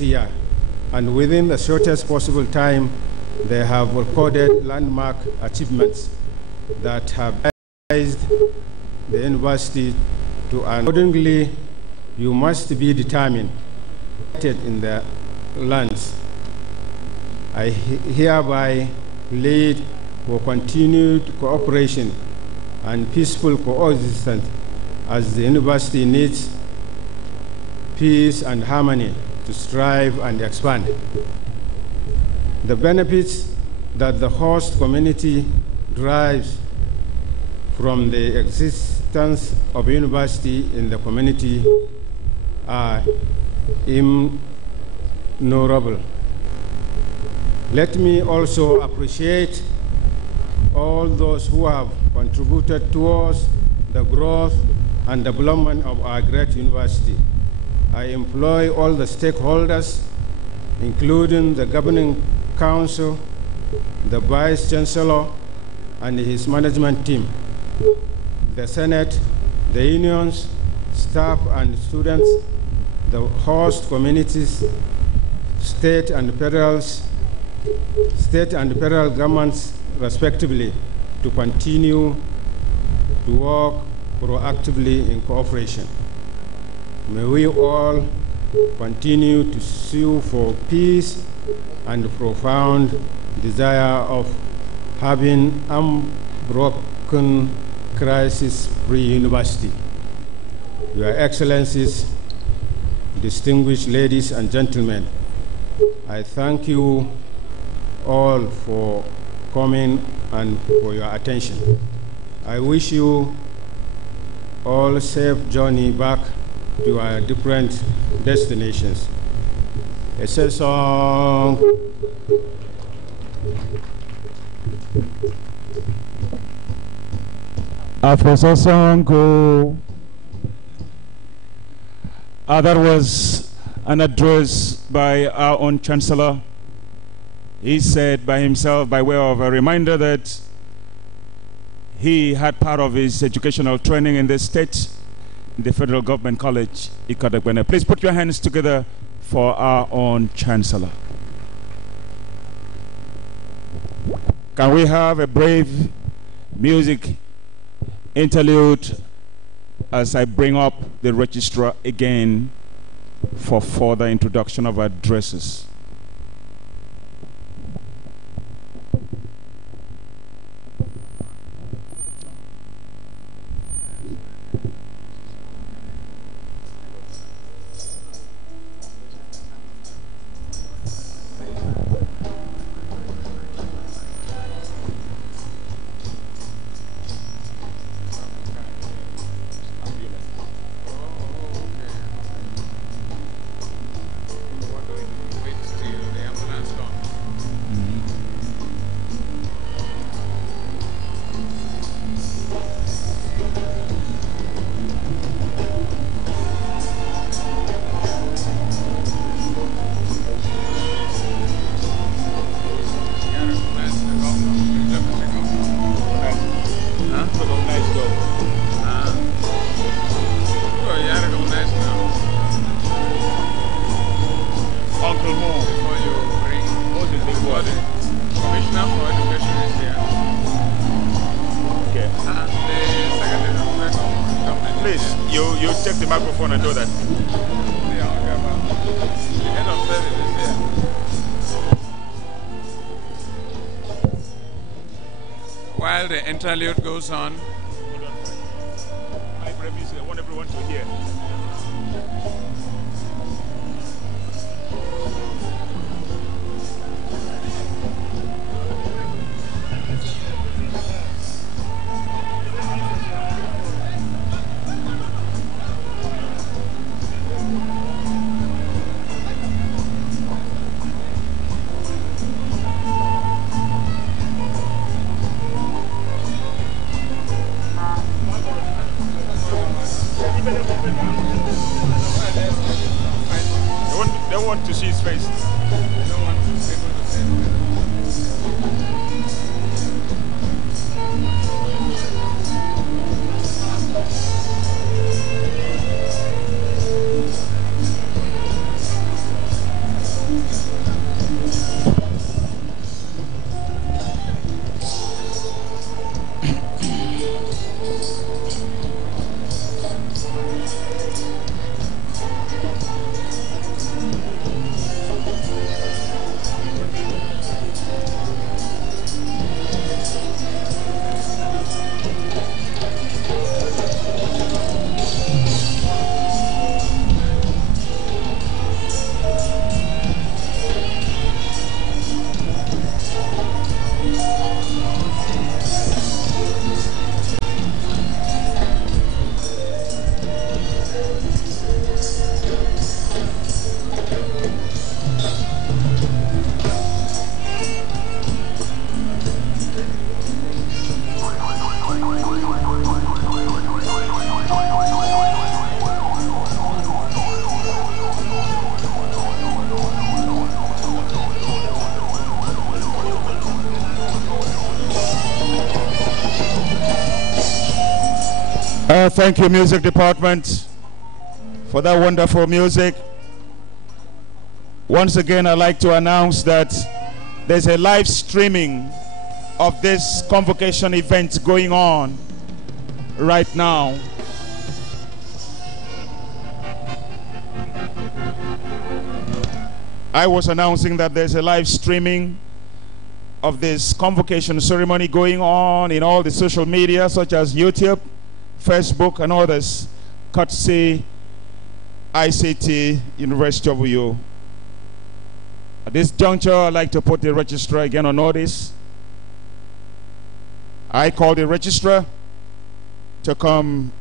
year, and within the shortest possible time, they have recorded landmark achievements that have raised the university to an. Accordingly, you must be determined in the lands. I hereby plead for continued cooperation and peaceful coexistence as the university needs peace and harmony to strive and expand. The benefits that the host community derives from the existence of a university in the community are innumerable. Let me also appreciate all those who have contributed towards the growth and development of our great university. I employ all the stakeholders, including the governing council, the vice chancellor, and his management team, the Senate, the unions, staff and students, the host communities, state and federal governments, respectively, to continue to work proactively in cooperation. May we all continue to sue for peace and profound desire of having unbroken crisis-free university. Your Excellencies, distinguished ladies and gentlemen, I thank you all for coming and for your attention. I wish you all a safe journey back to our different destinations. A song. After song go. That was an address by our own Chancellor. He said by himself, by way of a reminder, that he had part of his educational training in the state, in the Federal Government College, Ikodagbene. Please put your hands together for our own Chancellor. Can we have a brave music interlude as I bring up the registrar again for further introduction of addresses. You take the microphone and do that. The head of service is here. While the interlude goes on, I want everyone to hear. They want to see his face. they don't want people to say Thank you, music department, for that wonderful music. Once again, I'd like to announce that there's a live streaming of this convocation event going on right now. I was announcing that there's a live streaming of this convocation ceremony going on in all the social media, such as YouTube, Facebook, and others, courtesy ICT University of Uyo. At this juncture, I'd like to put the registrar again on notice. I call the registrar to come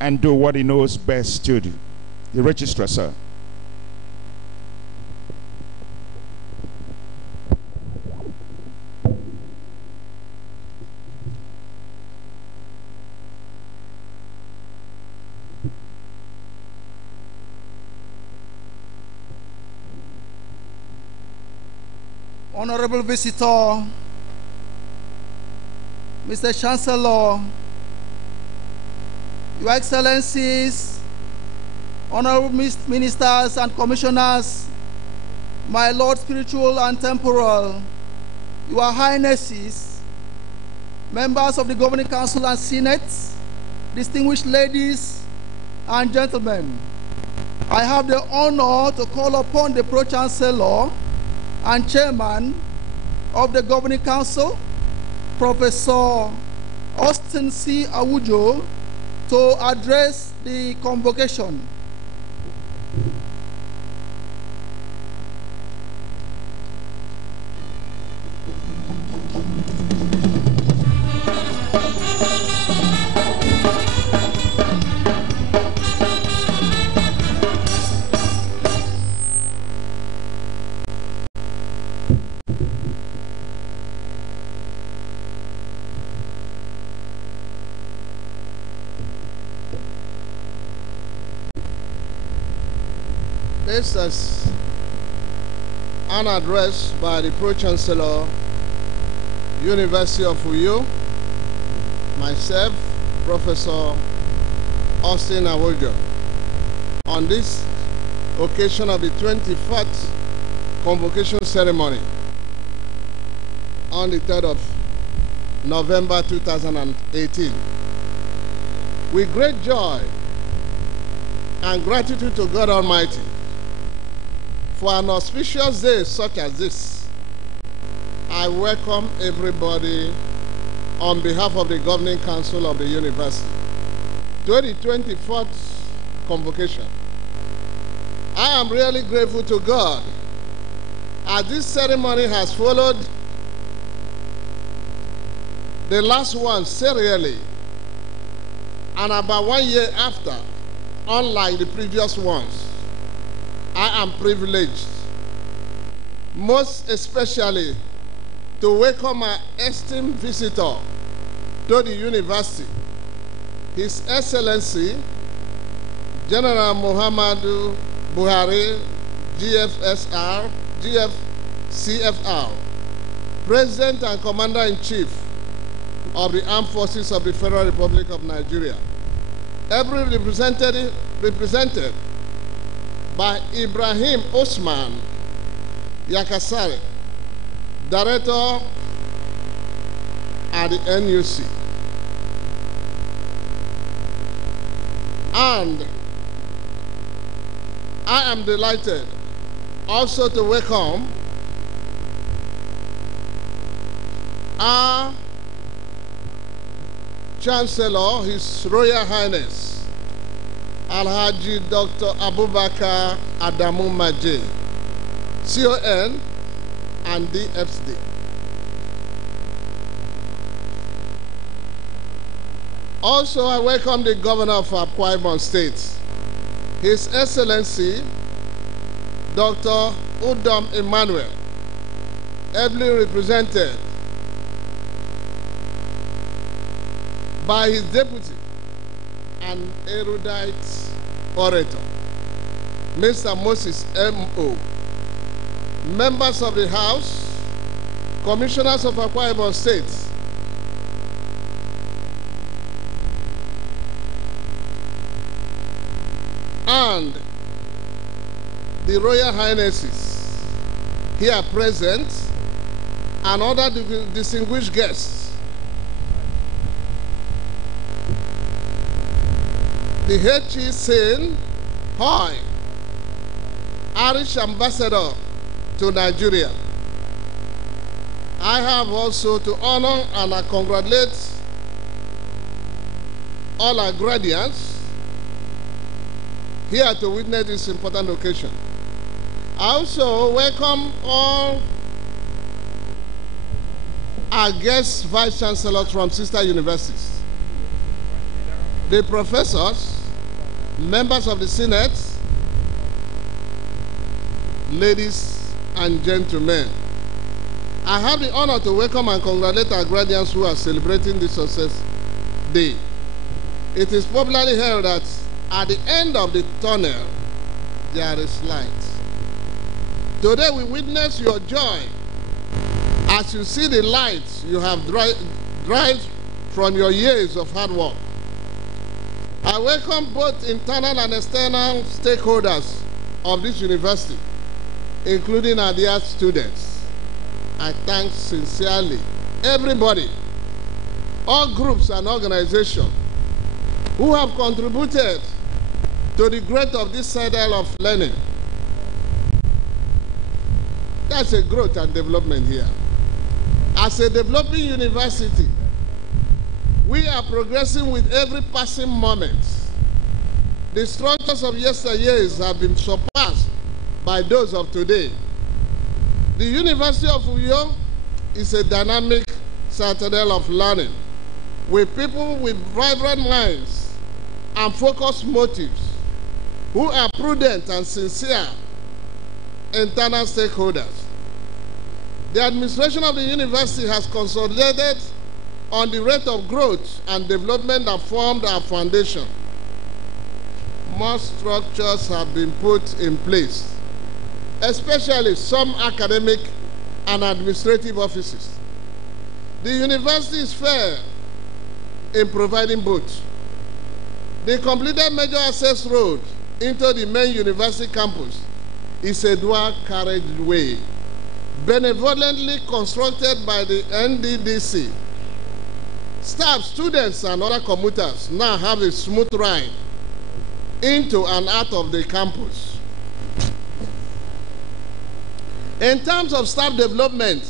and do what he knows best to do. The registrar, sir. Honorable Visitor, Mr. Chancellor, Your Excellencies, Honorable Ministers and Commissioners, my Lord Spiritual and Temporal, Your Highnesses, members of the Governing Council and Senate, distinguished ladies and gentlemen, I have the honor to call upon the Pro-Chancellor and Chairman of the Governing Council, Professor Austin C. Awujo, to address the convocation. This is an address by the Pro-Chancellor, University of Uyo, myself, Professor Austin Awujo, on this occasion of the 24th Convocation Ceremony on the 3rd of November 2018. With great joy and gratitude to God Almighty for an auspicious day such as this, I welcome everybody on behalf of the Governing Council of the University to the 24th Convocation. I am really grateful to God as this ceremony has followed the last one serially and about 1 year after, unlike the previous ones. I am privileged, most especially to welcome my esteemed visitor to the university, His Excellency General Muhammadu Buhari, GFCFR, President and Commander-in-Chief of the Armed Forces of the Federal Republic of Nigeria, every represented by Ibrahim Osman, Yakasare, Director at the NUC. And I am delighted also to welcome our Chancellor, His Royal Highness, Alhaji Dr. Abubakar Adamu Maje, CON and DFD. Also, I welcome the Governor of Akwa Ibom State, His Excellency Dr. Udom Emmanuel, ably represented by his deputy and erudite orator, Mr. Moses M.O., members of the House, commissioners of Akwa Ibom State, and the Royal Highnesses here present, and other distinguished guests. The H.E. Sen Hoi, Irish Ambassador to Nigeria. I have also to honor and I congratulate all our graduates here to witness this important occasion. I also welcome all our guest vice chancellors from sister universities, the professors, members of the Senate, ladies and gentlemen. I have the honor to welcome and congratulate our graduates who are celebrating this success day. It is popularly held that at the end of the tunnel, there is light. Today we witness your joy as you see the light you have derived from your years of hard work. I welcome both internal and external stakeholders of this university, including our dear students. I thank sincerely everybody, all groups and organizations who have contributed to the growth of this citadel of learning. That's a growth and development here. As a developing university, we are progressing with every passing moment. The structures of yesteryears have been surpassed by those of today. The University of Uyo is a dynamic citadel of learning with people with vibrant minds and focused motives who are prudent and sincere internal stakeholders. The administration of the university has consolidated on the rate of growth and development that formed our foundation. More structures have been put in place, especially some academic and administrative offices. The university is fair in providing both. The completed major access road into the main university campus is a dual carriageway, benevolently constructed by the NDDC. Staff, students, and other commuters now have a smooth ride into and out of the campus. In terms of staff development,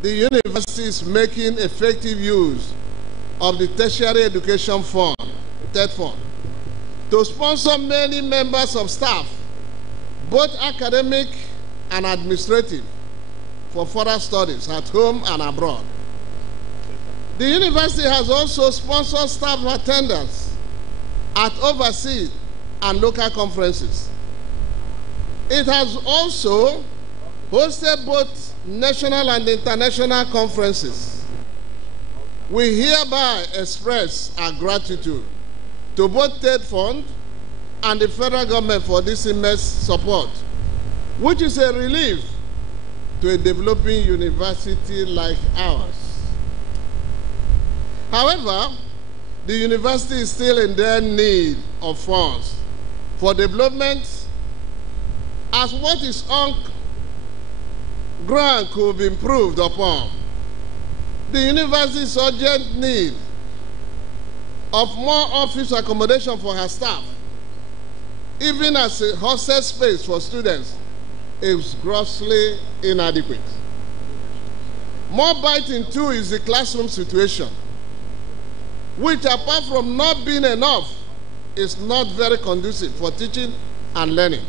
the university is making effective use of the Tertiary Education Fund, TED Fund, to sponsor many members of staff, both academic and administrative, for further studies at home and abroad. The university has also sponsored staff attendance at overseas and local conferences. It has also hosted both national and international conferences. We hereby express our gratitude to both TED Fund and the federal government for this immense support, which is a relief to a developing university like ours. However, the university is still in their need of funds for development, as what is ground could be improved upon. The university's urgent need of more office accommodation for her staff, even as a hostel space for students, is grossly inadequate. More biting too is the classroom situation, which apart from not being enough, is not very conducive for teaching and learning.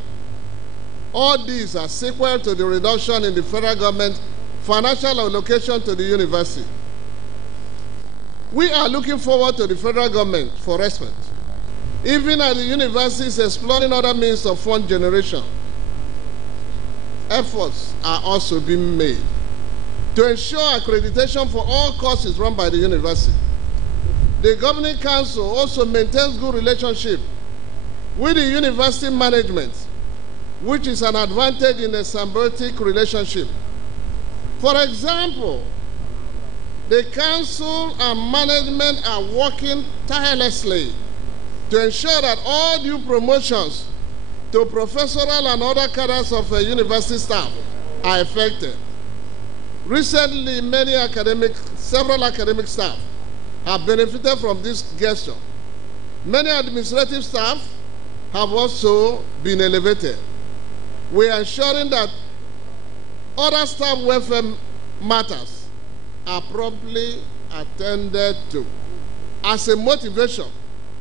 All these are sequel to the reduction in the federal government financial allocation to the university. We are looking forward to the federal government for respect, even as the university is exploring other means of fund generation. Efforts are also being made to ensure accreditation for all courses run by the university. The Governing Council also maintains good relationship with the university management, which is an advantage in a symbiotic relationship. For example, the council and management are working tirelessly to ensure that all due promotions to professorial and other cadres of university staff are effected. Recently, several academic staff have benefited from this gesture. Many administrative staff have also been elevated. We are ensuring that other staff welfare matters are promptly attended to as a motivation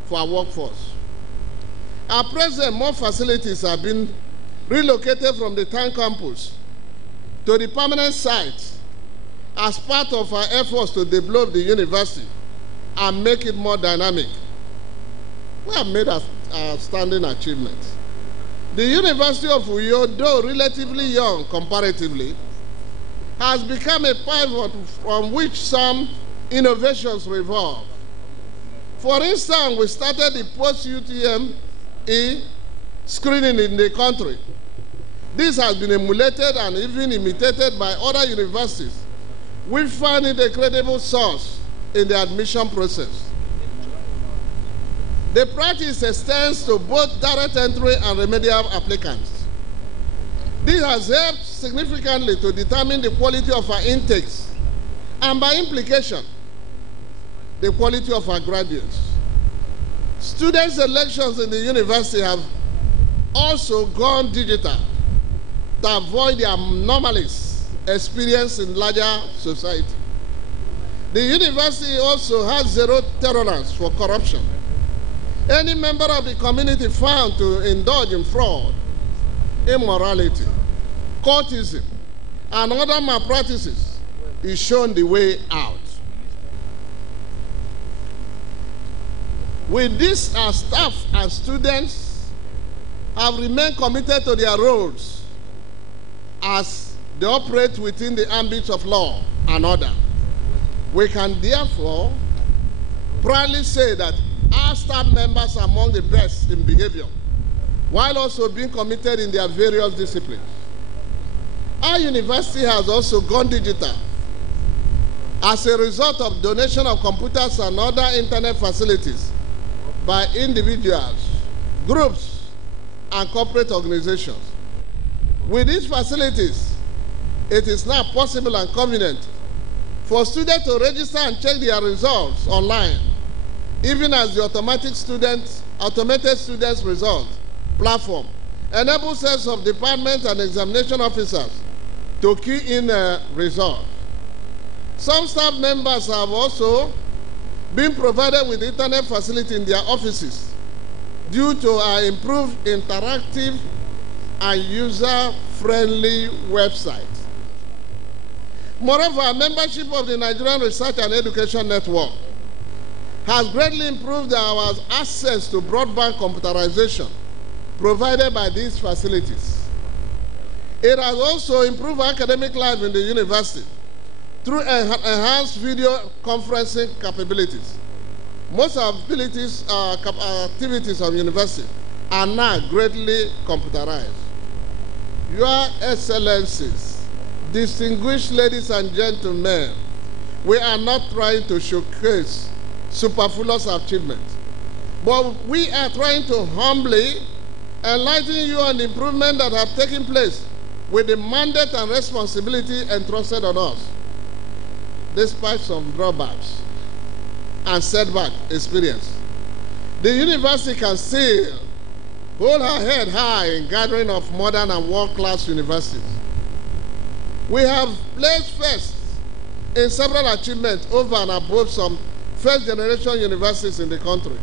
for our workforce. At present, more facilities have been relocated from the town campus to the permanent site as part of our efforts to develop the university and make it more dynamic. We have made outstanding achievements. The University of Uyo, though relatively young comparatively, has become a pivot from which some innovations revolve. For instance, we started the post-UTME screening in the country. This has been emulated and even imitated by other universities. We find it a credible source in the admission process. The practice extends to both direct entry and remedial applicants. This has helped significantly to determine the quality of our intakes and by implication, the quality of our graduates. Student selections in the university have also gone digital to avoid the anomalies experienced in larger society. The university also has zero tolerance for corruption. Any member of the community found to indulge in fraud, immorality, courtesy, and other malpractices is shown the way out. With this, our staff and students have remained committed to their roles as they operate within the ambit of law and order. We can therefore proudly say that our staff members are among the best in behavior, while also being committed in their various disciplines. Our university has also gone digital as a result of donation of computers and other internet facilities by individuals, groups, and corporate organizations. With these facilities, it is now possible and convenient for students to register and check their results online, even as the automated students result platform enables sets of department and examination officers to key in results. Some staff members have also been provided with internet facility in their offices due to our improved interactive and user-friendly website. Moreover, our membership of the Nigerian Research and Education Network has greatly improved our access to broadband computerization provided by these facilities. It has also improved academic life in the university through enhanced video conferencing capabilities. Most activities of university are now greatly computerized. Your Excellencies, distinguished ladies and gentlemen, we are not trying to showcase superfluous achievements, but we are trying to humbly enlighten you on the improvements that have taken place with the mandate and responsibility entrusted on us, despite some drawbacks and setback experience. The university can still hold her head high in gathering of modern and world-class universities. We have placed first in several achievements over and above some first-generation universities in the country.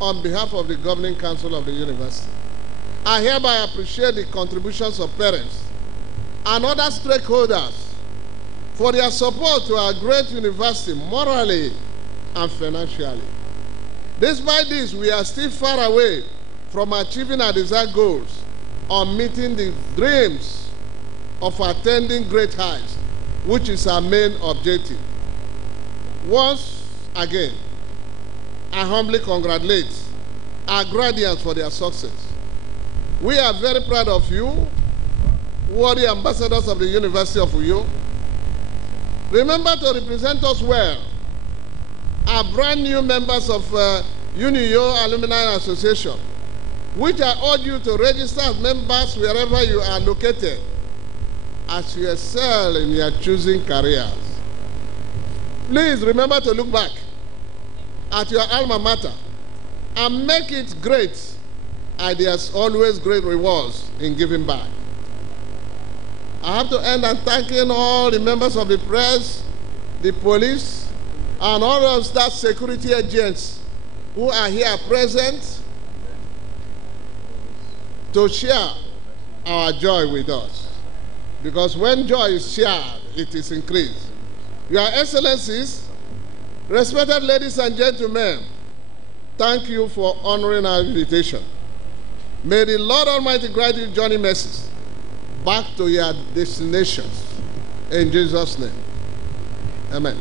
On behalf of the Governing Council of the university, I hereby appreciate the contributions of parents and other stakeholders for their support to our great university morally and financially. Despite this, we are still far away from achieving our desired goals on meeting the dreams of attending great heights, which is our main objective. Once again, I humbly congratulate our graduates for their success. We are very proud of you, worthy ambassadors of the University of Uyo. Remember to represent us well. Our brand new members of UNIO Alumni Association, which I urge you to register as members wherever you are located, as you excel in your choosing careers. Please remember to look back at your alma mater and make it great, as there's always great rewards in giving back. I have to end and thanking all the members of the press, the police, and all of that security agents who are here present to share our joy with us. Because when joy is shared, it is increased. Your Excellencies, respected ladies and gentlemen, thank you for honoring our invitation. May the Lord Almighty grant you journey mercies back to your destinations. In Jesus' name, amen.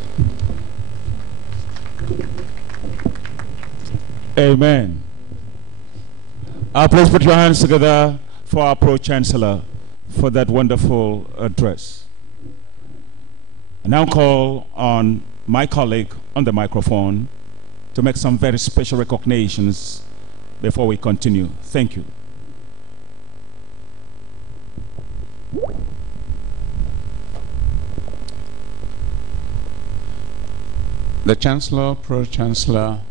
Amen. Please put your hands together for our Pro-Chancellor for that wonderful address. I now call on my colleague on the microphone to make some very special recognitions before we continue. Thank you. The Chancellor, Pro-Chancellor,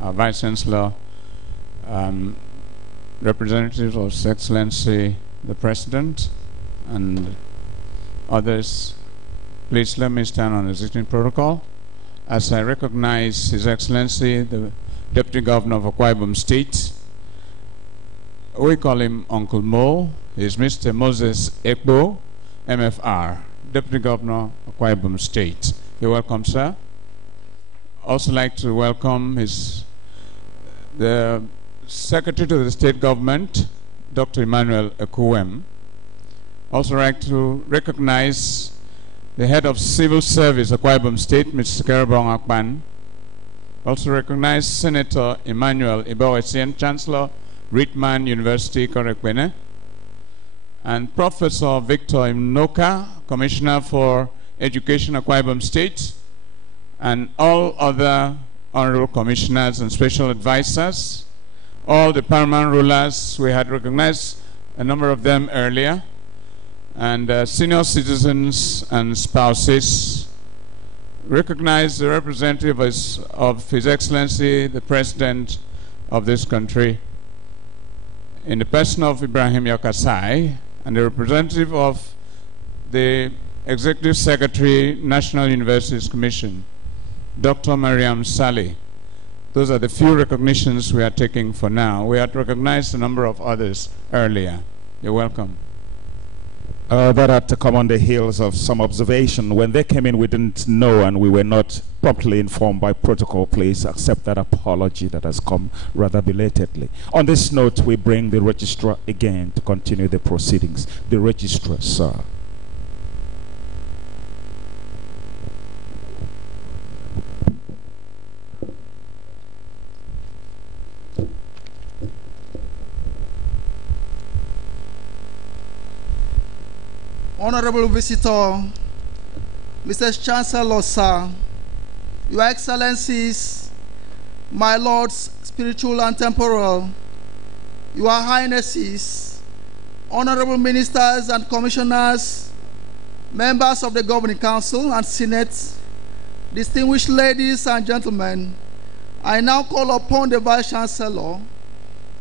Vice Chancellor, representatives of His Excellency the President, and others, please let me stand on existing protocol as I recognize His Excellency the Deputy Governor of Akwa Ibom State. We call him Uncle Mo. He is Mr. Moses Ekbo, MFR, Deputy Governor of Akwa Ibom State. You're welcome, sir. Also like to welcome the Secretary to the State Government, Dr. Emmanuel Ekuwem. Also like to recognize the Head of Civil Service, Akwa Ibom State, Mr. Kerabong Akpan. Also recognize Senator Emmanuel Ibawesian, Chancellor, Ritman University, Korekwene, and Professor Victor Imnoka, Commissioner for Education, Akwa Ibom State, and all other honorable commissioners and special advisors, all the paramount rulers. We had recognized a number of them earlier, and senior citizens and spouses. Recognize the representative of His Excellency the President of this country in the person of Ibrahim Yakasai, and the representative of the Executive Secretary, National Universities Commission, Dr. Mariam Saleh. Those are the few recognitions we are taking for now. We had recognized a number of others earlier. You're welcome. That had to come on the heels of some observation. When they came in, we didn't know and we were not properly informed by protocol. Please accept that apology that has come rather belatedly. On this note, we bring the registrar again to continue the proceedings. The registrar, sir. Honorable Visitor, Mr. Chancellor, sir, Your Excellencies, my Lords, spiritual and temporal, Your Highnesses, honorable ministers and commissioners, members of the Governing Council and Senate, distinguished ladies and gentlemen, I now call upon the Vice Chancellor,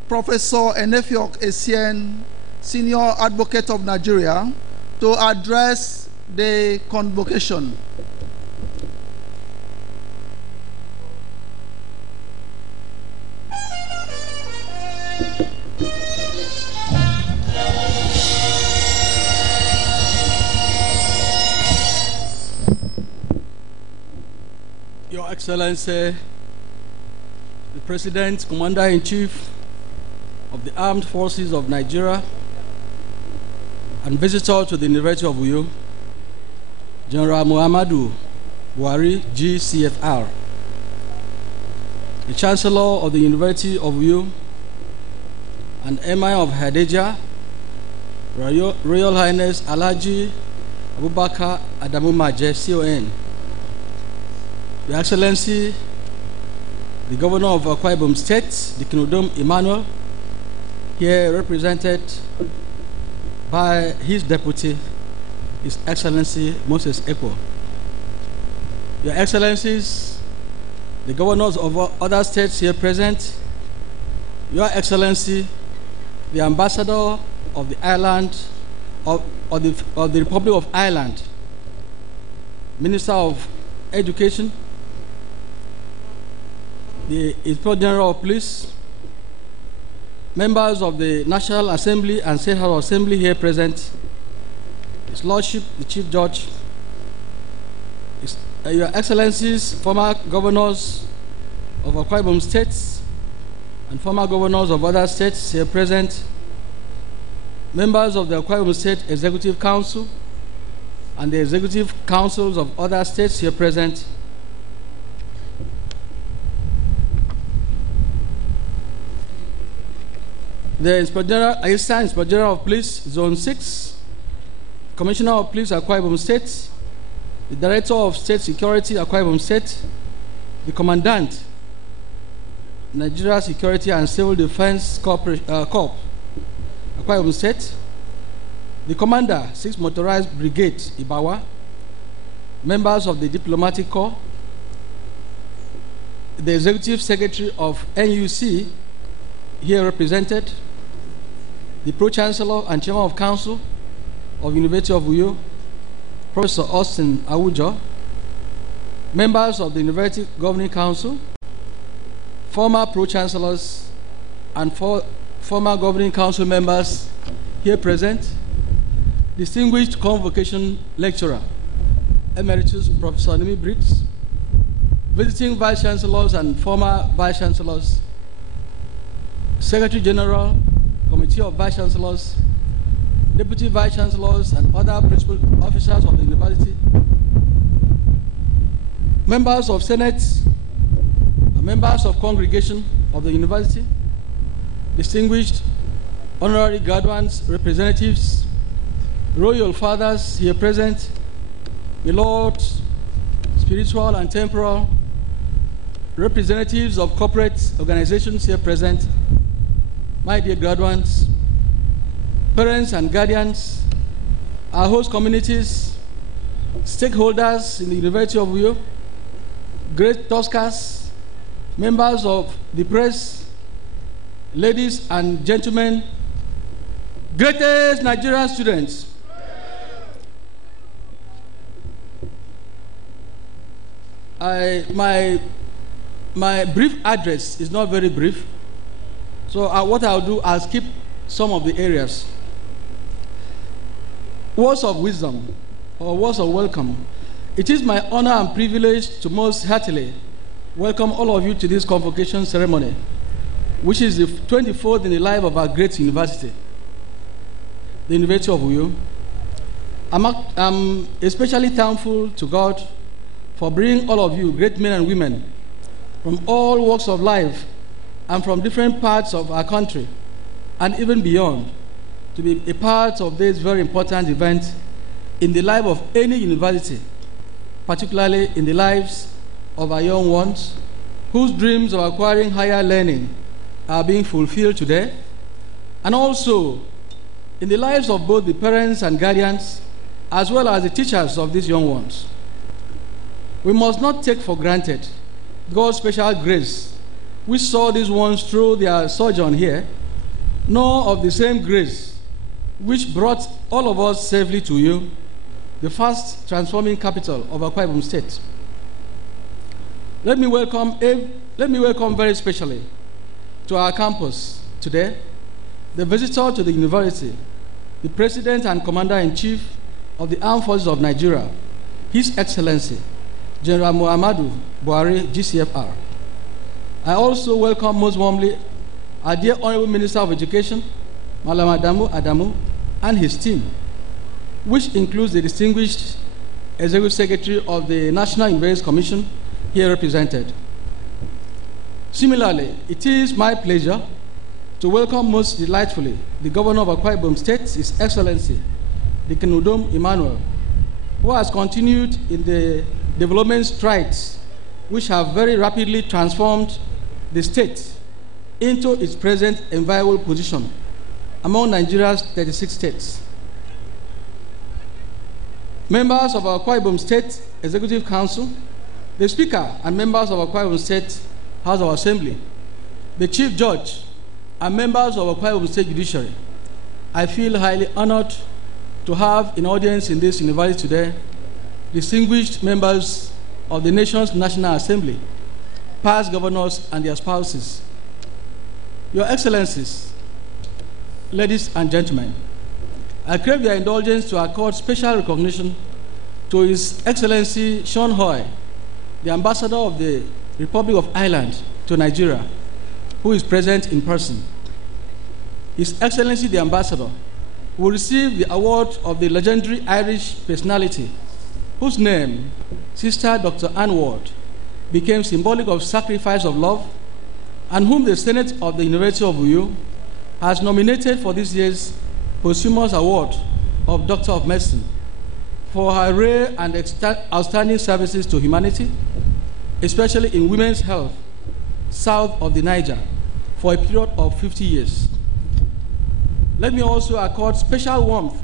Professor Enefiok Essien, Senior Advocate of Nigeria, to address the convocation. Your Excellency, the President, Commander-in-Chief of the Armed Forces of Nigeria, and visitor to the University of Uyo, General Muhammadu Buhari, GCFR, the Chancellor of the University of Uyo, and Emir of Hadejia, Royal Highness Alhaji Abubakar Adamu Maje, CON, Your Excellency, the Governor of Akwa Ibom State, the Kinodom Emmanuel, here represented by his deputy, His Excellency Moses Ekpo. Your Excellencies, the governors of other states here present, Your Excellency, the Ambassador of the island, of the Republic of Ireland, Minister of Education, the Inspector General of Police, members of the National Assembly and State House Assembly here present, His Lordship, the Chief Judge, Your Excellencies, former governors of Akwa Ibom states and former governors of other states here present, members of the Akwa Ibom State Executive Council and the Executive Councils of other states here present, the Assistant Inspector General of Police, Zone 6, Commissioner of Police, Akwa Ibom State, the Director of State Security, Akwa Ibom State, the Commandant, Nigeria Security and Civil Defense Corps, Akwa Ibom State, the Commander, 6th Motorized Brigade, Ibawa, members of the Diplomatic Corps, the Executive Secretary of NUC, here represented, the Pro-Chancellor and Chairman of Council of University of Uyo, Professor Austin Awujo, members of the University Governing Council, former Pro-Chancellors and former Governing Council members here present, distinguished Convocation Lecturer, Emeritus Professor Nimi Briggs, visiting Vice Chancellors and former Vice Chancellors, Secretary General, Committee of Vice Chancellors, Deputy Vice Chancellors, and other principal officers of the university, members of Senate, members of Congregation of the university, distinguished honorary graduates, representatives, royal fathers here present, my lords, spiritual and temporal, representatives of corporate organizations here present, my dear graduates, parents and guardians, our host communities, stakeholders in the University of Uyo, great Toscas, members of the press, ladies and gentlemen, greatest Nigerian students. My brief address is not very brief. So what I'll do, I'll skip some of the areas. Words of wisdom or words of welcome. It is my honor and privilege to most heartily welcome all of you to this convocation ceremony, which is the 24th in the life of our great university, the University of Uyo. I'm especially thankful to God for bringing all of you, great men and women, from all walks of life and from different parts of our country and even beyond, to be a part of this very important event in the life of any university, particularly in the lives of our young ones whose dreams of acquiring higher learning are being fulfilled today, and also in the lives of both the parents and guardians, as well as the teachers of these young ones. We must not take for granted God's special grace, which saw these ones through their sojourn here, nor of the same grace which brought all of us safely to you, the first transforming capital of Akwa Ibom State. Let me welcome very specially to our campus today the visitor to the university, the President and Commander-in-Chief of the Armed Forces of Nigeria, His Excellency, General Muhammadu Buhari, GCFR. I also welcome most warmly our dear Honorable Minister of Education, Malam Adamu, and his team, which includes the distinguished Executive Secretary of the National Universities Commission here represented. Similarly, it is my pleasure to welcome most delightfully the Governor of Akwa Ibom State, His Excellency, the Kenudom Emmanuel, who has continued in the development strides which have very rapidly transformed the state into its present enviable position among Nigeria's 36 states. Members of Akwa Ibom State Executive Council, the Speaker and members of Akwa Ibom State House of Assembly, the Chief Judge, and members of Akwa Ibom State Judiciary, I feel highly honored to have in audience in this university today distinguished members of the nation's National Assembly, past governors and their spouses. Your Excellencies, ladies and gentlemen, I crave your indulgence to accord special recognition to His Excellency Sean Hoy, the Ambassador of the Republic of Ireland to Nigeria, who is present in person. His Excellency the Ambassador will receive the award of the legendary Irish personality, whose name, Sister Dr. Anne Ward, became symbolic of sacrifice of love, and whom the Senate of the University of Uyo has nominated for this year's posthumous award of Doctor of Medicine for her rare and outstanding services to humanity, especially in women's health, south of the Niger, for a period of 50 years. Let me also accord special warmth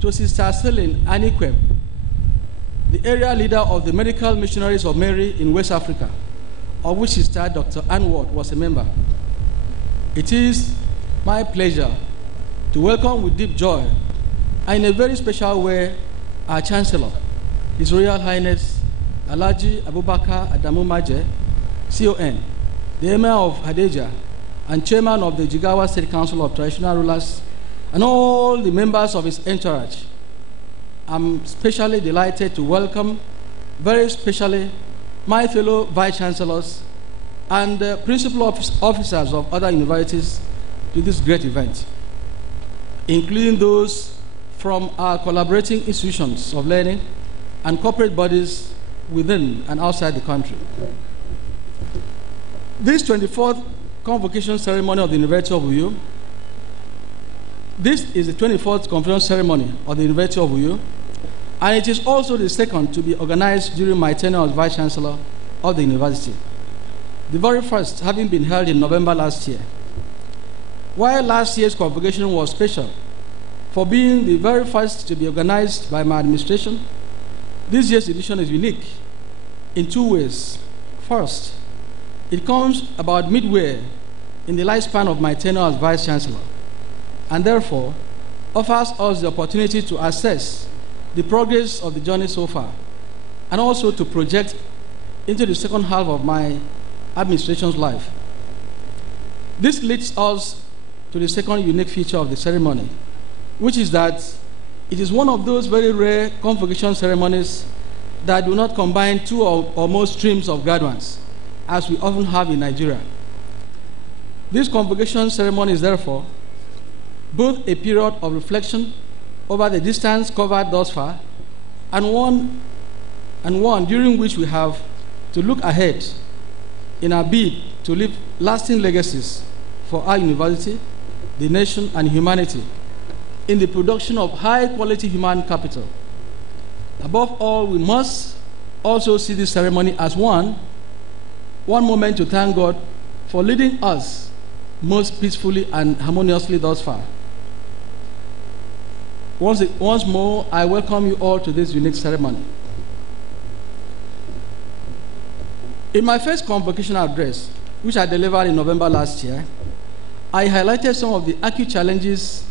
to Sister Celine Anikwem, the area leader of the Medical Missionaries of Mary in West Africa, of which Sister Dr. Anne Ward was a member. It is my pleasure to welcome with deep joy, and in a very special way, our Chancellor, His Royal Highness Alhaji Abubakar Adamu Maje, CON, the Emir of Hadeja, and Chairman of the Jigawa State Council of Traditional Rulers, and all the members of his entourage. I'm especially delighted to welcome, very specially, my fellow Vice-Chancellors and Principal Officers of other universities to this great event, including those from our collaborating institutions of learning and corporate bodies within and outside the country. This 24th Convocation Ceremony of the University of Uyo, this is the 24th Convocation Ceremony of the University of Uyo, and it is also the second to be organized during my tenure as Vice-Chancellor of the university, the very first having been held in November last year. While last year's convocation was special for being the very first to be organized by my administration, this year's edition is unique in two ways. First, it comes about midway in the lifespan of my tenure as Vice-Chancellor, and therefore offers us the opportunity to assess the progress of the journey so far, and also to project into the second half of my administration's life. This leads us to the second unique feature of the ceremony, which is that it is one of those very rare convocation ceremonies that do not combine two or more streams of graduates, as we often have in Nigeria. This convocation ceremony is therefore both a period of reflection over the distance covered thus far, and one during which we have to look ahead in our bid to leave lasting legacies for our university, the nation, and humanity in the production of high-quality human capital. Above all, we must also see this ceremony as one moment to thank God for leading us most peacefully and harmoniously thus far. Once more, I welcome you all to this unique ceremony. In my first convocation address, which I delivered in November last year, I highlighted some of the acute challenges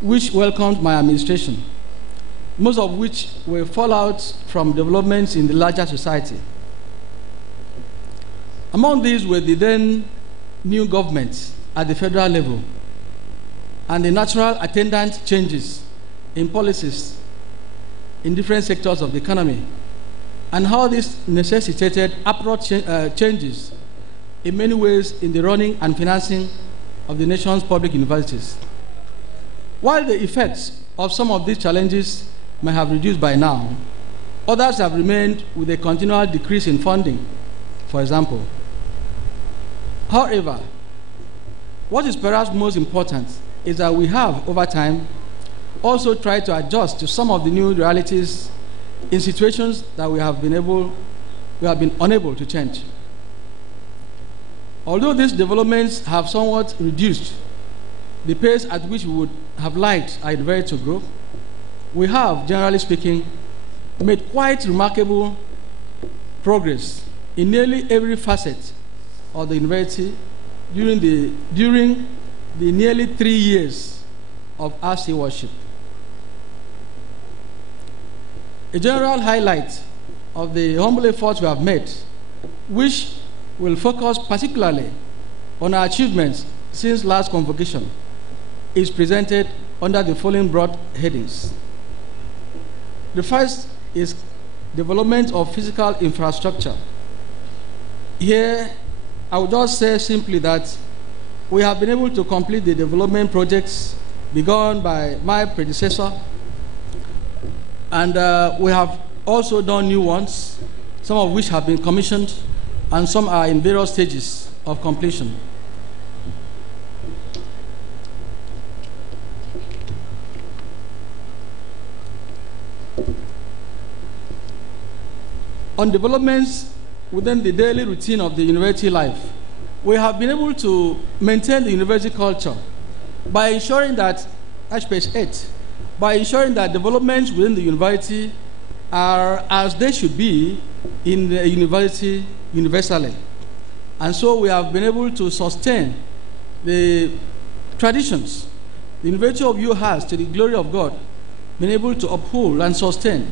which welcomed my administration, most of which were fallout from developments in the larger society. Among these were the then new government at the federal level and the natural attendant changes in policies in different sectors of the economy, and how this necessitated abrupt changes in many ways in the running and financing of the nation's public universities. While the effects of some of these challenges may have reduced by now, others have remained with a continual decrease in funding, for example. However, what is perhaps most important is that we have, over time, also tried to adjust to some of the new realities in situations that we have been unable to change. Although these developments have somewhat reduced the pace at which we would have liked our university to grow, we have, generally speaking, made quite remarkable progress in nearly every facet of the university during the nearly 3 years of our stewardship. A general highlight of the humble efforts we have made, which will focus particularly on our achievements since last convocation, is presented under the following broad headings. The first is development of physical infrastructure. Here, I would just say simply that we have been able to complete the development projects begun by my predecessor, and we have also done new ones, some of which have been commissioned, and some are in various stages of completion. On developments within the daily routine of the university life, we have been able to maintain the university culture by ensuring that, that's page 8, by ensuring that developments within the university are as they should be in the university universally. And so we have been able to sustain the traditions the University of U has, to the glory of God, been able to uphold and sustain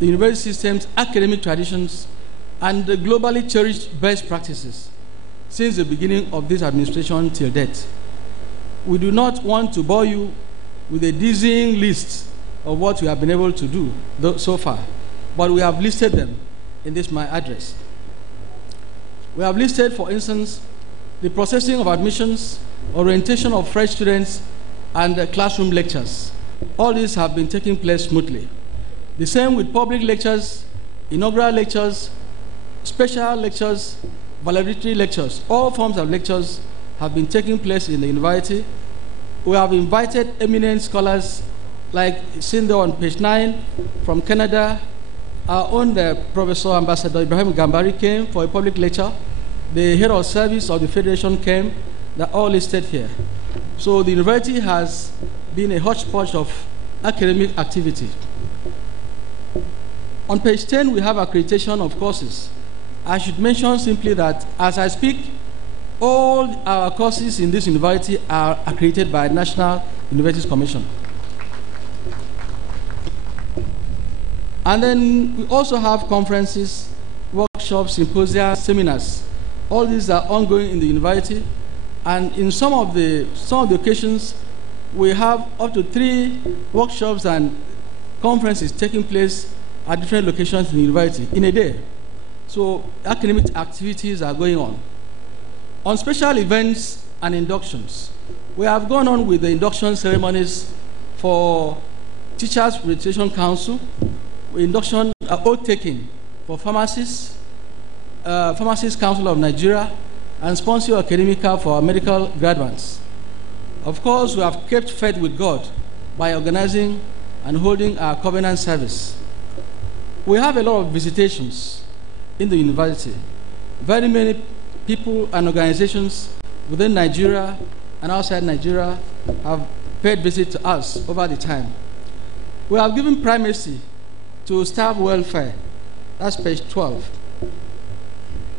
the university system's academic traditions and the globally cherished best practices since the beginning of this administration till date. We do not want to bore you with a dizzying list of what we have been able to do so far, but we have listed them in this my address. We have listed, for instance, the processing of admissions, orientation of fresh students, and classroom lectures. All these have been taking place smoothly. The same with public lectures, inaugural lectures, special lectures, valedictory lectures. All forms of lectures have been taking place in the university. We have invited eminent scholars, like seen there on page 9, from Canada. Our own Professor Ambassador Ibrahim Gambari came for a public lecture. The head of service of the Federation came. They're all listed here. So the university has been a hodgepodge of academic activity. On page 10, we have accreditation of courses. I should mention simply that as I speak, all our courses in this university are accredited by National Universities Commission. And then we also have conferences, workshops, symposia, seminars. All these are ongoing in the university. And in some of the occasions, we have up to 3 workshops and conferences taking place at different locations in the university in a day. So academic activities are going on. On special events and inductions, we have gone on with the induction ceremonies for Teachers Registration Council, induction oath taking for pharmacists, Pharmacists Council of Nigeria, and Sponsor Academica for our medical graduates. Of course, we have kept faith with God by organizing and holding our covenant service. We have a lot of visitations in the university. Very many people and organizations within Nigeria and outside Nigeria have paid visit to us over the time. We have given primacy to staff welfare. That's page 12.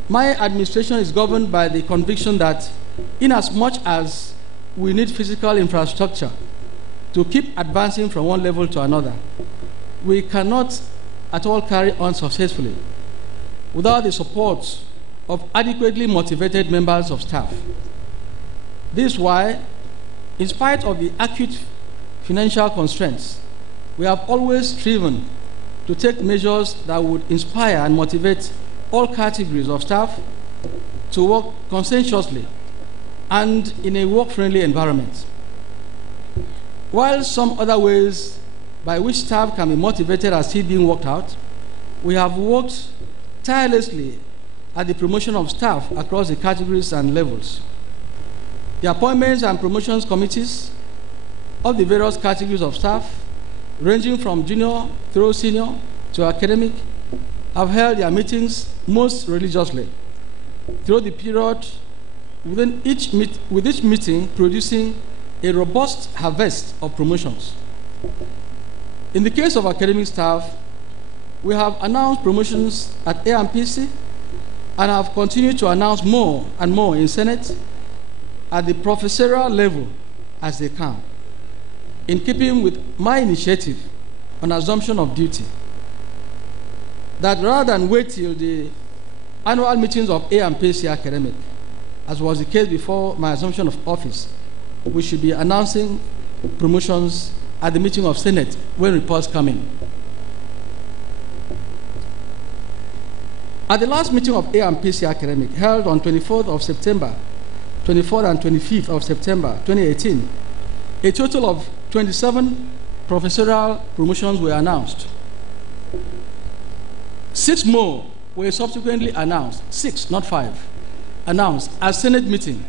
My administration is governed by the conviction that inasmuch as we need physical infrastructure to keep advancing from one level to another, we cannot at all carry on successfully without the support of adequately motivated members of staff. This is why, in spite of the acute financial constraints, we have always striven to take measures that would inspire and motivate all categories of staff to work conscientiously and in a work-friendly environment. While some other ways by which staff can be motivated are still being worked out, we have worked tirelessly at the promotion of staff across the categories and levels. The appointments and promotions committees of the various categories of staff, ranging from junior through senior to academic, have held their meetings most religiously through the period, with each meeting producing a robust harvest of promotions. In the case of academic staff, we have announced promotions at AMPC and have continued to announce more and more in Senate at the professorial level as they come, in keeping with my initiative on assumption of duty, that rather than wait till the annual meetings of AMPC academic, as was the case before my assumption of office, we should be announcing promotions at the meeting of Senate when reports come in. At the last meeting of AMPC academic, held on 24th of September, 24th and 25th of September 2018, a total of 27 professorial promotions were announced. 6 more were subsequently announced, 6, not 5, announced at Senate meeting,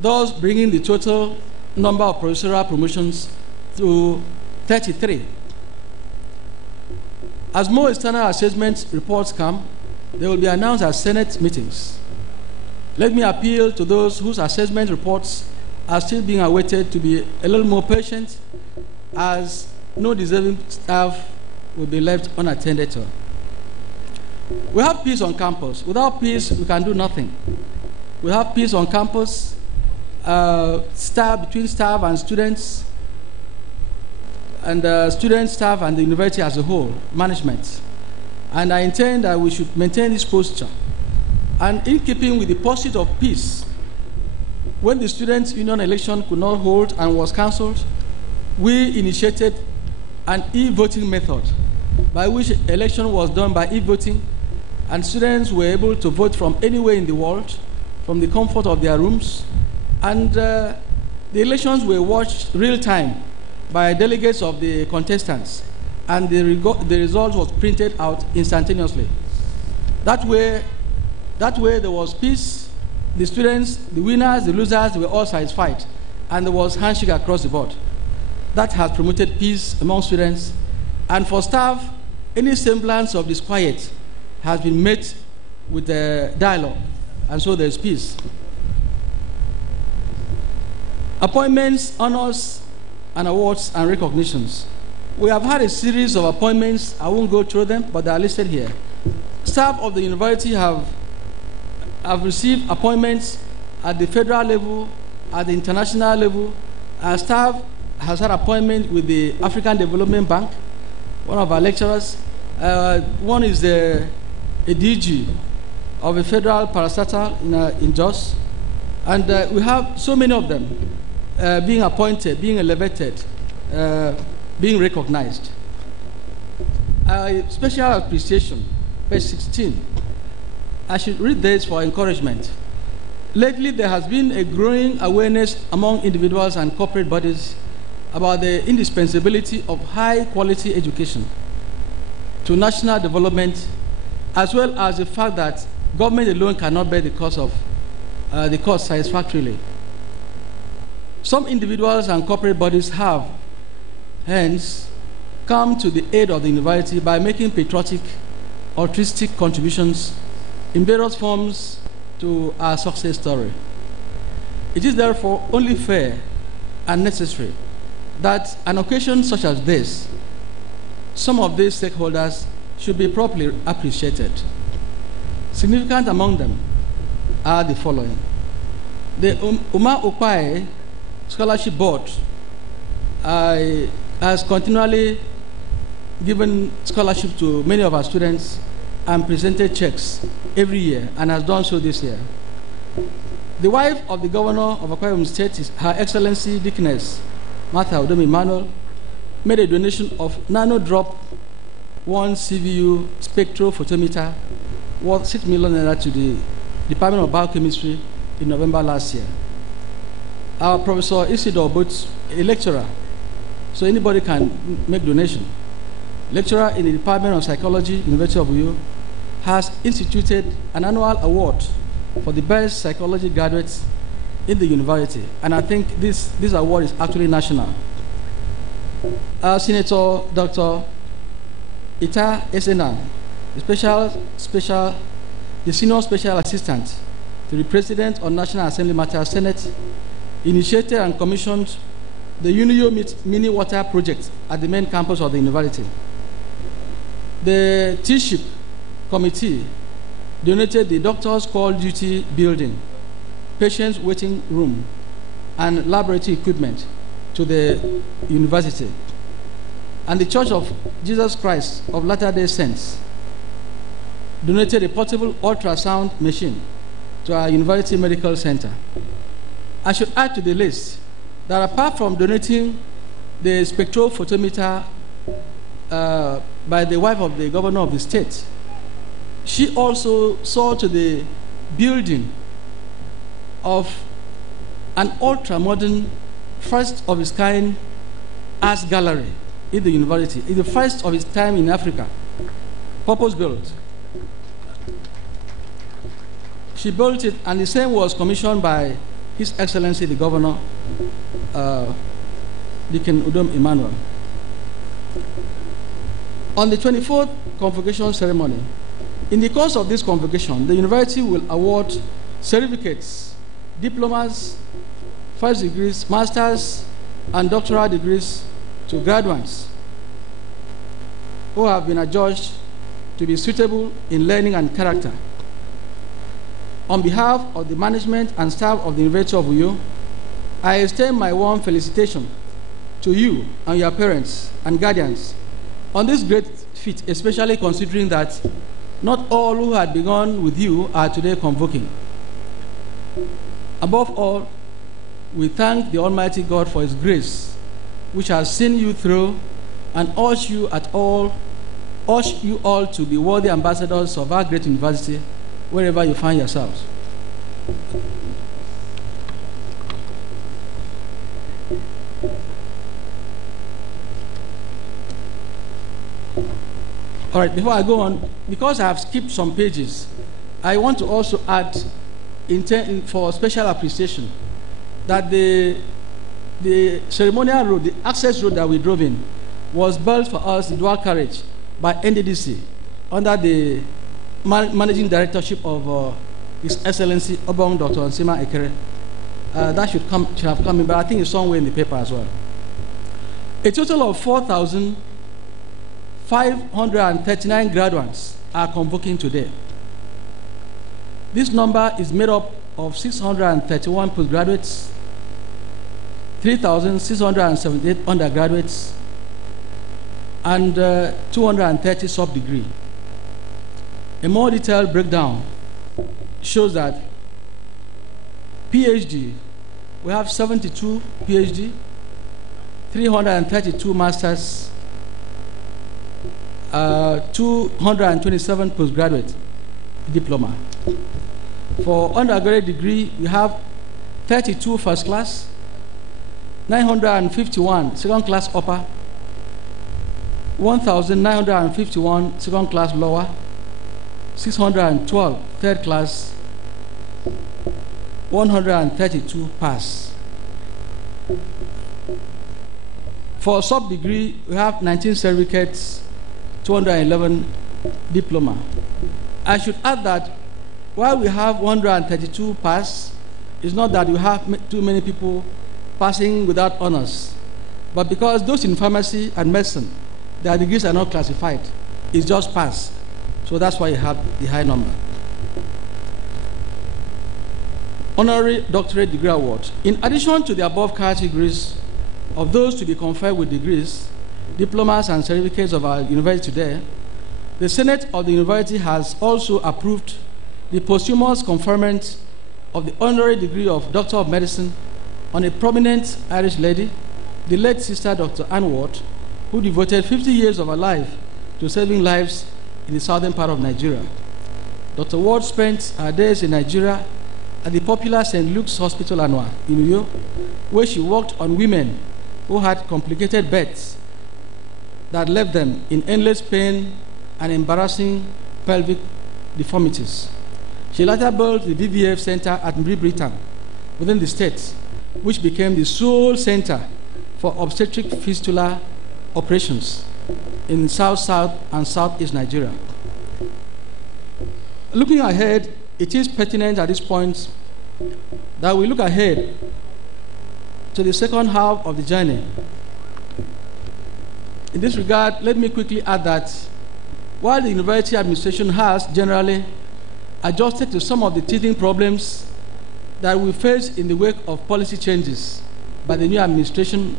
thus bringing the total number of professorial promotions to 33. As more external assessment reports come, they will be announced at Senate meetings. Let me appeal to those whose assessment reports are still being awaited to be a little more patient, as no deserving staff will be left unattended to. We have peace on campus. Without peace, we can do nothing. We have peace on campus, between staff and students, and student staff and the university as a whole, management. And I intend that we should maintain this posture. And in keeping with the pursuit of peace, when the students' union election could not hold and was cancelled, we initiated an e-voting method by which election was done by e-voting, and students were able to vote from anywhere in the world, from the comfort of their rooms, and the elections were watched real time by delegates of the contestants, and the result was printed out instantaneously. That way there was peace. The students, the winners, the losers, they were all satisfied, and there was handshake across the board. That has promoted peace among students, and for staff, any semblance of disquiet has been met with the dialogue, and so there's peace. Appointments, honors, and awards and recognitions. We have had a series of appointments. I won't go through them, but they are listed here. Staff of the university have received appointments at the federal level, at the international level, and staff has had appointment with the African Development Bank, one of our lecturers. One is a DG of a federal parastatal in Jos, and we have so many of them being appointed, being elevated, being recognized. Special appreciation, page 16. I should read this for encouragement. Lately, there has been a growing awareness among individuals and corporate bodies about the indispensability of high-quality education to national development, as well as the fact that government alone cannot bear the cost satisfactorily. Some individuals and corporate bodies have, hence, come to the aid of the university by making patriotic, altruistic contributions in various forms to our success story. It is therefore only fair and necessary that an occasion such as this some of these stakeholders should be properly appreciated. Significant among them are the following. The Umar Okwae Scholarship Board has continually given scholarship to many of our students and presented checks every year, and has done so this year. The wife of the governor of Akwa Ibom State, is Her Excellency Deaconess Martha Udom Emmanuel, made a donation of nano drop 1 CVU spectrophotometer worth 6 million naira to the Department of Biochemistry in November last year. Our Professor Isidore Boots, a lecturer, so anybody can make donation, lecturer in the Department of Psychology, University of Uyo, has instituted an annual award for the best psychology graduates in the university, and I think this award is actually national. Our Senator Dr. Ita Esenan, the Senior Special Assistant to the President on National Assembly Matters, Senate, initiated and commissioned the UNIO Mini Water Project at the main campus of the university. The T-SHIP Committee donated the Doctor's Call Duty Building, Patients Waiting Room, and laboratory equipment to the university. And the Church of Jesus Christ of Latter-day Saints donated a portable ultrasound machine to our University Medical Center. I should add to the list that apart from donating the spectrophotometer by the wife of the governor of the state, she also saw to the building of an ultra-modern, first of its kind art gallery in the university. It's the first of its time in Africa, purpose-built. She built it, and the same was commissioned by His Excellency the Governor, Deacon Udom Emmanuel. On the 24th Convocation Ceremony, in the course of this convocation, the university will award certificates, diplomas, first degrees, masters, and doctoral degrees to graduates who have been adjudged to be suitable in learning and character. On behalf of the management and staff of the University of Uyo, I extend my warm felicitation to you and your parents and guardians on this great feat, especially considering that not all who had begun with you are today convoking. Above all, we thank the Almighty God for His grace, which has seen you through, and urge you all to be worthy ambassadors of our great university, wherever you find yourselves. All right, before I go on, because I have skipped some pages, I want to also add, for special appreciation, that the ceremonial road, the access road that we drove in, was built for us, the dual carriage, by NDDC, under the managing directorship of His Excellency Obong Dr. Nsima Ekere. That should have come in, but I think it's somewhere in the paper as well. A total of 4,539 graduates are convoking today. This number is made up of 631 postgraduates, 3,678 undergraduates, and 230 sub-degree. A more detailed breakdown shows that PhD, we have 72 PhD, 332 masters, 227 postgraduate diploma. For undergraduate degree, we have 32 first class, 951 second class upper, 1,951 second class lower, 612 third class, 132 pass. For sub-degree, we have 19 certificates, 211 diploma. I should add that while we have 132 pass, it's not that we have too many people passing without honors, but because those in pharmacy and medicine their degrees are not classified. It's just pass. So that's why you have the high number. Honorary doctorate degree award. In addition to the above categories of those to be conferred with degrees, diplomas, and certificates of our university today, the Senate of the university has also approved the posthumous conferment of the honorary degree of Doctor of Medicine on a prominent Irish lady, the late Sister Dr. Anne Ward, who devoted 50 years of her life to saving lives in the southern part of Nigeria. Dr. Ward spent her days in Nigeria at the popular St. Luke's Hospital Anwa in Uyo, where she worked on women who had complicated births that left them in endless pain and embarrassing pelvic deformities. She later built the VVF Center at Britain within the state, which became the sole center for obstetric fistula operations in South and Southeast Nigeria. Looking ahead, it is pertinent at this point that we look ahead to the second half of the journey. In this regard, let me quickly add that while the university administration has generally adjusted to some of the teething problems that we face in the wake of policy changes by the new administration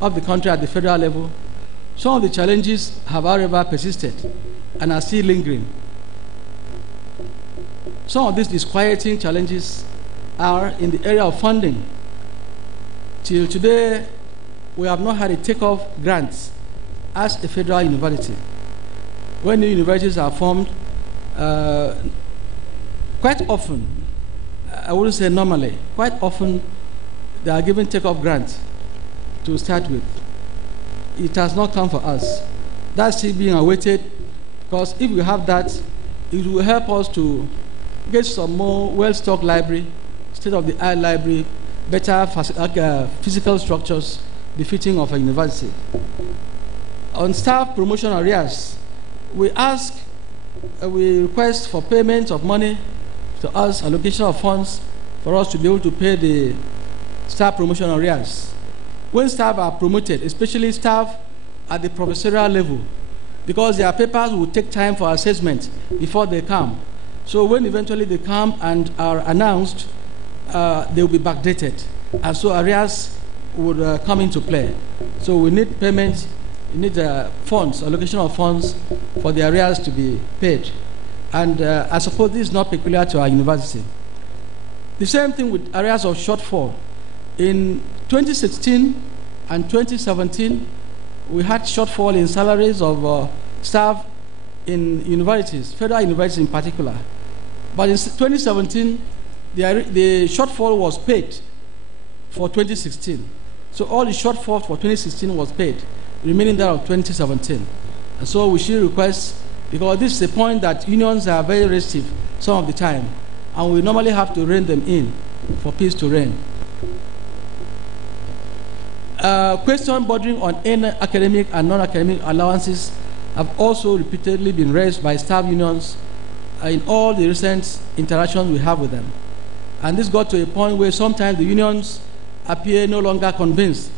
of the country at the federal level, some of the challenges have, however, persisted and are still lingering. Some of these disquieting challenges are in the area of funding. Till today, we have not had a take-off grant as a federal university. When new universities are formed, quite often, I wouldn't say normally, quite often they are given take-off grants to start with. It has not come for us. That's still being awaited, because if we have that, it will help us to get some more well-stocked library, state-of-the-art library, better physical structures befitting of a university. On staff promotion arrears, we request for payment of money to us, allocation of funds for us to be able to pay the staff promotion arrears. When staff are promoted, especially staff at the professorial level, because their papers will take time for assessment before they come. So when eventually they come and are announced, they will be backdated. And so arrears would come into play. So we need payments, we need funds, allocation of funds for the arrears to be paid. And I suppose this is not peculiar to our university. The same thing with areas of shortfall. In 2016 and 2017, we had shortfall in salaries of staff in universities, federal universities in particular. But in 2017, the shortfall was paid for 2016. So all the shortfall for 2016 was paid, remaining that of 2017. And so we should request, because this is a point that unions are very restive some of the time, and we normally have to rein them in for peace to reign. Question bordering on academic and non-academic allowances have also repeatedly been raised by staff unions in all the recent interactions we have with them. And this got to a point where sometimes the unions appear no longer convinced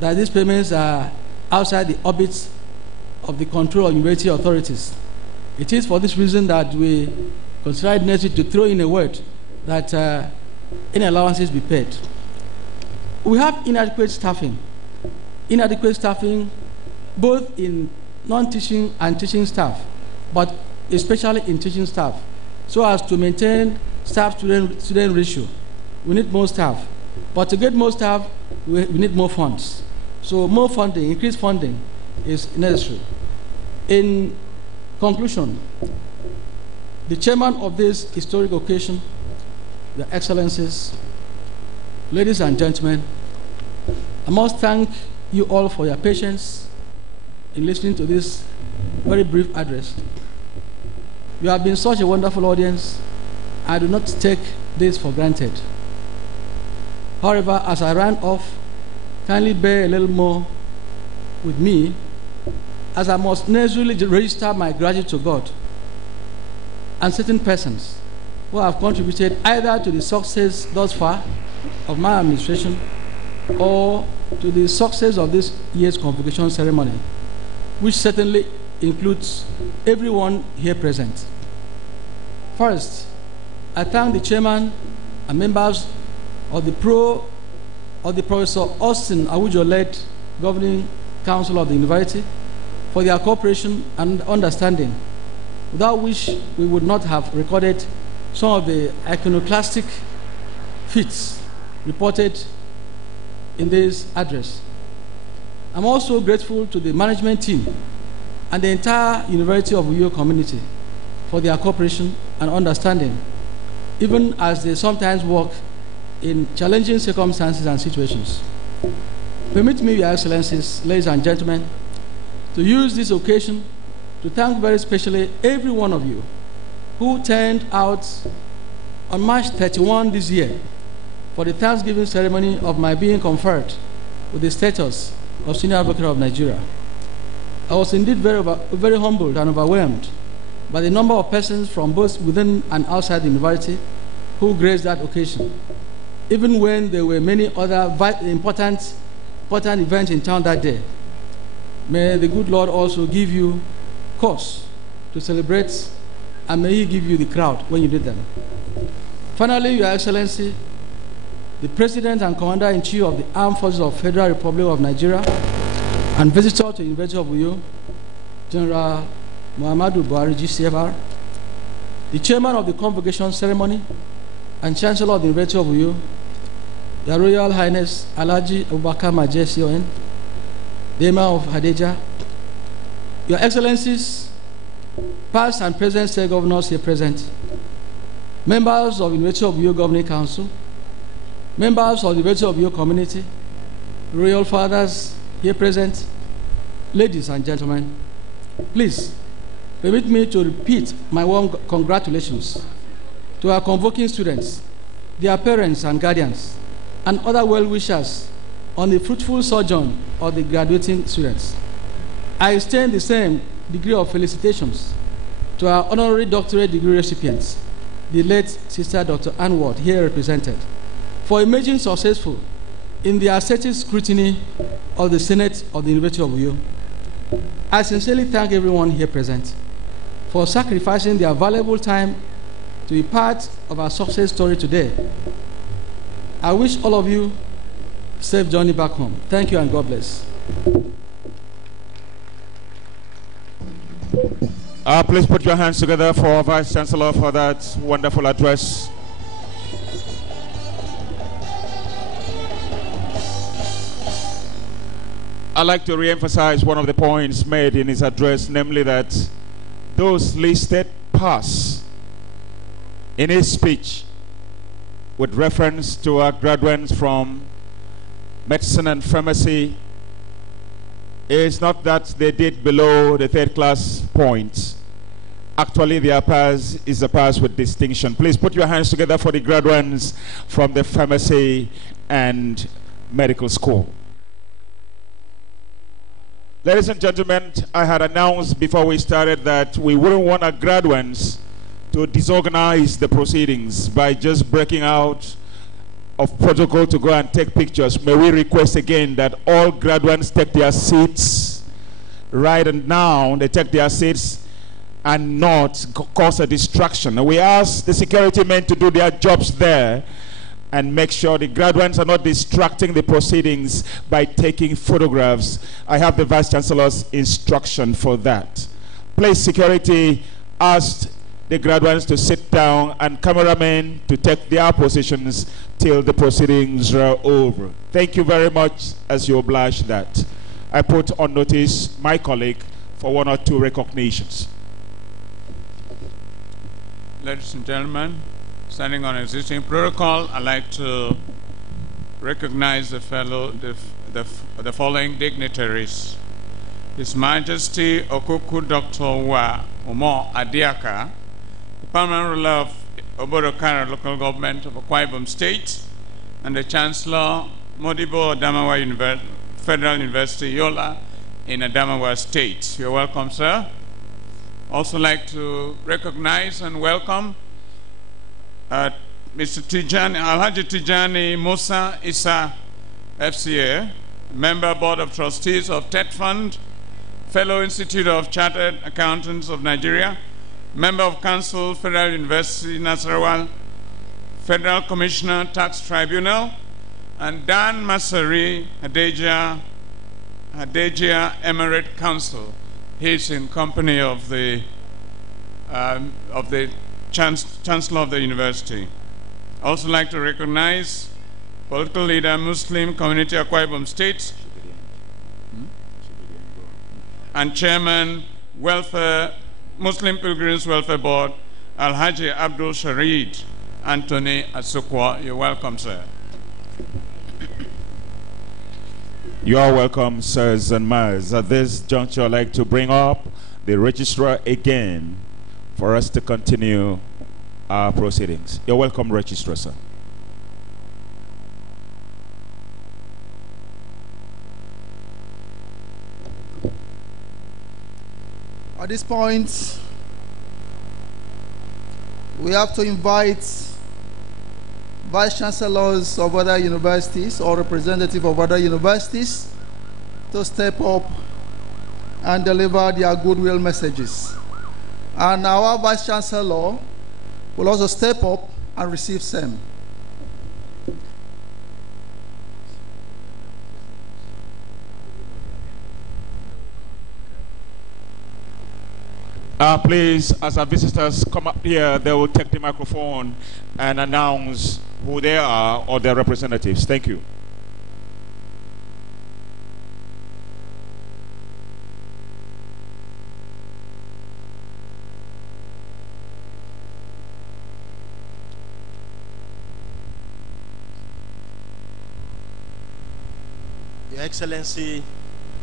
that these payments are outside the orbits of the control of university authorities. It is for this reason that we consider it necessary to throw in a word that any allowances be paid. We have inadequate staffing both in non-teaching and teaching staff, but especially in teaching staff, so as to maintain staff-student ratio. We need more staff, but to get more staff, we need more funds. So more funding, increased funding is necessary. In conclusion, the chairman of this historic occasion, Your Excellencies, ladies and gentlemen, I must thank you all for your patience in listening to this very brief address. You have been such a wonderful audience. I do not take this for granted. However, as I ran off, kindly bear a little more with me, as I must necessarily register my gratitude to God and certain persons who have contributed either to the success thus far of my administration or to the success of this year's convocation ceremony, which certainly includes everyone here present. First, I thank the chairman and members of the Professor Austin Awujo-led Governing Council of the University for their cooperation and understanding, without which we would not have recorded some of the iconoclastic feats reported in this address. I'm also grateful to the management team and the entire University of Uyo community for their cooperation and understanding, even as they sometimes work in challenging circumstances and situations. Permit me, Your Excellencies, ladies and gentlemen, to use this occasion to thank very specially every one of you who turned out on March 31 this year for the Thanksgiving ceremony of my being conferred with the status of Senior Advocate of Nigeria. I was indeed very humbled and overwhelmed by the number of persons from both within and outside the university who graced that occasion, even when there were many other important events in town that day. May the good Lord also give you cause to celebrate, and may He give you the crowd when you did them. Finally, Your Excellency, the President and Commander-in-Chief of the Armed Forces of the Federal Republic of Nigeria and visitor to the University of Uyo, General Muhammadu Buhari, GCFR, the Chairman of the Convocation Ceremony and Chancellor of the University of Uyo, Your Royal Highness Alhaji Abubakar Majeh CON, the Emir of Hadeja, Your Excellencies, past and present state governors here present, members of the University of Uyo Governing Council, members of the University of Uyo community, royal fathers here present, ladies and gentlemen, please permit me to repeat my warm congratulations to our convoking students, their parents and guardians, and other well-wishers on the fruitful sojourn of the graduating students. I extend the same degree of felicitations to our honorary doctorate degree recipients, the late Sister Dr. Ann Ward, here represented, for emerging successful in the assertive scrutiny of the Senate of the University of Uyo. I sincerely thank everyone here present for sacrificing their valuable time to be part of our success story today. I wish all of you safe journey back home. Thank you and God bless. Please put your hands together for our Vice Chancellor for that wonderful address. I'd like to re-emphasize one of the points made in his address, namely that those listed pass in his speech with reference to our graduates from medicine and pharmacy is not that they did below the third class point. Actually, their pass is a pass with distinction. Please put your hands together for the graduates from the pharmacy and medical school. Ladies and gentlemen, I had announced before we started that we wouldn't want our graduates to disorganize the proceedings by just breaking out of protocol to go and take pictures. May we request again that all graduates take their seats right and now. They take their seats and not cause a distraction. We ask the security men to do their jobs there and make sure the graduates are not distracting the proceedings by taking photographs. I have the Vice Chancellor's instruction for that. Please, security, ask the graduates to sit down and cameramen to take their positions till the proceedings are over. Thank you very much as you oblige that. I put on notice my colleague for one or two recognitions. Ladies and gentlemen, standing on existing protocol, I'd like to recognize the following dignitaries. His Majesty Okuku Dr. Wa Omo Adiaka, the Permanent Ruler of Obodokara Local Government of Akwa Ibom State, and the Chancellor Modibo Adamawa Federal University, Yola, in Adamawa State. You're welcome, sir. Also like to recognize and welcome Mr. Tijani, Alhaji Tijani Musa Isa, FCA, Member Board of Trustees of TET Fund, Fellow Institute of Chartered Accountants of Nigeria, Member of Council, Federal University, Nasarawa, Federal Commissioner, Tax Tribunal, and Dan Masari, Hadejia Emirate Council. He's in company of the Chancellor of the University. I also like to recognize political leader, Muslim Community Akwa Ibom State, and Chairman, Muslim Pilgrims Welfare Board, Alhaji Abdul Sharid Anthony Asukwa. You're welcome, sir. You are welcome, sirs and ma'ams. At this juncture, I'd like to bring up the registrar again for us to continue our proceedings. You're welcome, registrar, sir. At this point, we have to invite vice chancellors of other universities or representatives of other universities to step up and deliver their goodwill messages. And our vice chancellor will also step up and receive same. Please, as our visitors come up here, they will take the microphone and announce who they are or their representatives. Thank you. Your Excellency,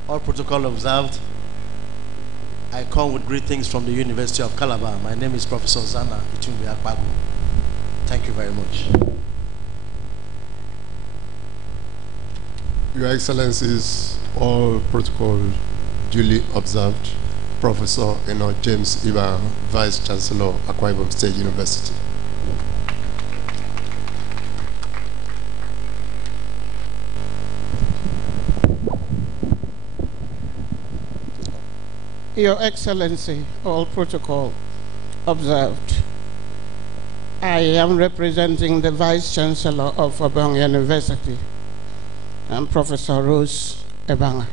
all protocol observed, I come with greetings from the University of Calabar. My name is Professor Zana Itumbi Akpagu. Thank you very much. Your Excellencies, all protocol duly observed, Professor James Iba, Vice Chancellor, Akwa Ibom State University. Your Excellency, all protocol observed. I am representing the Vice Chancellor of Obong University, and Professor Rose Ebanga.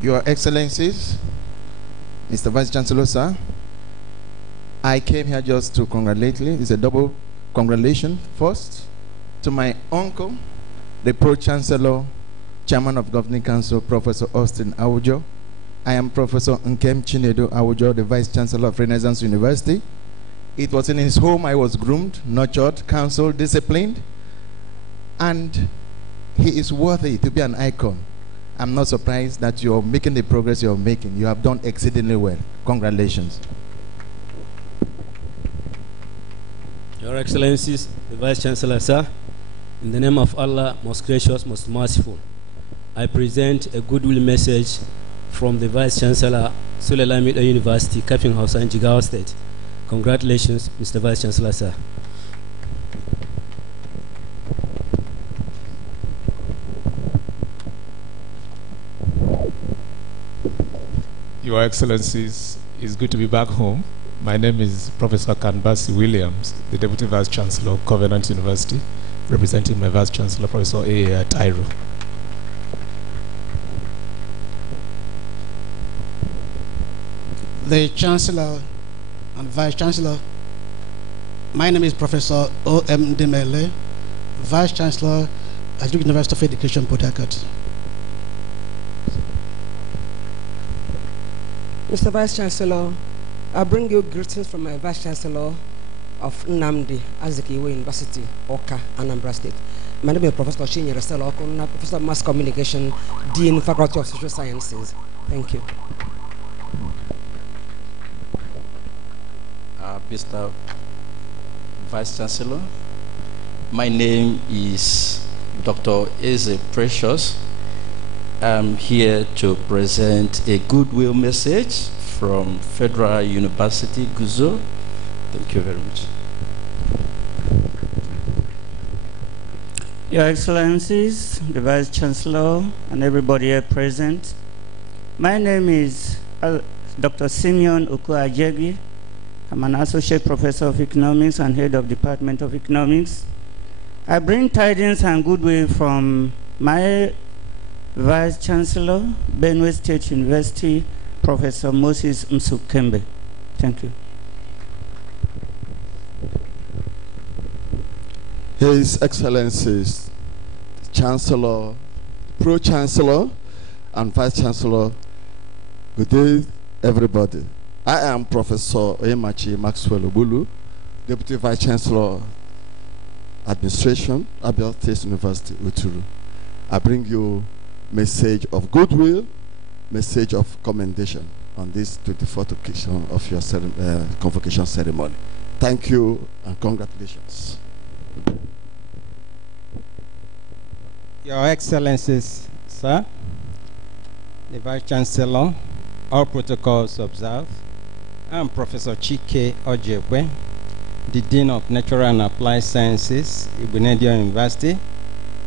Your Excellencies, Mr. Vice Chancellor, sir, I came here just to congratulate you. It's a double congratulation. First, to my uncle, the Pro-Chancellor, Chairman of Governing Council, Professor Austin Awujo. I am Professor Nkem Chinedu Awujo, the Vice Chancellor of Renaissance University. It was in his home I was groomed, nurtured, counseled, disciplined, and he is worthy to be an icon. I'm not surprised that you're making the progress you're making. You have done exceedingly well. Congratulations. Your Excellencies, the Vice Chancellor, sir, in the name of Allah, most gracious, most merciful, I present a goodwill message from the Vice Chancellor, Sulalamido University, Kafing House, and Jigawa State. Congratulations, Mr. Vice Chancellor, sir. Your Excellencies, it's good to be back home. My name is Professor Kanbasi Williams, the Deputy Vice Chancellor of Covenant University, representing my Vice Chancellor, Professor A. Tairo. The Chancellor and Vice Chancellor, my name is Professor O.M. Demele, Vice Chancellor at the University of Education, Port Harcourt. Mr. Vice Chancellor, I bring you greetings from my Vice Chancellor of Nnamdi Azikiwe University, Oka, Anambra State. My name is Professor Chinyere Stella Okuna, Professor of Mass Communication, Dean, Faculty of Social Sciences. Thank you. Mr. Vice Chancellor, my name is Dr. Eze Precious. I'm here to present a goodwill message from Federal University, Guzo. Thank you very much. Your Excellencies, the Vice Chancellor, and everybody here present, my name is Dr. Simeon Okuajegi. I'm an Associate Professor of Economics and Head of Department of Economics. I bring tidings and goodwill from my Vice Chancellor, Benue State University, Professor Moses Msukembe. Thank you. His Excellencies, Chancellor, Pro-Chancellor, and Vice-Chancellor, good day, everybody. I am Professor Oyemachi Maxwell Obulu, Deputy Vice-Chancellor, Administration, Abia State University, Uturu. I bring you message of goodwill, message of commendation on this 24th occasion of your convocation ceremony. Thank you and congratulations. Your Excellencies, sir, the Vice Chancellor, all protocols observed. I'm Professor Chike Ojekwe, the Dean of Natural and Applied Sciences, Ibunedia University.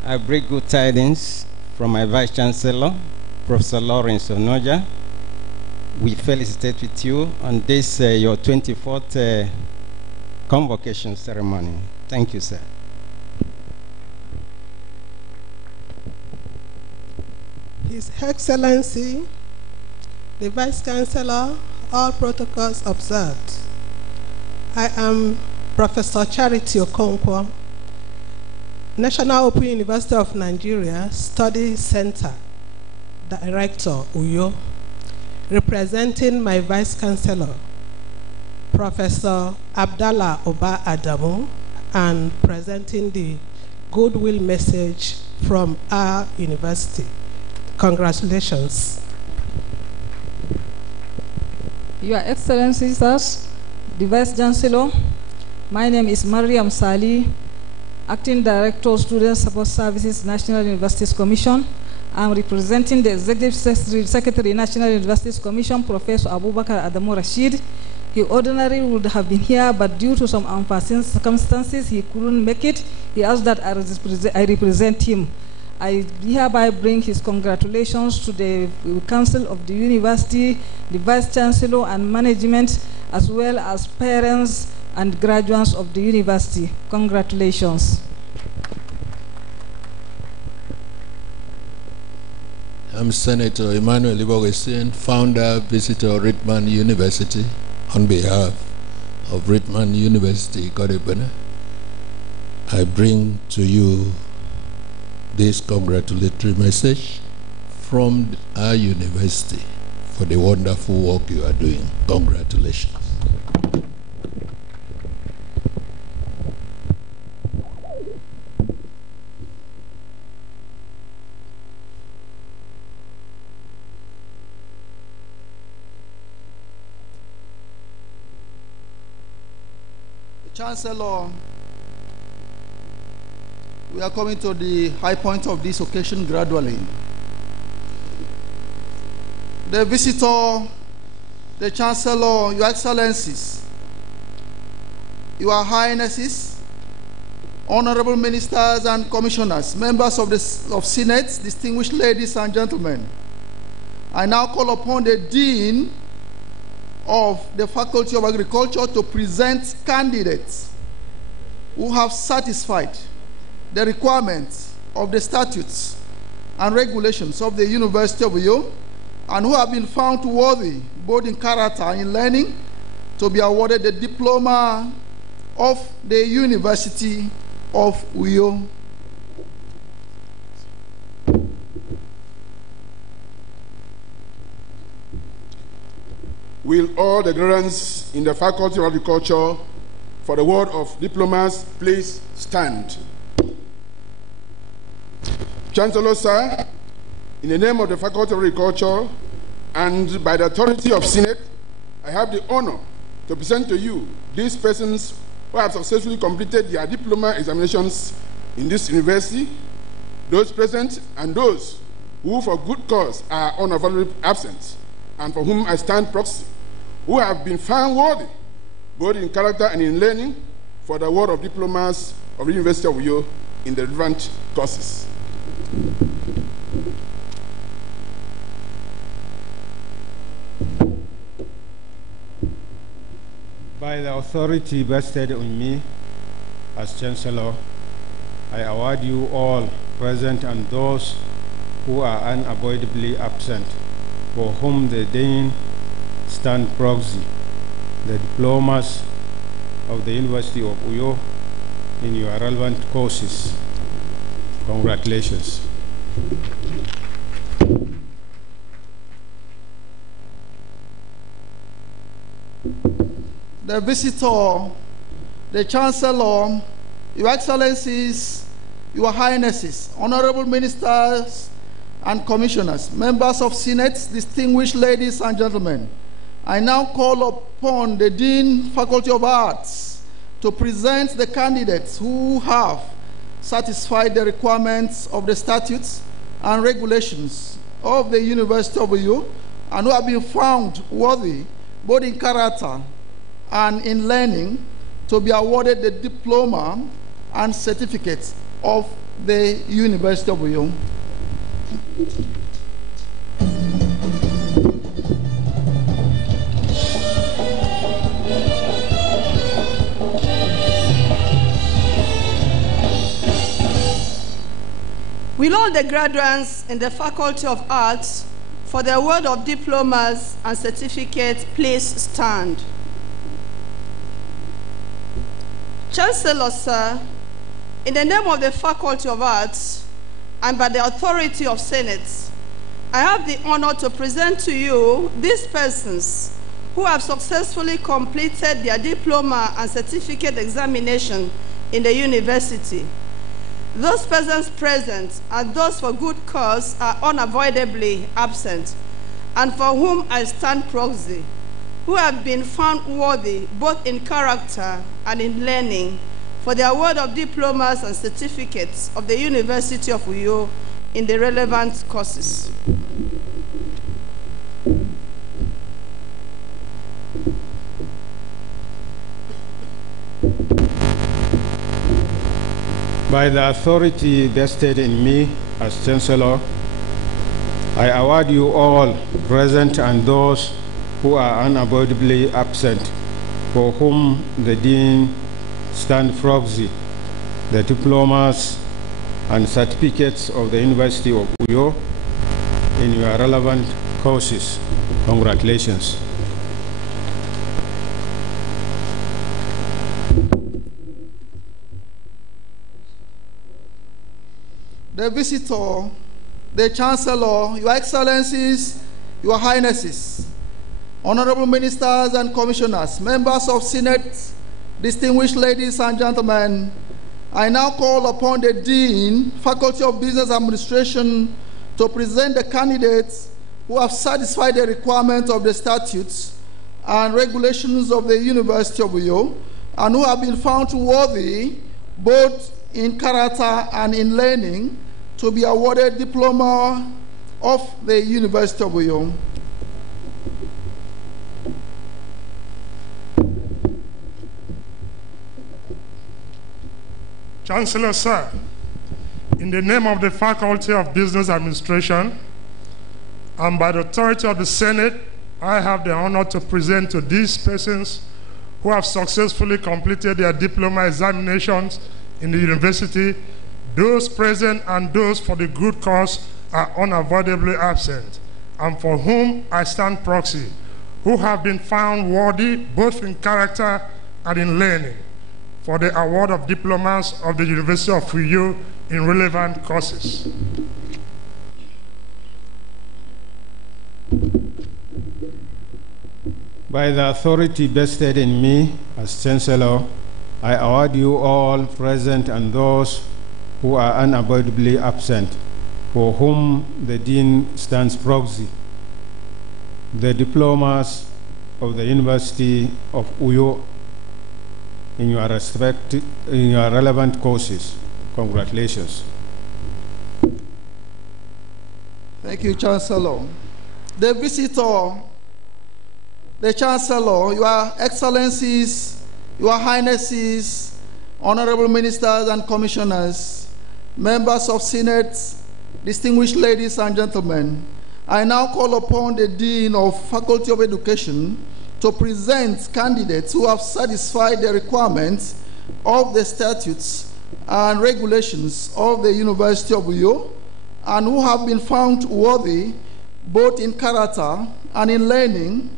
I bring good tidings from my Vice Chancellor, Professor Lawrence Onoja. We felicitate with you on this, your 24th Convocation Ceremony. Thank you, sir. His Excellency, the Vice Chancellor, all protocols observed. I am Professor Charity Okonkwo, National Open University of Nigeria Study Center Director, Uyo, representing my Vice Chancellor, Professor Abdallah Oba Adamu, and presenting the goodwill message from our university. Congratulations. Your Excellencies, the Vice Chancellor, my name is Mariam Sali, Acting Director, Student Support Services, National Universities Commission. I'm representing the Executive Secretary, National Universities Commission, Professor Abubakar Adamu Rashid. He ordinarily would have been here, but due to some unforeseen circumstances, he couldn't make it. He asked that I represent him. I hereby bring his congratulations to the Council of the University, the Vice Chancellor and management, as well as parents and graduates of the university. Congratulations. I'm Senator Emmanuel Ibogesin, founder, visitor of Ritman University. On behalf of Ritman University, Godebene, I bring to you this congratulatory message from our university for the wonderful work you are doing. Congratulations. Chancellor, we are coming to the high point of this occasion gradually. The visitor, the Chancellor, Your Excellencies, Your Highnesses, Honorable Ministers and Commissioners, members of the Senate, distinguished ladies and gentlemen, I now call upon the Dean of the Faculty of Agriculture to present candidates who have satisfied the requirements of the statutes and regulations of the University of Uyo and who have been found worthy, both in character and in learning, to be awarded the diploma of the University of Uyo. Will all the graduates in the Faculty of Agriculture for the word of diplomas please stand? Chancellor, sir, in the name of the Faculty of Agriculture and by the authority of Senate, I have the honor to present to you these persons who have successfully completed their diploma examinations in this university, those present and those who for good cause are unavoidably absent, and for whom I stand proxy, who have been found worthy, both in character and in learning, for the award of diplomas of the University of Uyo in the relevant courses. By the authority vested on me as Chancellor, I award you all present and those who are unavoidably absent, for whom the Dean stand proxy, the diplomas of the University of Uyo in your relevant courses. Congratulations. The visitor, the Chancellor, Your Excellencies, Your Highnesses, Honorable Ministers and Commissioners, Members of Senate, distinguished ladies and gentlemen, I now call upon the Dean, Faculty of Arts, to present the candidates who have satisfied the requirements of the statutes and regulations of the University of Uyo and who have been found worthy, both in character and in learning, to be awarded the diploma and certificate of the University of Uyo. Will all the graduates in the Faculty of Arts for the award of diplomas and certificates please stand? Chancellor, sir, in the name of the Faculty of Arts and by the authority of Senate, I have the honor to present to you these persons who have successfully completed their diploma and certificate examination in the university. Those persons present and those for good cause are unavoidably absent, and for whom I stand proxy, who have been found worthy both in character and in learning for the award of diplomas and certificates of the University of Uyo in the relevant courses. By the authority vested in me as Chancellor, I award you all present and those who are unavoidably absent, for whom the Dean stand proxy, the diplomas and certificates of the University of Uyo in your relevant courses. Congratulations. The visitor, the Chancellor, Your Excellencies, Your Highnesses, Honorable Ministers and Commissioners, Members of Senate, distinguished ladies and gentlemen, I now call upon the Dean, Faculty of Business Administration, to present the candidates who have satisfied the requirements of the statutes and regulations of the University of Uyo and who have been found worthy both in character and in learning to be awarded diploma of the University of Uyo. Chancellor, sir, in the name of the Faculty of Business Administration and by the authority of the Senate, I have the honor to present to these persons who have successfully completed their diploma examinations in the university. Those present and those for the good cause are unavoidably absent, and for whom I stand proxy, who have been found worthy both in character and in learning for the award of diplomas of the University of Uyo in relevant courses. By the authority vested in me as Chancellor, I award you all present and those who are unavoidably absent, for whom the Dean stands proxy, the diplomas of the University of Uyo in your relevant courses. Congratulations. Thank you, Chancellor. The visitor, the Chancellor, Your Excellencies, Your Highnesses, Honorable Ministers and Commissioners, members of Senate, distinguished ladies and gentlemen, I now call upon the Dean of Faculty of Education to present candidates who have satisfied the requirements of the statutes and regulations of the University of Uyo and who have been found worthy both in character and in learning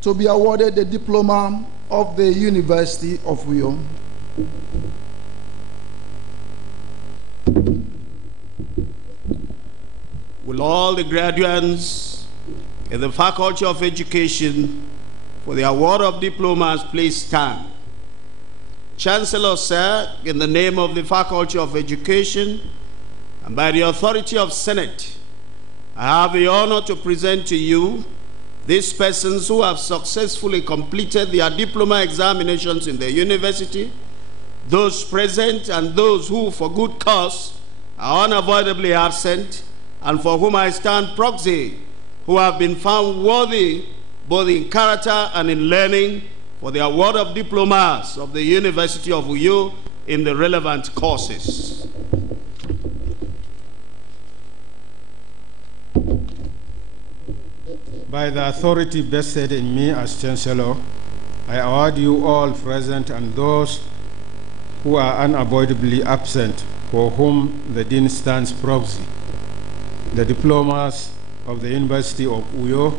to be awarded the diploma of the University of Uyo. Will all the graduates in the Faculty of Education for the award of diplomas please stand? Chancellor, sir, in the name of the Faculty of Education and by the authority of Senate, I have the honor to present to you these persons who have successfully completed their diploma examinations in the university, those present and those who, for good cause, are unavoidably absent, and for whom I stand proxy, who have been found worthy both in character and in learning for the award of diplomas of the University of Uyo in the relevant courses. By the authority vested in me as Chancellor, I award you all present and those who are unavoidably absent, for whom the Dean stands proxy, the diplomas of the University of Uyo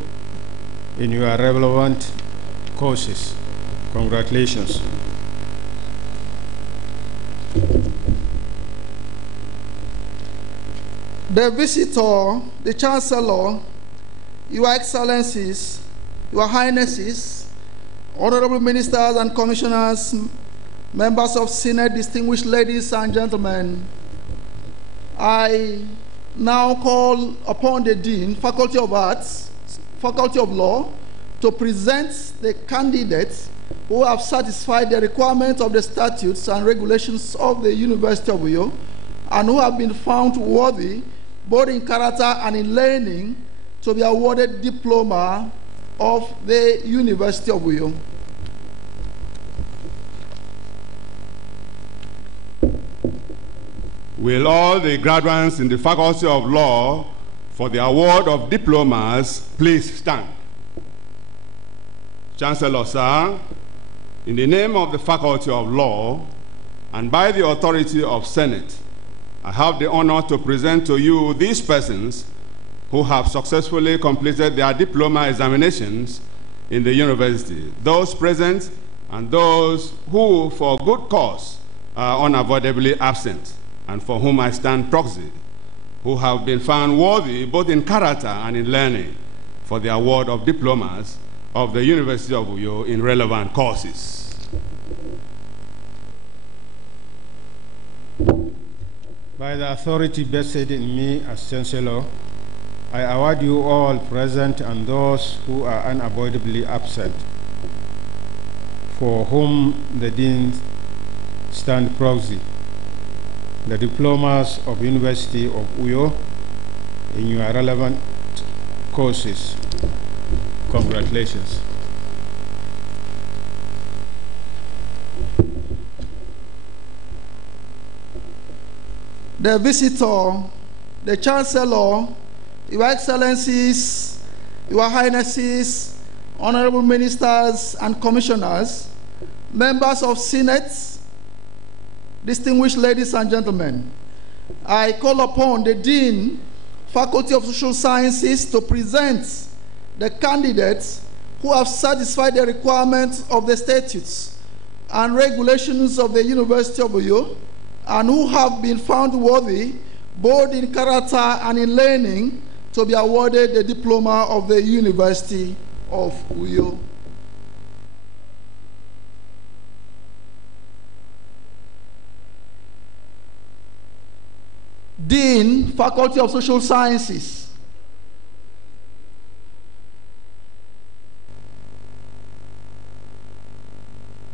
in your relevant courses. Congratulations. The visitor, the Chancellor, Your Excellencies, Your Highnesses, Honorable Ministers and Commissioners, members of Senate, distinguished ladies and gentlemen, I now call upon the Dean, Faculty of Arts, Faculty of Law, to present the candidates who have satisfied the requirements of the statutes and regulations of the University of Uyo and who have been found worthy both in character and in learning to be awarded diploma of the University of Uyo. Will all the graduates in the Faculty of Law for the award of diplomas please stand? Chancellor, sir, in the name of the Faculty of Law and by the authority of Senate, I have the honor to present to you these persons who have successfully completed their diploma examinations in the university, those present and those who, for good cause, are unavoidably absent, and for whom I stand proxy, who have been found worthy both in character and in learning for the award of diplomas of the University of Uyo in relevant courses. By the authority vested in me as Chancellor, I award you all present and those who are unavoidably absent, for whom the Dean stand proxy, the diplomas of University of Uyo in your relevant courses. Congratulations. The visitor, the Chancellor, Your Excellencies, Your Highnesses, Honorable Ministers and Commissioners, members of Senate, distinguished ladies and gentlemen, I call upon the Dean, Faculty of Social Sciences, to present the candidates who have satisfied the requirements of the statutes and regulations of the University of Uyo and who have been found worthy both in character and in learning to be awarded the diploma of the University of Uyo. Dean, Faculty of Social Sciences.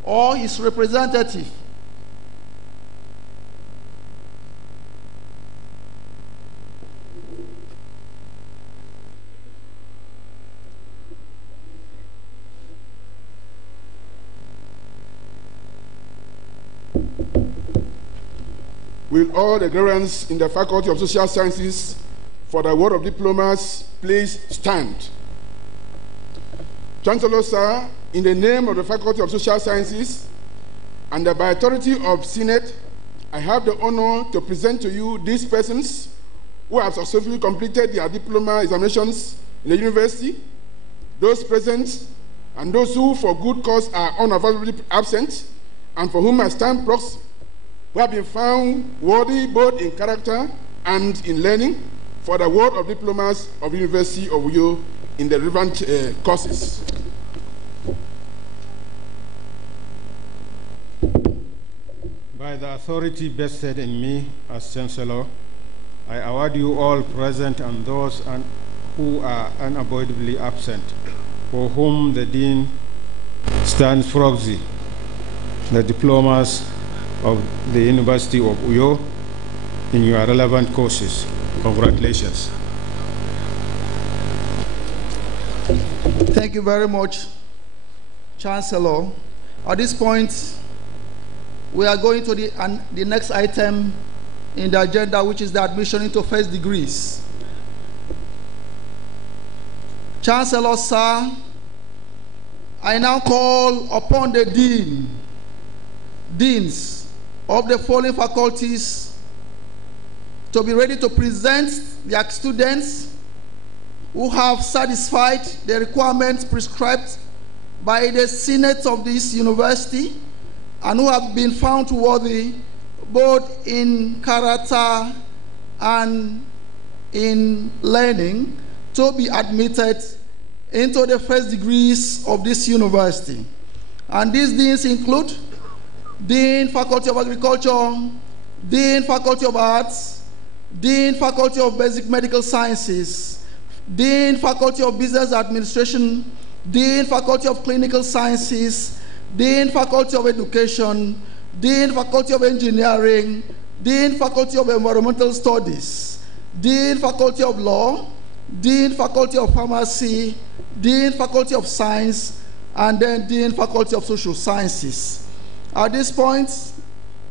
Or his representative. Will all the graduates in the Faculty of Social Sciences for the award of diplomas please stand? Chancellor, sir, in the name of the Faculty of Social Sciences and by authority of Senate, I have the honor to present to you these persons who have successfully completed their diploma examinations in the university, those present and those who for good cause are unavoidably absent, and for whom I stand proxy, who have been found worthy both in character and in learning for the award of diplomas of the University of Uyo in the relevant courses. By the authority vested in me as Chancellor, I award you all present and those who are unavoidably absent, for whom the Dean stands proxy, the diplomas of the University of Uyo in your relevant courses. Congratulations. Thank you very much, Chancellor. At this point, we are going to the next item in the agenda, which is the admission into first degrees. Chancellor, sir, I now call upon the deans of the following faculties to be ready to present their students who have satisfied the requirements prescribed by the Senate of this university and who have been found worthy both in character and in learning to be admitted into the first degrees of this university. And these deans include Dean, Faculty of Agriculture, Dean, Faculty of Arts, Dean, Faculty of Basic Medical Sciences, Dean, Faculty of Business Administration, Dean, Faculty of Clinical Sciences, Dean, Faculty of Education, Dean, Faculty of Engineering, Dean, Faculty of Environmental Studies, Dean, Faculty of Law, Dean, Faculty of Pharmacy, Dean, Faculty of Science, and then Dean, Faculty of Social Sciences. At this point,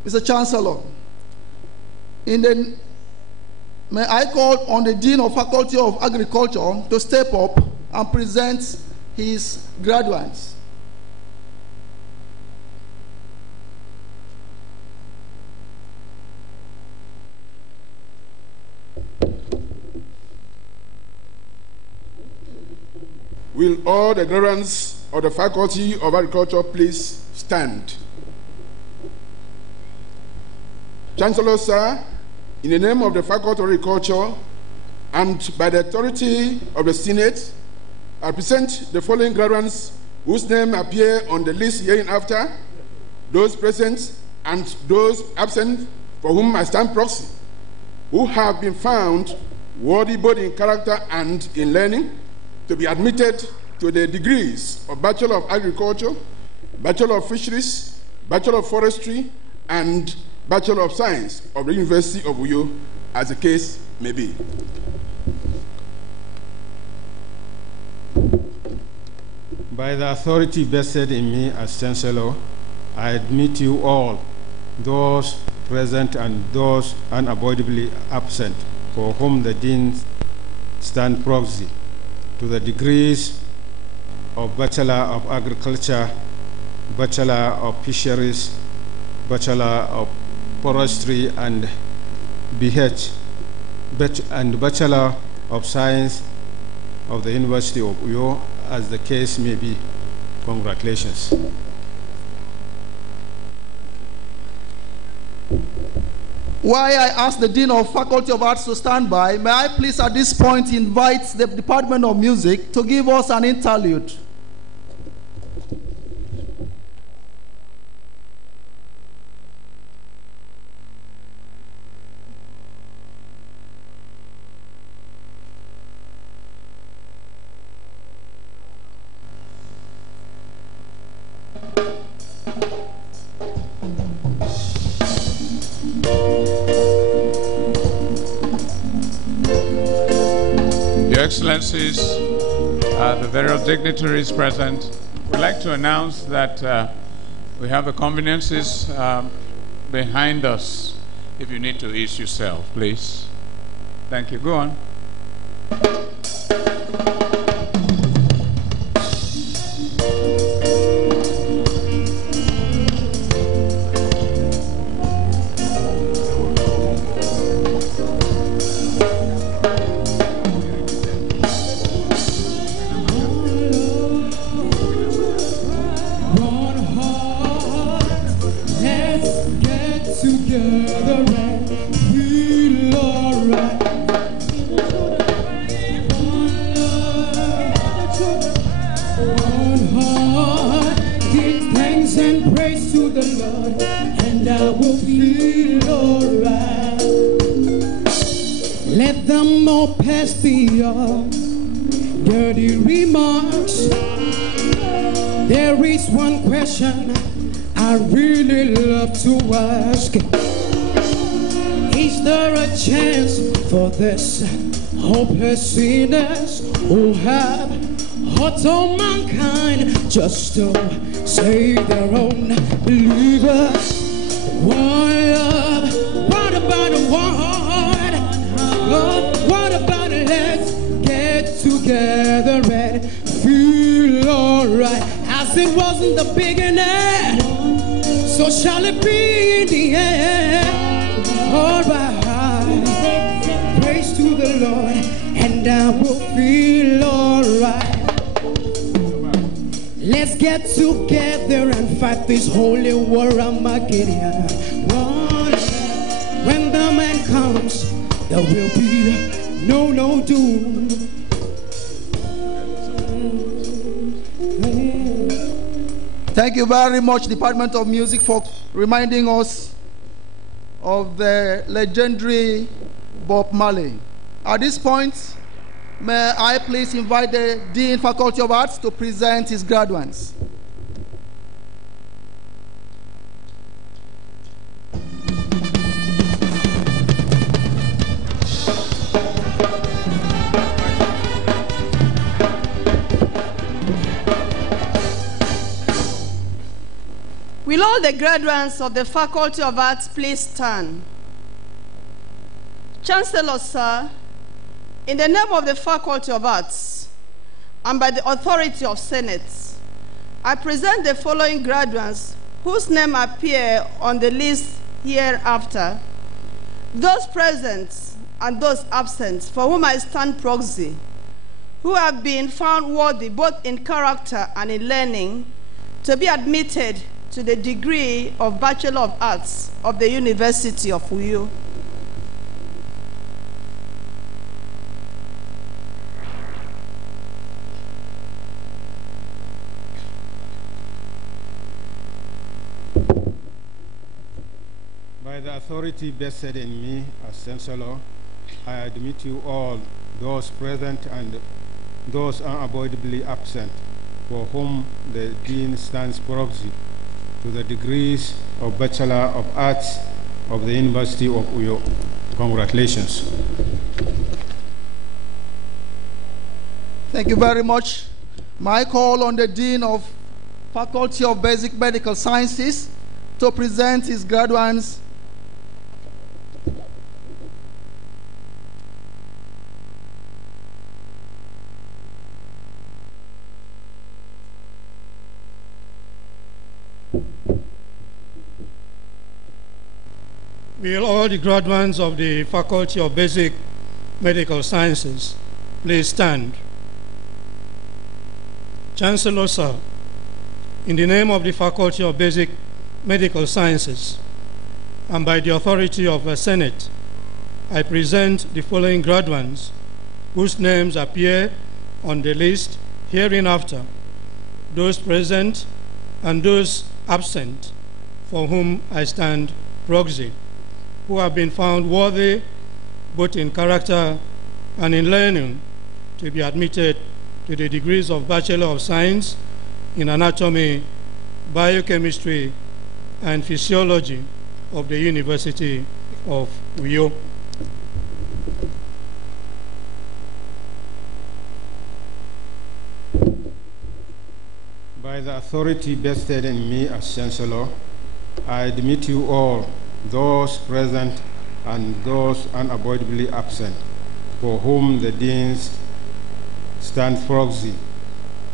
Mr. Chancellor, may I call on the Dean of Faculty of Agriculture to step up and present his graduates. Will all the graduates of the Faculty of Agriculture please stand? Chancellor, sir, in the name of the Faculty of Agriculture and by the authority of the Senate, I present the following graduates whose names appear on the list hereinafter, those present and those absent for whom I stand proxy, who have been found worthy both in character and in learning to be admitted to the degrees of Bachelor of Agriculture, Bachelor of Fisheries, Bachelor of Forestry, and Bachelor of Science of the University of Uyo, as the case may be. By the authority vested in me as Chancellor, I admit you all, those present and those unavoidably absent, for whom the Dean stand proxy, to the degrees of Bachelor of Agriculture, Bachelor of Fisheries, Bachelor of Forestry, and BH, and Bachelor of Science of the University of Uyo, as the case may be. Congratulations. While I ask the Dean of Faculty of Arts to stand by, may I please at this point invite the Department of Music to give us an interlude. Excellencies, the various dignitaries present, we'd like to announce that we have the conveniences behind us If you need to ease yourself, please. Thank you. Go on. Let them all pass the dirty remarks. There is one question I really love to ask. Is there a chance for this hopeless sinners who have hurt all mankind just to save their own believers? What about a word? What about let's get together and feel alright? As it was in the beginning, so shall it be in the end. Alright, praise to the Lord, and I will feel alright. Let's get together and fight this holy war, Armageddon. When the man comes, there will be no doom. Thank you very much, Department of Music, for reminding us of the legendary Bob Marley. At this point, may I please invite the Dean, Faculty of Arts, to present his graduates. Will all the graduates of the Faculty of Arts please stand? Chancellor, sir, in the name of the Faculty of Arts and by the authority of Senate, I present the following graduates whose names appear on the list hereafter. Those present and those absent for whom I stand proxy, who have been found worthy both in character and in learning to be admitted to the degree of Bachelor of Arts of the University of Uyo. By the authority vested in me as Chancellor, I admit you all, those present and those unavoidably absent, for whom the Dean stands proxy, to the degrees of Bachelor of Arts of the University of Uyo. Congratulations. Thank you very much. My call on the Dean of Faculty of Basic Medical Sciences to present his graduates. Will all the graduates of the Faculty of Basic Medical Sciences please stand? Chancellor, sir, in the name of the Faculty of Basic Medical Sciences and by the authority of the Senate, I present the following graduates whose names appear on the list hereinafter, those present and those absent for whom I stand proxy, who have been found worthy both in character and in learning to be admitted to the degrees of Bachelor of Science in Anatomy, Biochemistry, and Physiology of the University of Uyo. By the authority vested in me as Chancellor, I admit you all, those present and those unavoidably absent, for whom the deans stand proxy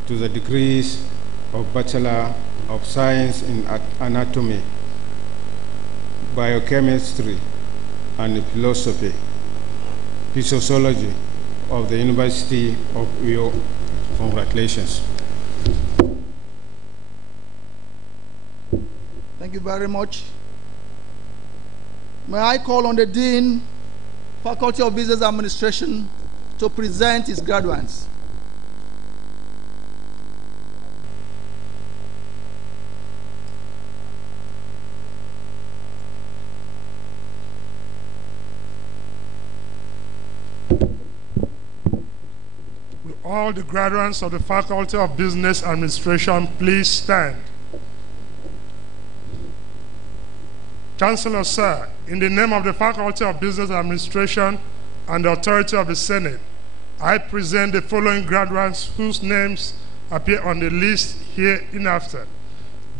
to the degrees of Bachelor of Science in Anatomy, Biochemistry, and Philosophy, Physiology of the University of Uyo. Congratulations. Thank you very much. May I call on the Dean, Faculty of Business Administration, to present his graduates. Will all the graduates of the Faculty of Business Administration please stand? Chancellor, sir, in the name of the Faculty of Business Administration and the authority of the Senate, I present the following graduates whose names appear on the list hereinafter.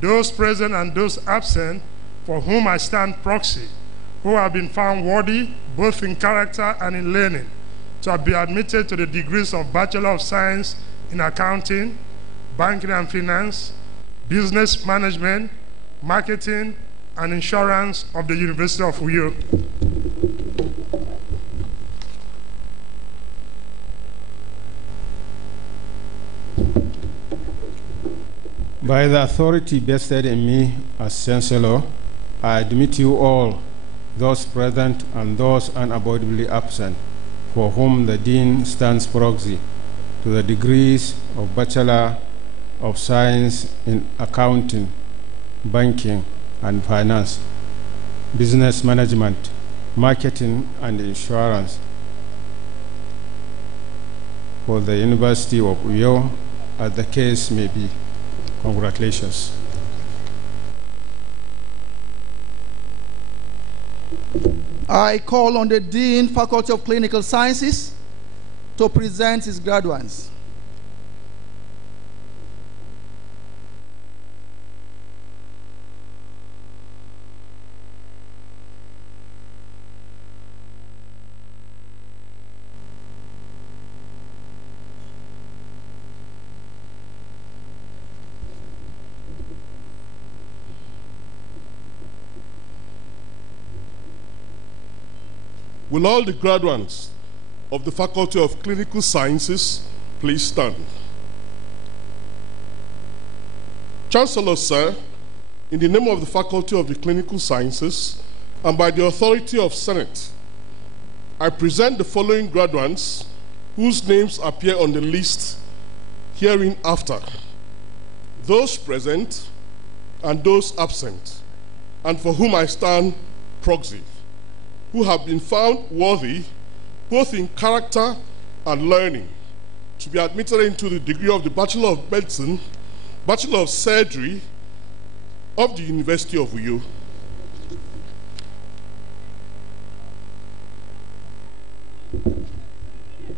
Those present and those absent, for whom I stand proxy, who have been found worthy, both in character and in learning, to be admitted to the degrees of Bachelor of Science in Accounting, Banking and Finance, Business Management, Marketing, and Insurance of the University of Uyo. By the authority vested in me as Chancellor, I admit you all, those present and those unavoidably absent, for whom the Dean stands proxy, to the degrees of Bachelor of Science in Accounting, Banking and Finance, Business Management, Marketing and Insurance for the University of Uyo, as the case may be. Congratulations. I call on the Dean, Faculty of Clinical Sciences, to present his graduates. Will all the graduates of the Faculty of Clinical Sciences please stand? Chancellor, sir, in the name of the Faculty of the Clinical Sciences and by the authority of Senate, I present the following graduates whose names appear on the list hereinafter. Those present and those absent, and for whom I stand proxy, who have been found worthy, both in character and learning, to be admitted into the degree of the Bachelor of Medicine, Bachelor of Surgery of the University of Uyo.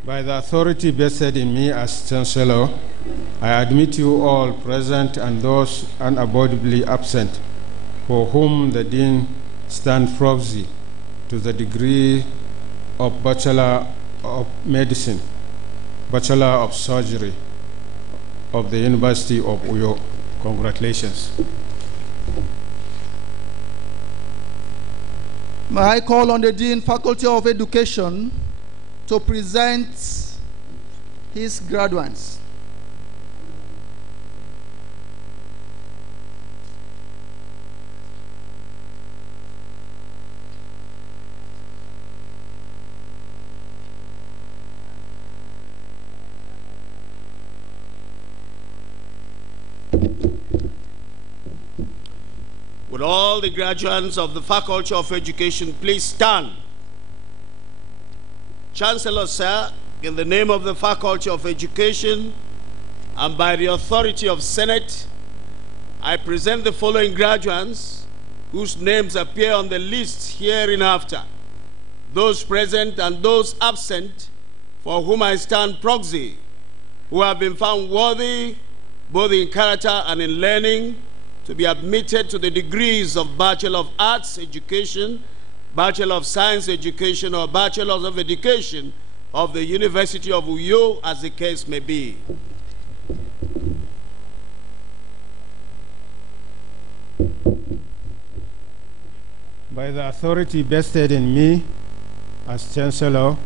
By the authority vested in me as Chancellor, I admit you all present and those unavoidably absent, for whom the Dean stands proxy, to the degree of Bachelor of Medicine, Bachelor of Surgery of the University of Uyo. Congratulations. May I call on the Dean, Faculty of Education, to present his graduates. Would all the graduates of the Faculty of Education please stand? Chancellor, sir, in the name of the Faculty of Education and by the authority of Senate, I present the following graduates whose names appear on the list hereinafter. Those present and those absent, for whom I stand proxy, who have been found worthy, both in character and in learning, to be admitted to the degrees of Bachelor of Arts Education, Bachelor of Science Education, or Bachelor of Education of the University of Uyo, as the case may be. By the authority vested in me as Chancellor,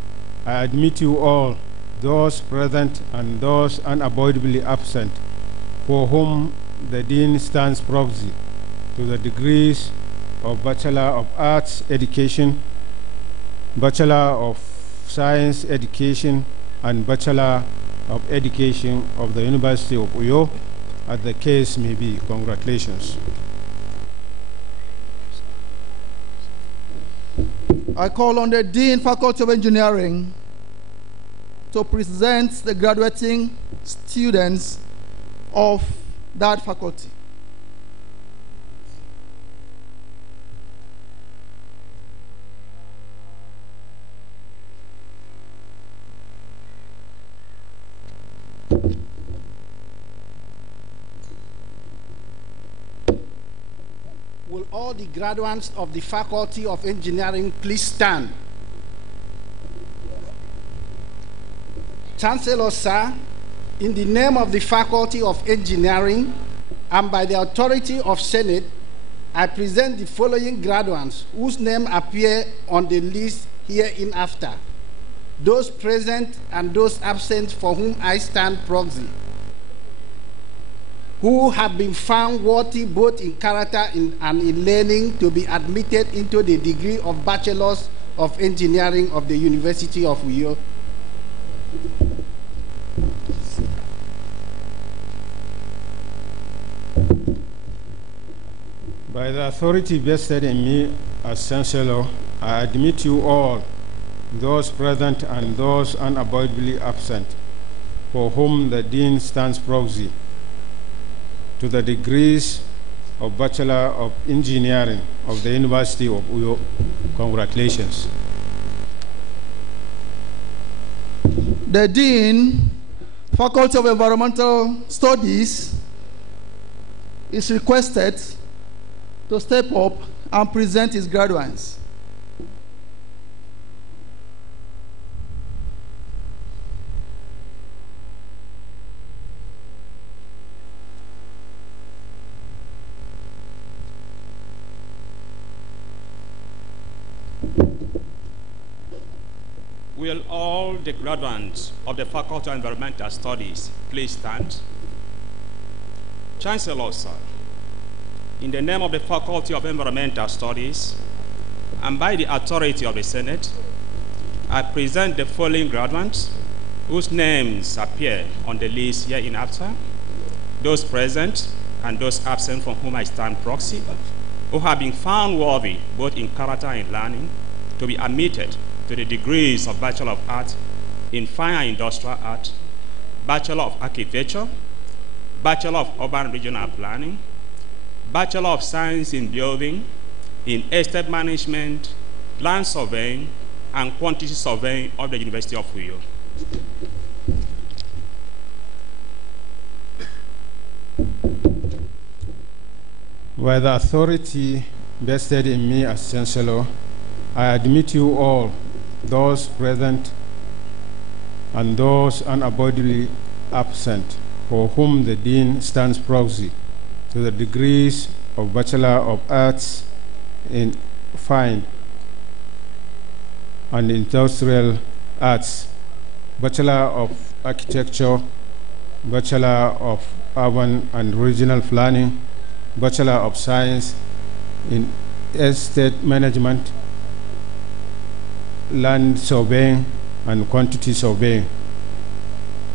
I admit you all, those present and those unavoidably absent, for whom the Dean stands proxy, to the degrees of Bachelor of Arts Education, Bachelor of Science Education, and Bachelor of Education of the University of Uyo, as the case may be. Congratulations. I call on the Dean, Faculty of Engineering, to present the graduating students of that faculty. Will all the graduates of the Faculty of Engineering please stand? Chancellor, sir, in the name of the Faculty of Engineering and by the authority of Senate, I present the following graduates whose names appear on the list hereinafter. Those present and those absent for whom I stand proxy, who have been found worthy both in character and in learning to be admitted into the degree of Bachelors of Engineering of the University of Uyo. By the authority vested in me as Chancellor, I admit you all, those present and those unavoidably absent, for whom the Dean stands proxy, to the degrees of Bachelor of Engineering of the University of Uyo. Congratulations. The Dean, Faculty of Environmental Studies, is requested to step up and present his graduates. Will all the graduates of the Faculty of Environmental Studies please stand? Chancellor, sir, in the name of the Faculty of Environmental Studies and by the authority of the Senate, I present the following graduates whose names appear on the list hereinafter, those present and those absent from whom I stand proxy, who have been found worthy both in character and learning to be admitted to the degrees of Bachelor of Arts in Fine and Industrial Art, Bachelor of Architecture, Bachelor of Urban Regional Planning, Bachelor of Science in Building, in Estate Management, Land Surveying, and Quantity Surveying of the University of Uyo. By the authority vested in me as Chancellor, I admit you all, those present and those unavoidably absent, for whom the Dean stands proxy, to the degrees of Bachelor of Arts in Fine and Industrial Arts, Bachelor of Architecture, Bachelor of Urban and Regional Planning, Bachelor of Science in Estate Management, Land Surveying, and Quantity Surveying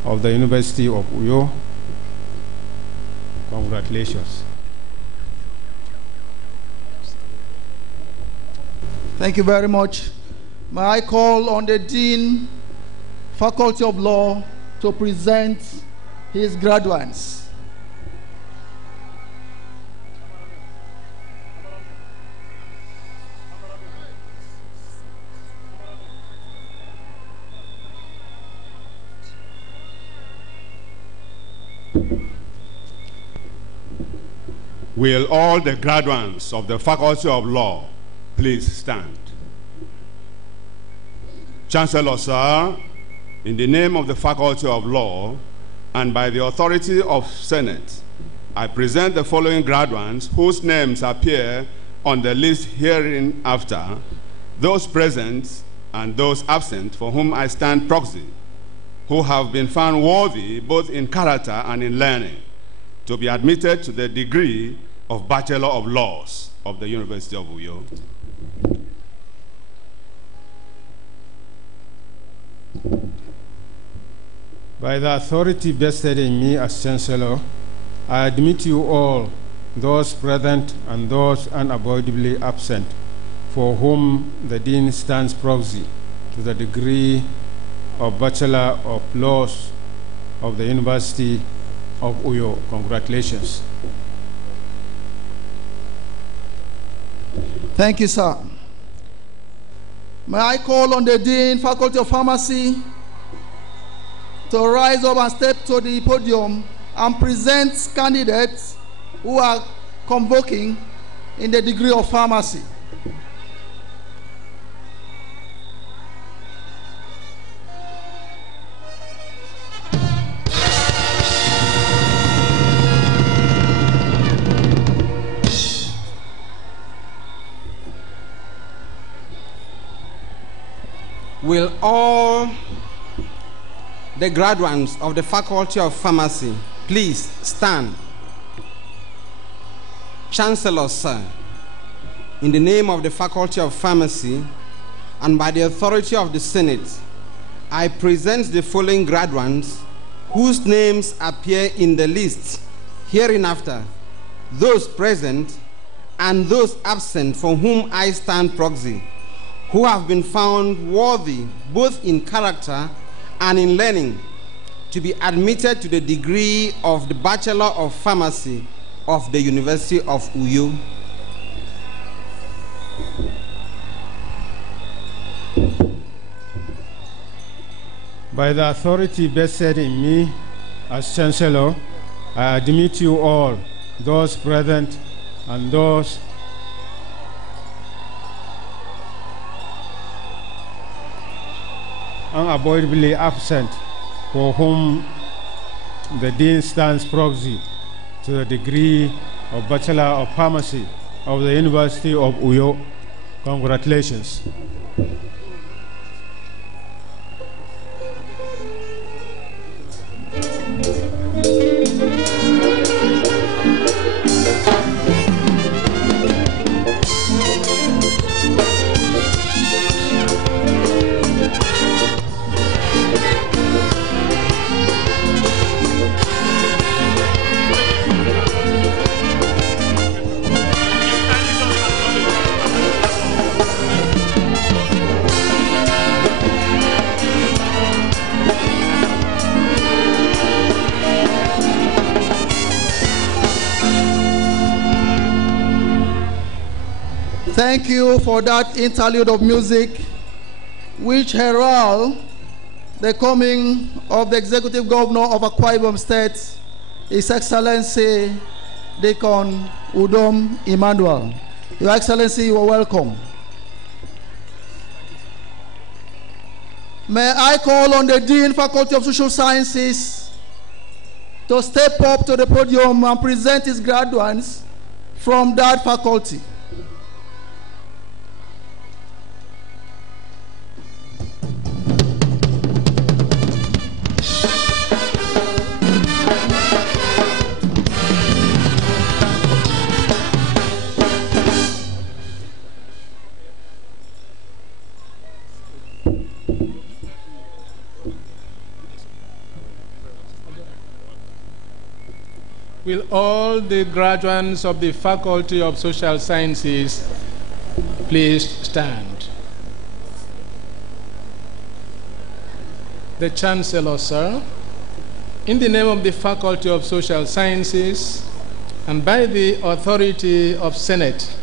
of the University of Uyo. Congratulations. Thank you very much. May I call on the Dean, Faculty of Law, to present his graduates. Will all the graduates of the Faculty of Law please stand? Chancellor, sir, in the name of the Faculty of Law and by the authority of Senate, I present the following graduates whose names appear on the list hereinafter, those present and those absent for whom I stand proxy, who have been found worthy both in character and in learning to be admitted to the degree of Bachelor of Laws of the University of Uyo. By the authority vested in me as Chancellor, I admit you all, those present and those unavoidably absent, for whom the Dean stands proxy to the degree of Bachelor of Laws of the University of Uyo. Congratulations. Thank you, sir. May I call on the Dean, Faculty of Pharmacy, to rise up and step to the podium and present candidates who are convoking in the degree of pharmacy. Will all the graduates of the Faculty of Pharmacy please stand? Chancellor, sir, in the name of the Faculty of Pharmacy and by the authority of the Senate, I present the following graduates whose names appear in the list hereinafter, those present and those absent for whom I stand proxy, who have been found worthy both in character and in learning to be admitted to the degree of the Bachelor of Pharmacy of the University of Uyo. By the authority vested in me as Chancellor, I admit you all, those present and those unavoidably absent, for whom the Dean stands proxy to the degree of Bachelor of Pharmacy of the University of Uyo. Congratulations. Thank you for that interlude of music, which herald the coming of the Executive Governor of Akwa Ibom State, His Excellency Deacon Udom Emmanuel. Your Excellency, you are welcome. May I call on the Dean, Faculty of Social Sciences, to step up to the podium and present his graduates from that faculty. Will all the graduates of the Faculty of Social Sciences please stand? The Chancellor, sir, in the name of the Faculty of Social Sciences and by the authority of Senate,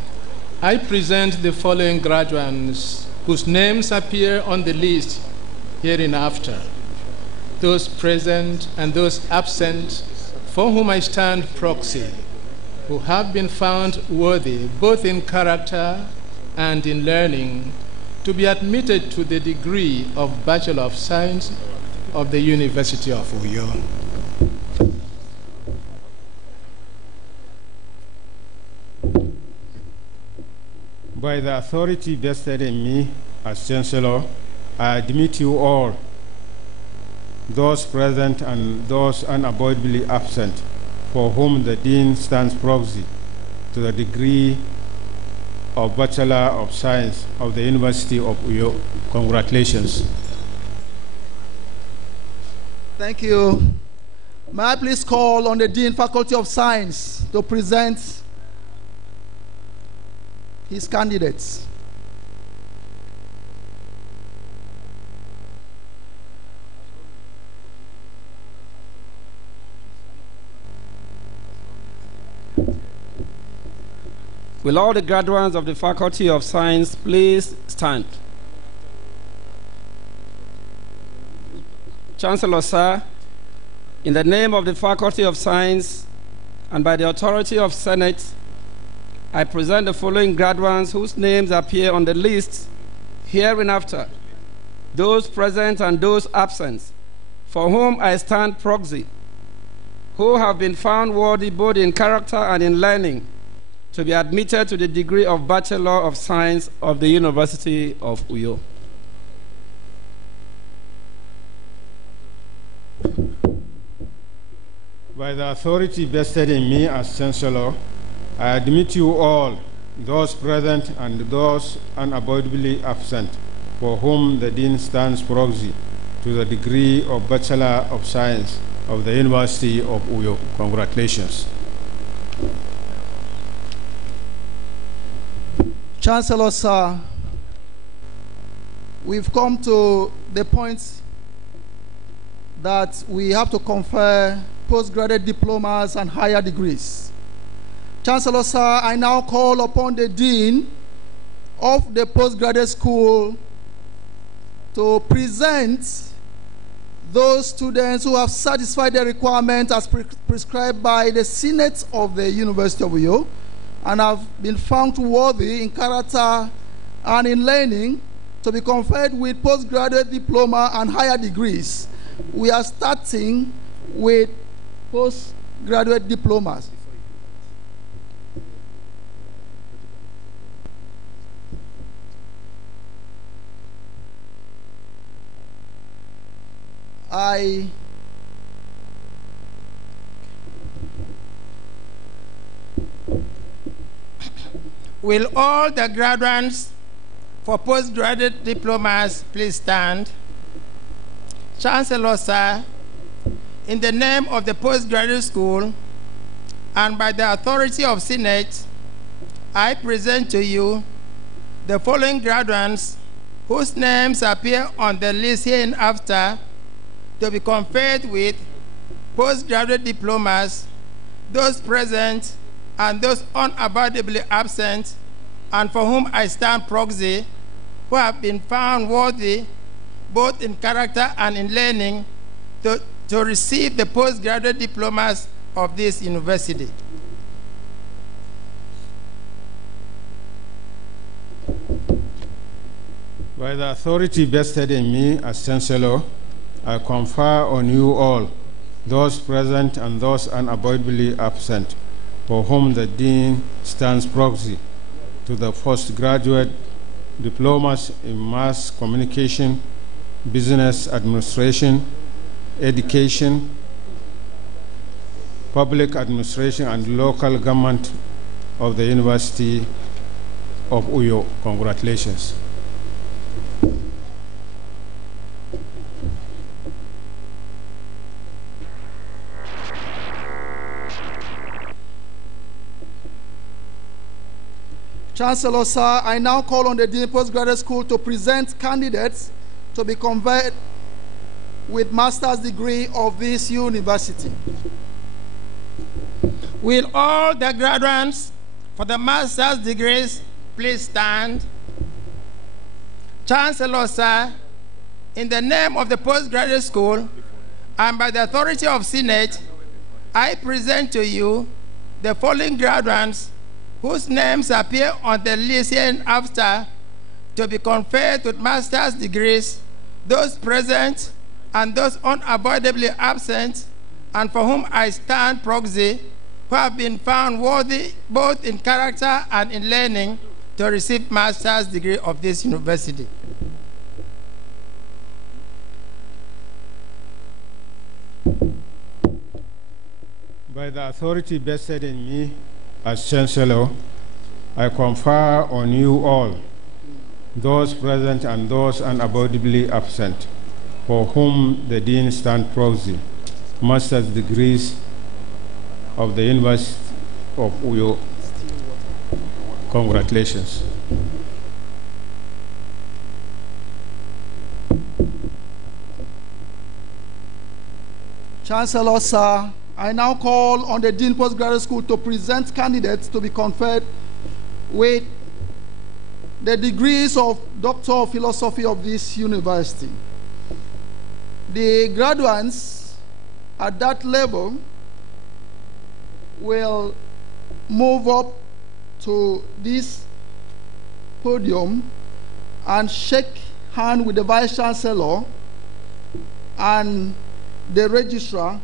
I present the following graduates whose names appear on the list hereinafter, those present and those absent for whom I stand proxy, who have been found worthy, both in character and in learning, to be admitted to the degree of Bachelor of Science of the University of Uyo. By the authority vested in me as Chancellor, I admit you all, those present and those unavoidably absent, for whom the Dean stands proxy, to the degree of Bachelor of Science of the University of Uyo. Congratulations. Thank you. May I please call on the Dean, Faculty of Science, to present his candidates. Will all the graduates of the Faculty of Science please stand? Chancellor, sir, in the name of the Faculty of Science and by the authority of Senate, I present the following graduates whose names appear on the list hereinafter, those present and those absent, for whom I stand proxy, who have been found worthy both in character and in learning to be admitted to the degree of Bachelor of Science of the University of Uyo. By the authority vested in me as Chancellor, I admit you all, those present and those unavoidably absent, for whom the Dean stands proxy, to the degree of Bachelor of Science of the University of Uyo. Congratulations. Chancellor, sir, we've come to the point that we have to confer postgraduate diplomas and higher degrees. Chancellor, sir, I now call upon the Dean of the postgraduate school to present those students who have satisfied the requirement as prescribed by the Senate of the University of Uyo and have been found worthy in character and in learning to be conferred with postgraduate diploma and higher degrees. We are starting with postgraduate diplomas. Will all the graduates for postgraduate diplomas please stand? Chancellor, sir, in the name of the postgraduate school and by the authority of Senate, I present to you the following graduates whose names appear on the list hereinafter to be conferred with postgraduate diplomas, those present and those unavoidably absent, and for whom I stand proxy, who have been found worthy, both in character and in learning, to receive the postgraduate diplomas of this university. By the authority vested in me as Chancellor, I confer on you all, those present and those unavoidably absent, for whom the Dean stands proxy, to the postgraduate diplomas in mass communication, business administration, education, public administration, and local government of the University of Uyo. Congratulations. Chancellor, sir, I now call on the Dean Postgraduate School to present candidates to be conferred with master's degree of this university. Will all the graduates for the master's degrees please stand? Chancellor, sir, in the name of the postgraduate school and by the authority of Senate, I present to you the following graduates whose names appear on the list hereafter to be conferred with master's degrees, those present and those unavoidably absent, and for whom I stand proxy, who have been found worthy both in character and in learning to receive master's degree of this university. By the authority vested in me as Chancellor, I confer on you all, those present and those unavoidably absent, for whom the Dean stands proxy, master's degrees of the University of Uyo. Congratulations. Chancellor, sir, I now call on the Dean Postgraduate School to present candidates to be conferred with the degrees of Doctor of Philosophy of this university. The graduates at that level will move up to this podium and shake hands with the Vice Chancellor and the registrar.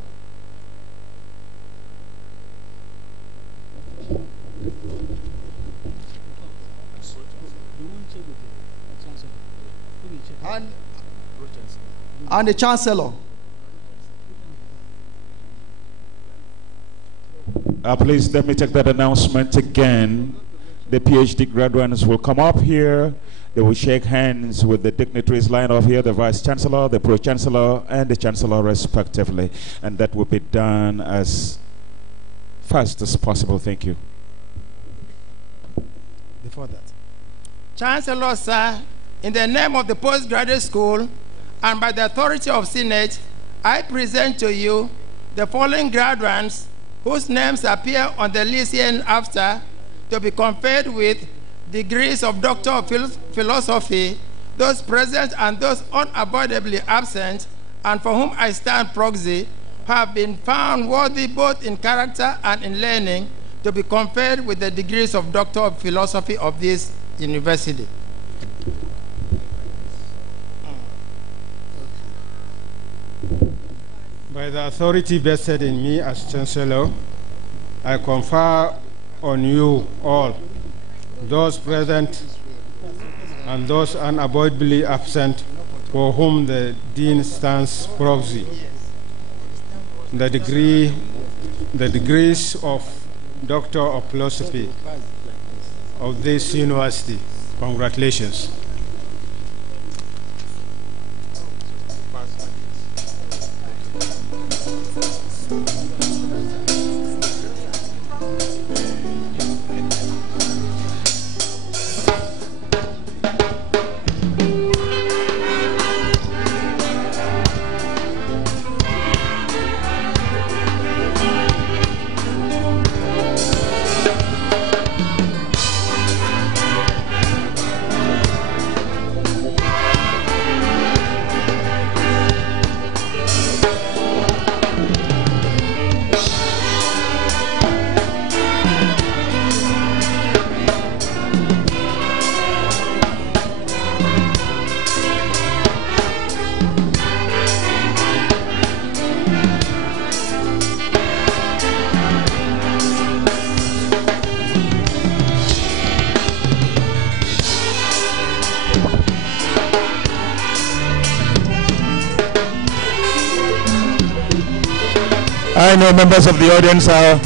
And the Chancellor. Please let me take that announcement again. The PhD graduates will come up here. They will shake hands with the dignitaries lined up here, the Vice Chancellor, the Pro Chancellor, and the Chancellor respectively. And that will be done as fast as possible. Thank you. Before that, Chancellor, sir, in the name of the Postgraduate School and by the authority of Senate, I present to you the following graduates whose names appear on the list hereafter to be conferred with degrees of Doctor of Philosophy, those present and those unavoidably absent, and for whom I stand proxy, have been found worthy both in character and in learning to be conferred with the degrees of Doctor of Philosophy of this university. By the authority vested in me as Chancellor, I confer on you all, those present and those unavoidably absent, for whom the Dean stands proxy, the degrees of Doctor of Philosophy of this university. Congratulations. I know members of the audience are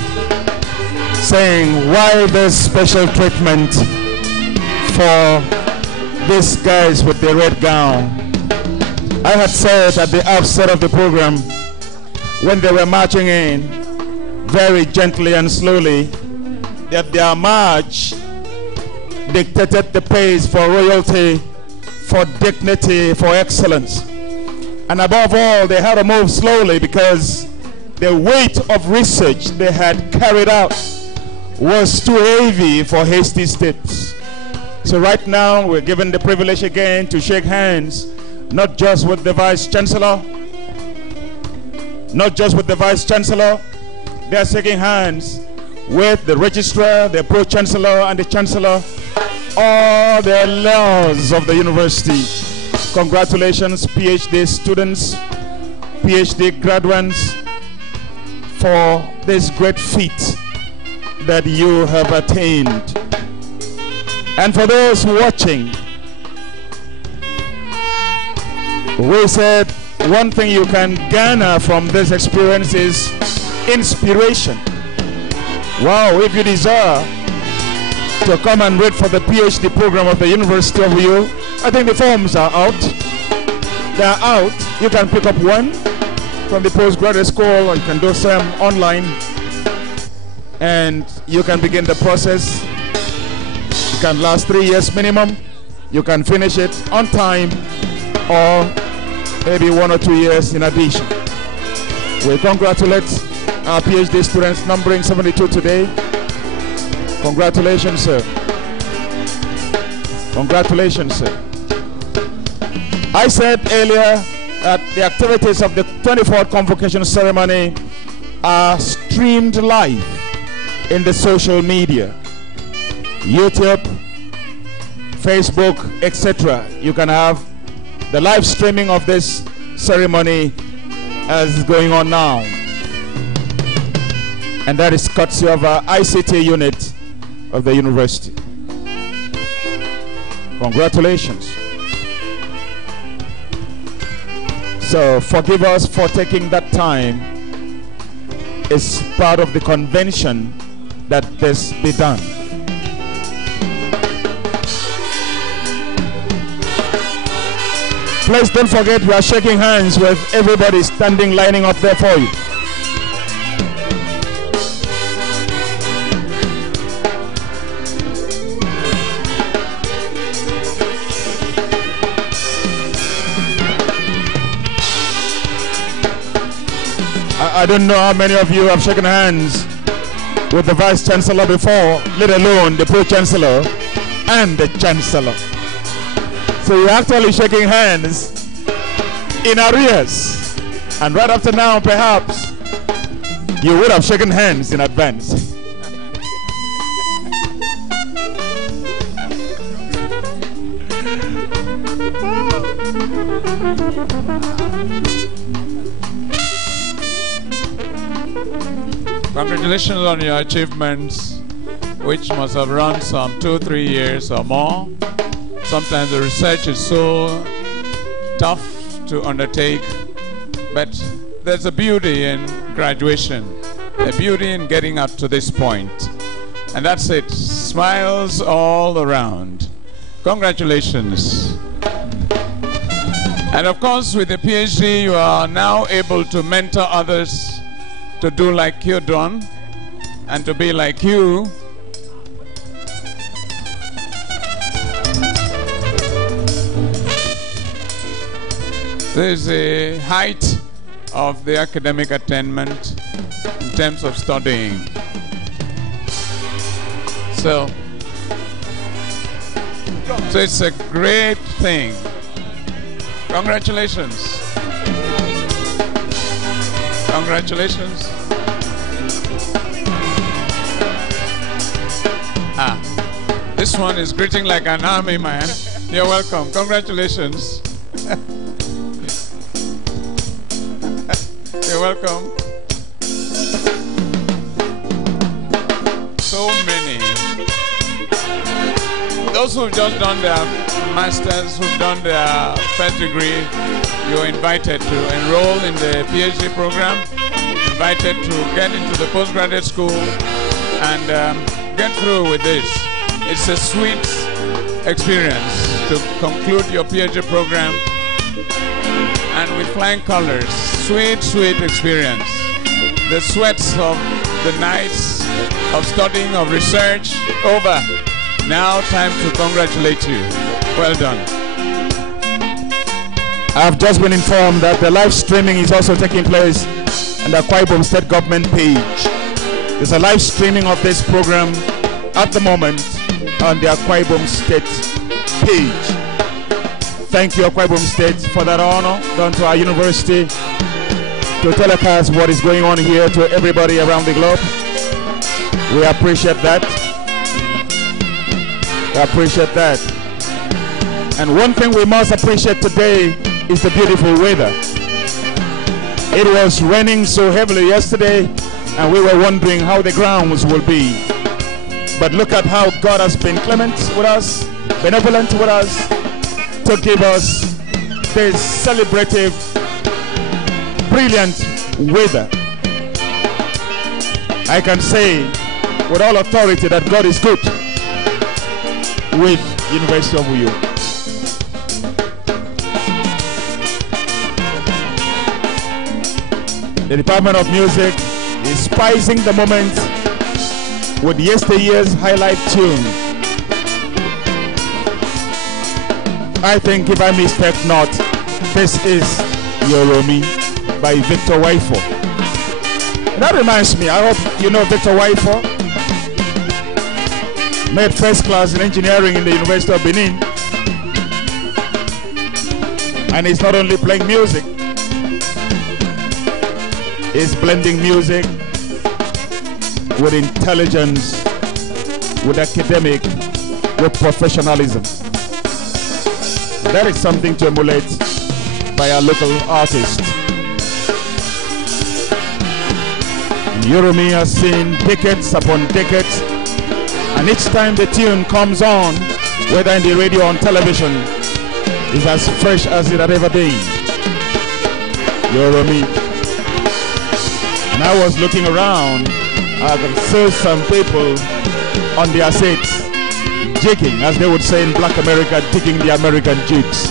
saying, why this special treatment for these guys with the red gown? I had said at the outset of the program, when they were marching in, very gently and slowly, that their march dictated the pace for royalty, for dignity, for excellence. And above all, they had to move slowly because the weight of research they had carried out was too heavy for hasty steps. So right now, we're given the privilege again to shake hands, not just with the Vice Chancellor, they're shaking hands with the registrar, the pro-chancellor, and the chancellor, all the laws of the university. Congratulations, PhD students, PhD graduates, for this great feat that you have attained. And for those watching, we said one thing you can garner from this experience is inspiration. Wow, if you desire to come and read for the PhD program of the University of U, I think the forms are out. They are out. You can pick up one from the postgraduate school, or you can do some online, and you can begin the process. It can last 3 years minimum. You can finish it on time, or maybe 1 or 2 years in addition. We congratulate our PhD students, numbering 72 today. Congratulations, sir. Congratulations, sir. I said earlier that the activities of the 24th Convocation Ceremony are streamed live in the social media, YouTube, Facebook, etc. You can have the live streaming of this ceremony as is going on now. And that is courtesy of our ICT unit of the university. Congratulations. So forgive us for taking that time. It's part of the convention that this be done. Please don't forget we are shaking hands with everybody standing, lining up there for you. I don't know how many of you have shaken hands with the Vice Chancellor before, let alone the Pro-Chancellor and the Chancellor. So you're actually shaking hands in arrears. And right after now, perhaps, you would have shaken hands in advance. Congratulations on your achievements, which must have run some 2-3 years or more. Sometimes the research is so tough to undertake, but there's a beauty in graduation, a beauty in getting up to this point. And that's it. Smiles all around. Congratulations. And of course, with the PhD, you are now able to mentor others to do like you've done and to be like you. This is the height of the academic attainment in terms of studying. So it's a great thing. Congratulations. Congratulations. This one is greeting like an army man. You're welcome. Congratulations. You're welcome. So many. Those who've just done their masters, who've done their first degree, you're invited to enroll in the PhD program, invited to get into the postgraduate school and get through with this. It's a sweet experience to conclude your PhD program and with flying colors. Sweet, sweet experience. The sweats of the nights of studying, of research, over. Now time to congratulate you. Well done. I've just been informed that the live streaming is also taking place on the Akwa Ibom State Government page. There's a live streaming of this program at the moment on the Akwa Ibom State page. Thank you, Akwa Ibom State, for that honor done to our university to telecast what is going on here to everybody around the globe. We appreciate that. We appreciate that. And one thing we must appreciate today is the beautiful weather. It was raining so heavily yesterday, and we were wondering how the grounds will be. But look at how God has been clement with us, benevolent with us, to give us this celebrative, brilliant weather. I can say with all authority that God is good with University of Uyo. The Department of Music is spicing the moment with yesteryear's highlight tune. I think, if I mistake not, this is Yoromi by Victor Waifo. That reminds me, I hope you know Victor Waifo. Made first class in engineering in the University of Benin. And he's not only playing music, he's blending music with intelligence, with academic, with professionalism. That is something to emulate by our local artists. Yoromi has seen decades upon decades, and each time the tune comes on, whether in the radio or on television, is as fresh as it had ever been. Yoromi. And I was looking around, I could see some people on their seats, jigging, as they would say in Black America, digging the American jigs.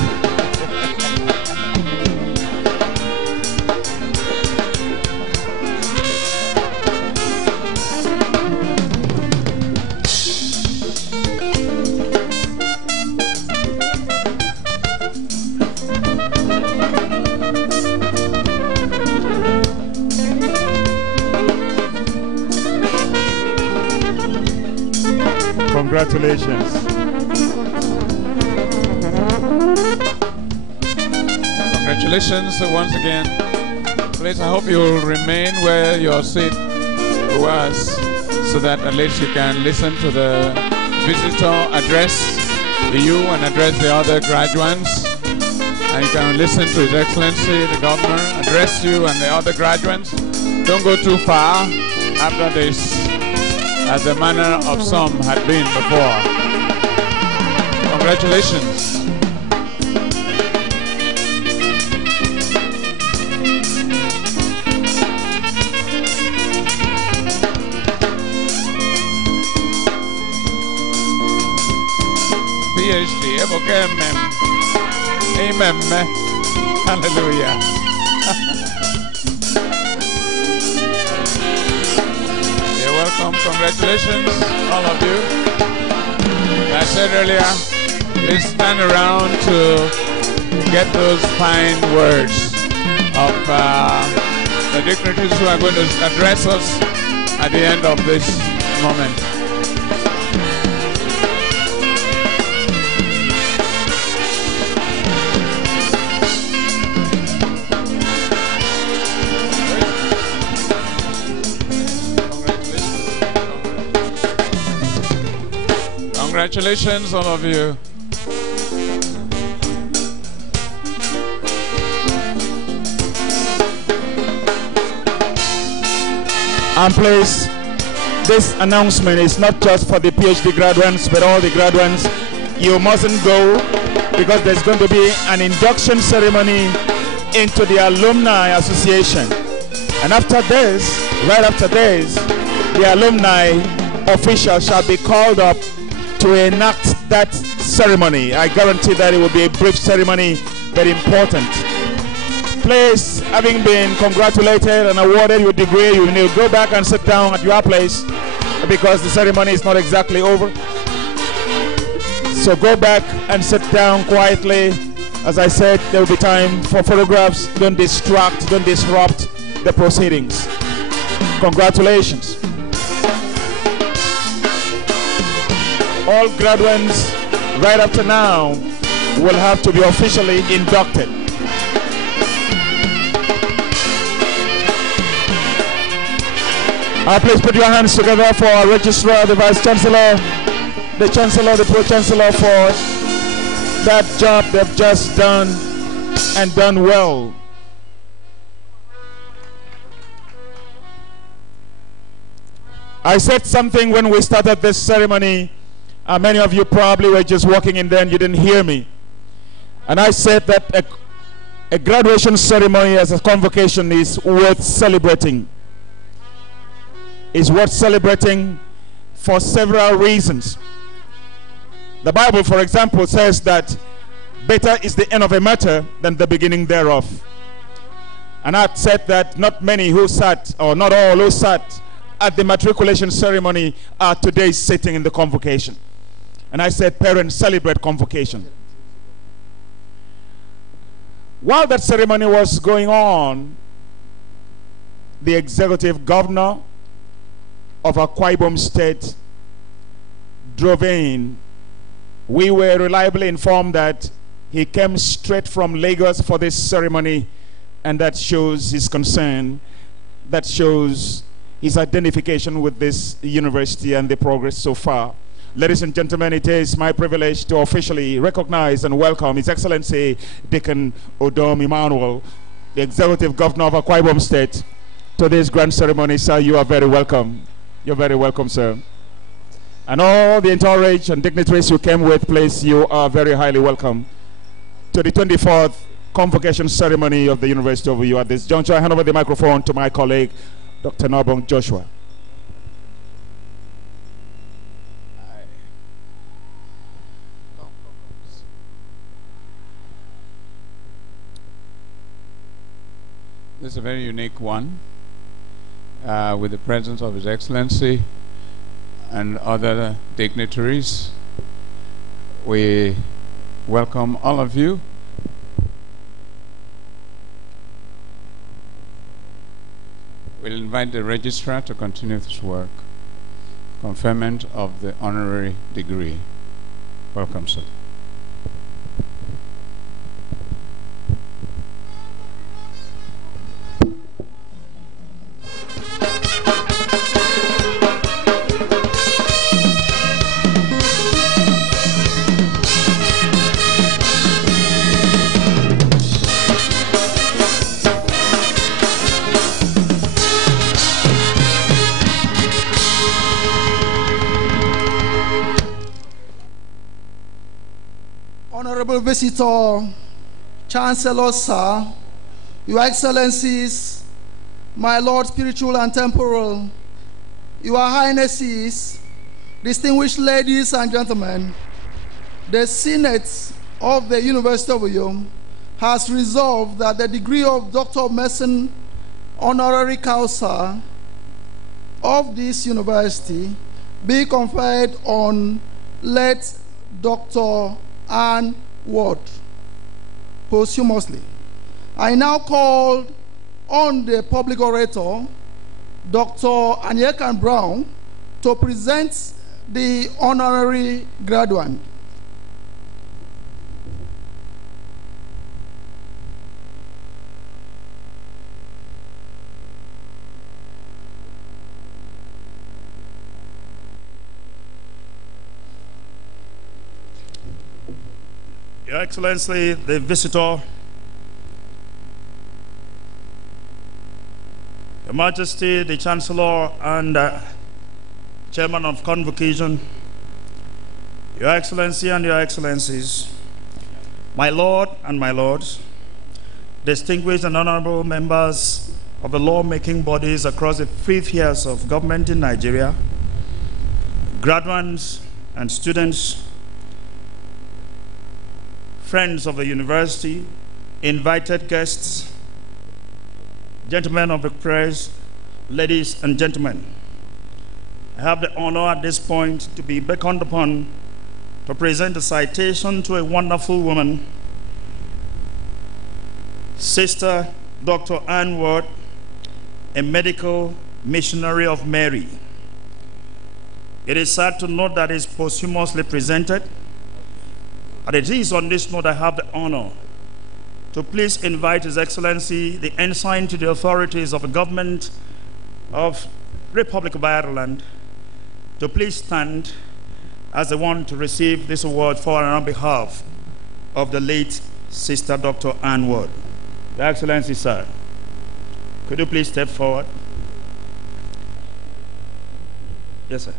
Congratulations. Congratulations once again. Please, I hope you'll remain where your seat was so that at least you can listen to the visitor address you and address the other graduates. And you can listen to His Excellency, the Governor, address you and the other graduates. Don't go too far after this, as the manner of some had been before. Congratulations. PhD, amen. Hallelujah. Welcome, congratulations, all of you. As I said earlier, please stand around to get those fine words of the dignitaries who are going to address us at the end of this moment. Congratulations, all of you. And please, this announcement is not just for the PhD graduates, but all the graduates. You mustn't go, because there's going to be an induction ceremony into the Alumni Association. And after this, right after this, the alumni officials shall be called up to enact that ceremony. I guarantee that it will be a brief ceremony, but important. Please, having been congratulated and awarded your degree, you will go back and sit down at your place, because the ceremony is not exactly over. So go back and sit down quietly. As I said, there will be time for photographs. Don't distract, don't disrupt the proceedings. Congratulations. All graduates right up to now will have to be officially inducted. Please put your hands together for our registrar, the Vice Chancellor, the Chancellor, the Pro-Chancellor for that job they've just done and done well. I said something when we started this ceremony. Many of you probably were just walking in there and you didn't hear me. And I said that a graduation ceremony as a convocation is worth celebrating. Is worth celebrating for several reasons. The Bible, for example, says that better is the end of a matter than the beginning thereof. And I said that not many who sat, or not all who sat at the matriculation ceremony are today sitting in the convocation. And I said, parents, celebrate convocation. While that ceremony was going on, the executive governor of Akwa Ibom State drove in. We were reliably informed that he came straight from Lagos for this ceremony, and that shows his concern, that shows his identification with this university and the progress so far. Ladies and gentlemen, it is my privilege to officially recognize and welcome His Excellency Deacon Odom Emmanuel, the Executive Governor of Akwa Ibom State, to this grand ceremony. Sir, you are very welcome. You're very welcome, sir. And all the entourage and dignitaries you came with, please, you are very highly welcome to the 24th Convocation Ceremony of the University of Uyo. At this juncture, I hand over the microphone to my colleague, Dr. Nobong Joshua. This is a very unique one, with the presence of His Excellency and other dignitaries. We welcome all of you. We'll invite the registrar to continue this work. Conferment of the honorary degree. Welcome, sir. Honorable Visitor, Chancellor, sir, Your Excellencies, my Lord spiritual and temporal, Your Highnesses, distinguished ladies and gentlemen, the Senate of the University of Uyo has resolved that the degree of Doctor of Medicine honorary causa of this university be conferred on late Dr. Ann Ward posthumously. I now call on the public orator, Dr. Anyekan Brown, to present the honorary graduate. Your Excellency, the Visitor, Your Majesty, the Chancellor and Chairman of Convocation, Your Excellency and Your Excellencies, my Lord and my Lords, distinguished and honorable members of the lawmaking bodies across the 5 years of government in Nigeria, graduates and students, friends of the university, invited guests, gentlemen of the press, ladies and gentlemen. I have the honor at this point to be beckoned upon to present a citation to a wonderful woman, Sister Dr. Ann Ward, a medical missionary of Mary. It is sad to note that it is posthumously presented. And it is on this note I have the honor to please invite His Excellency, the Ensign to the authorities of the government of Republic of Ireland to please stand as the one to receive this award for and on behalf of the late Sister Dr. Anne Ward. Your Excellency, sir, could you please step forward? Yes, sir.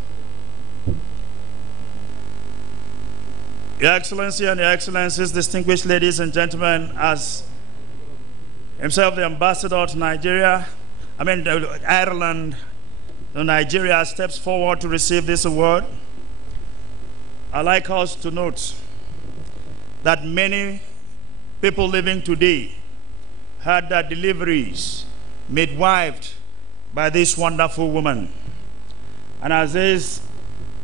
Your Excellency and Your Excellencies, distinguished ladies and gentlemen, as himself the ambassador to Ireland, Nigeria steps forward to receive this award, I'd like us to note that many people living today had their deliveries midwifed by this wonderful woman. And as this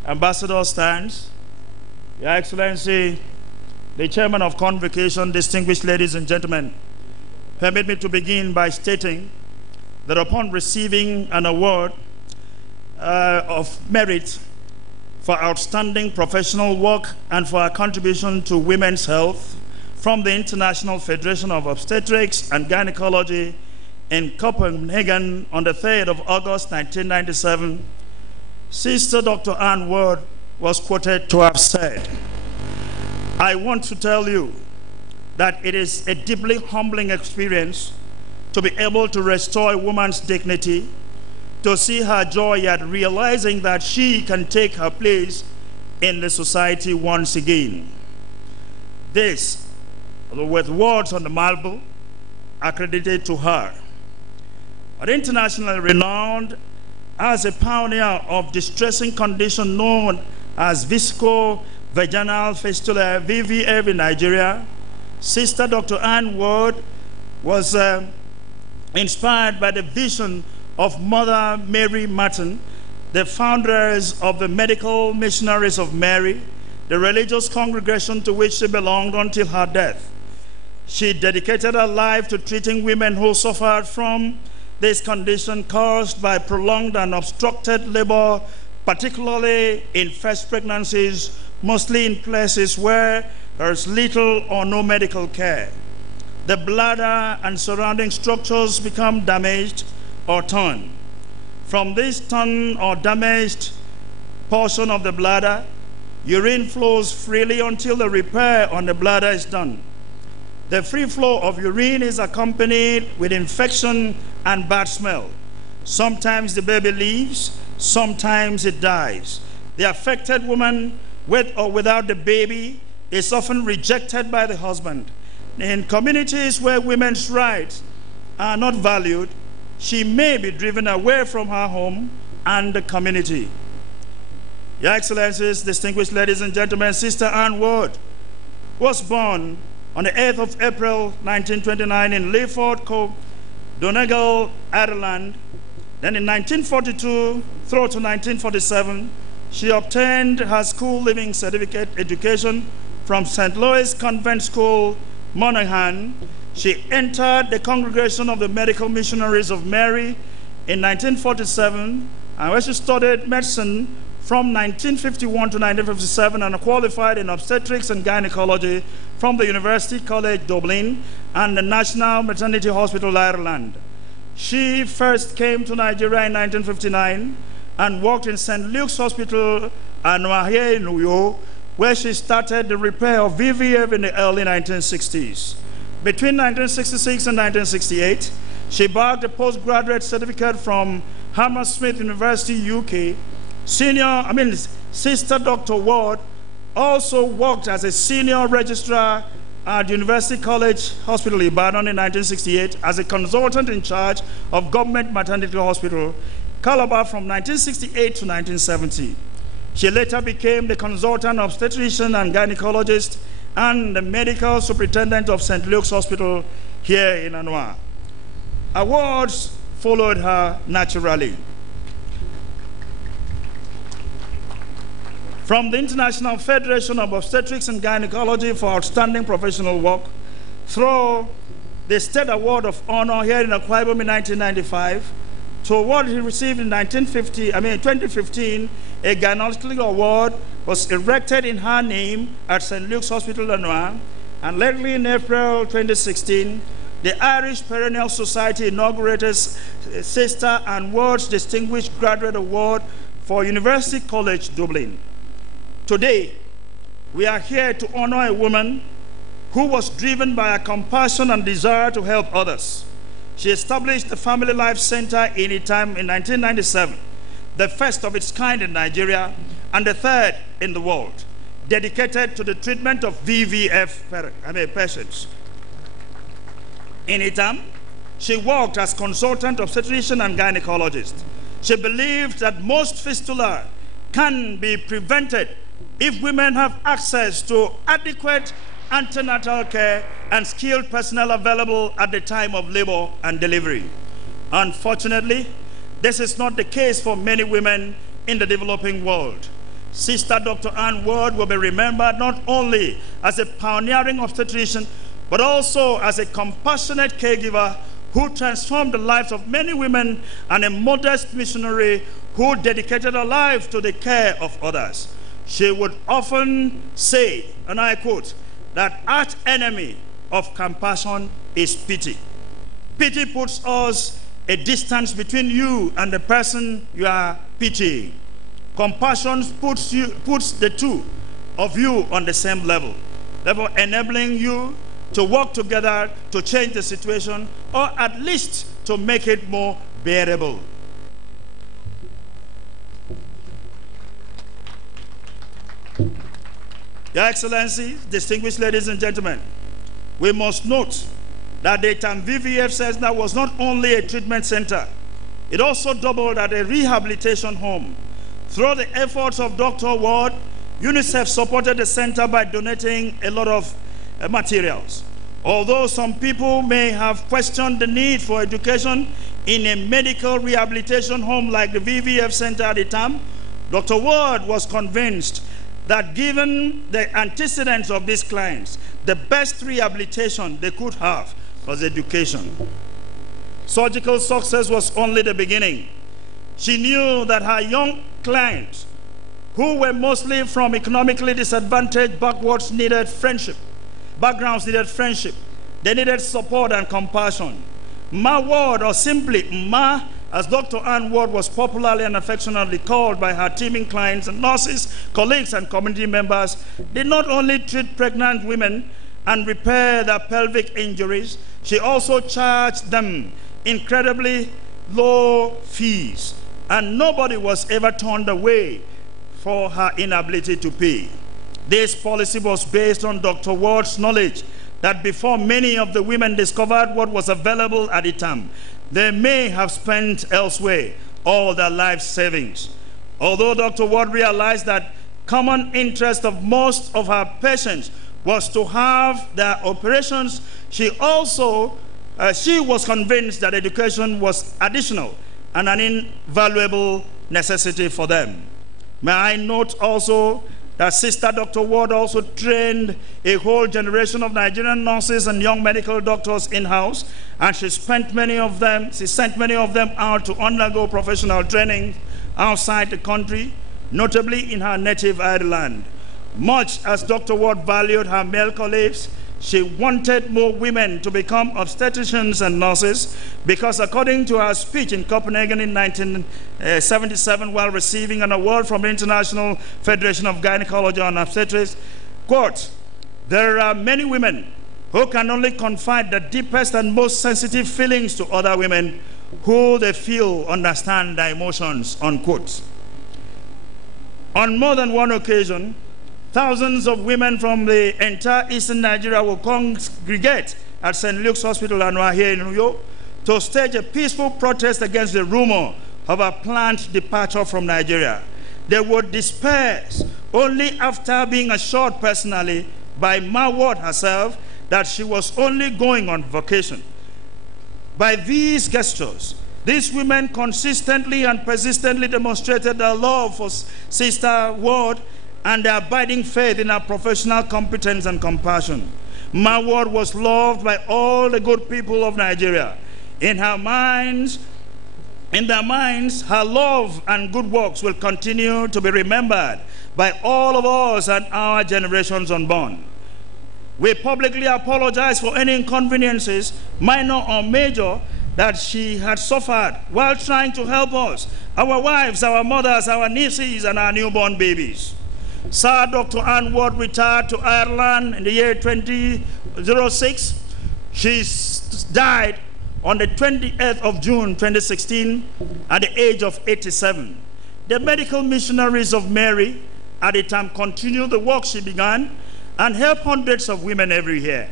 ambassador stands, Your Excellency, the Chairman of Convocation, distinguished ladies and gentlemen, permit me to begin by stating that upon receiving an award of merit for outstanding professional work and for our contribution to women's health from the International Federation of Obstetrics and Gynecology in Copenhagen on the 3rd of August 1997, Sister Dr. Anne Ward was quoted to have said, "I want to tell you that it is a deeply humbling experience to be able to restore a woman's dignity, to see her joy at realizing that she can take her place in the society once again." This, with words on the marble, accredited to her. But internationally renowned as a pioneer of distressing condition known as vesico-vaginal fistula, VVF in Nigeria, Sister Dr. Anne Ward was inspired by the vision of Mother Mary Martin, the founders of the Medical Missionaries of Mary, the religious congregation to which she belonged until her death. She dedicated her life to treating women who suffered from this condition caused by prolonged and obstructed labor, particularly in first pregnancies, mostly in places where there is little or no medical care. The bladder and surrounding structures become damaged or torn. From this torn or damaged portion of the bladder, urine flows freely until the repair on the bladder is done. The free flow of urine is accompanied with infection and bad smell. Sometimes the baby leaves, sometimes it dies. The affected woman, with or without the baby, is often rejected by the husband. In communities where women's rights are not valued, she may be driven away from her home and the community. Your Excellencies, distinguished ladies and gentlemen, Sister Anne Ward was born on the 8th of April 1929 in Leaford, Donegal, Ireland. Then in 1942 through to 1947, she obtained her school leaving certificate education from St. Louis Convent School, Monaghan. She entered the Congregation of the Medical Missionaries of Mary in 1947, and where she studied medicine from 1951 to 1957 and qualified in obstetrics and gynecology from the University College Dublin and the National Maternity Hospital Ireland. She first came to Nigeria in 1959 and worked in St. Luke's Hospital and here in Uyo, where she started the repair of VVF in the early 1960s. Between 1966 and 1968, she bagged a postgraduate certificate from Hammersmith University, UK. Sister Dr. Ward also worked as a senior registrar at University College Hospital, Ibadan in 1968 as a consultant in charge of Government Maternity Hospital, Calabar from 1968 to 1970. She later became the consultant obstetrician and gynecologist and the medical superintendent of St. Luke's Hospital here in Anua. Awards followed her naturally. From the International Federation of Obstetrics and Gynecology for outstanding professional work, through the State Award of Honor here in Akwa Ibom in 1995, to what he received in 2015, a gynecological award was erected in her name at St. Luke's Hospital, Anua, and lately in April 2016, the Irish Perennial Society inaugurated Sister Anne Ward's Distinguished Graduate Award for University College Dublin. Today, we are here to honor a woman who was driven by a compassion and desire to help others. She established the Family Life Center in Itam in 1997, the first of its kind in Nigeria and the third in the world, dedicated to the treatment of VVF patients. In Itam, she worked as consultant obstetrician and gynecologist. She believed that most fistula can be prevented if women have access to adequate antenatal care and skilled personnel available at the time of labor and delivery. Unfortunately, this is not the case for many women in the developing world. Sister Dr. Anne Ward will be remembered not only as a pioneering obstetrician, but also as a compassionate caregiver who transformed the lives of many women and a modest missionary who dedicated her life to the care of others. She would often say, and I quote, that arch enemy of compassion is pity. Pity puts us a distance between you and the person you are pitying. Compassion puts the two of you on the same level, therefore enabling you to work together to change the situation, or at least to make it more bearable. Your Excellencies, distinguished ladies and gentlemen, we must note that the Itam VVF Center was not only a treatment center, it also doubled as a rehabilitation home. Through the efforts of Dr. Ward, UNICEF supported the center by donating a lot of materials. Although some people may have questioned the need for education in a medical rehabilitation home like the VVF Center at the time, Dr. Ward was convinced that given the antecedents of these clients, the best rehabilitation they could have was education. Surgical success was only the beginning. She knew that her young clients, who were mostly from economically disadvantaged backgrounds, needed friendship. They needed support and compassion. Ma Ward, or simply Ma, as Dr. Anne Ward was popularly and affectionately called by her teeming clients and nurses, colleagues, and community members, did not only treat pregnant women and repair their pelvic injuries, she also charged them incredibly low fees, and nobody was ever turned away for her inability to pay. This policy was based on Dr. Ward's knowledge that before many of the women discovered what was available at the time, they may have spent elsewhere all their life savings. Although Dr. Ward realized that common interest of most of her patients was to have their operations, she was convinced that education was additional and an invaluable necessity for them. May I note also that Sister Dr. Ward also trained a whole generation of Nigerian nurses and young medical doctors in-house, and she sent many of them out to undergo professional training outside the country, notably in her native Ireland. Much as Dr. Ward valued her male colleagues, she wanted more women to become obstetricians and nurses because, according to her speech in Copenhagen in 1977 while receiving an award from the International Federation of Gynecology and Obstetrics, quote, "There are many women who can only confide the deepest and most sensitive feelings to other women who they feel understand their emotions," unquote. On more than one occasion, thousands of women from the entire eastern Nigeria will congregate at St. Luke's Hospital and here in New York to stage a peaceful protest against the rumor of a planned departure from Nigeria. They would disperse only after being assured personally by Ma Ward herself that she was only going on vacation. By these gestures, these women consistently and persistently demonstrated their love for Sister Ward and their abiding faith in her professional competence and compassion. Ma Ward was loved by all the good people of Nigeria. In their minds, her love and good works will continue to be remembered by all of us and our generations unborn. We publicly apologize for any inconveniences, minor or major, that she had suffered while trying to help us, our wives, our mothers, our nieces, and our newborn babies. Sir Dr. Ann Ward retired to Ireland in the year 2006. She died on the 28th of June 2016 at the age of 87. The medical missionaries of Mary at the time continued the work she began and helped hundreds of women every year.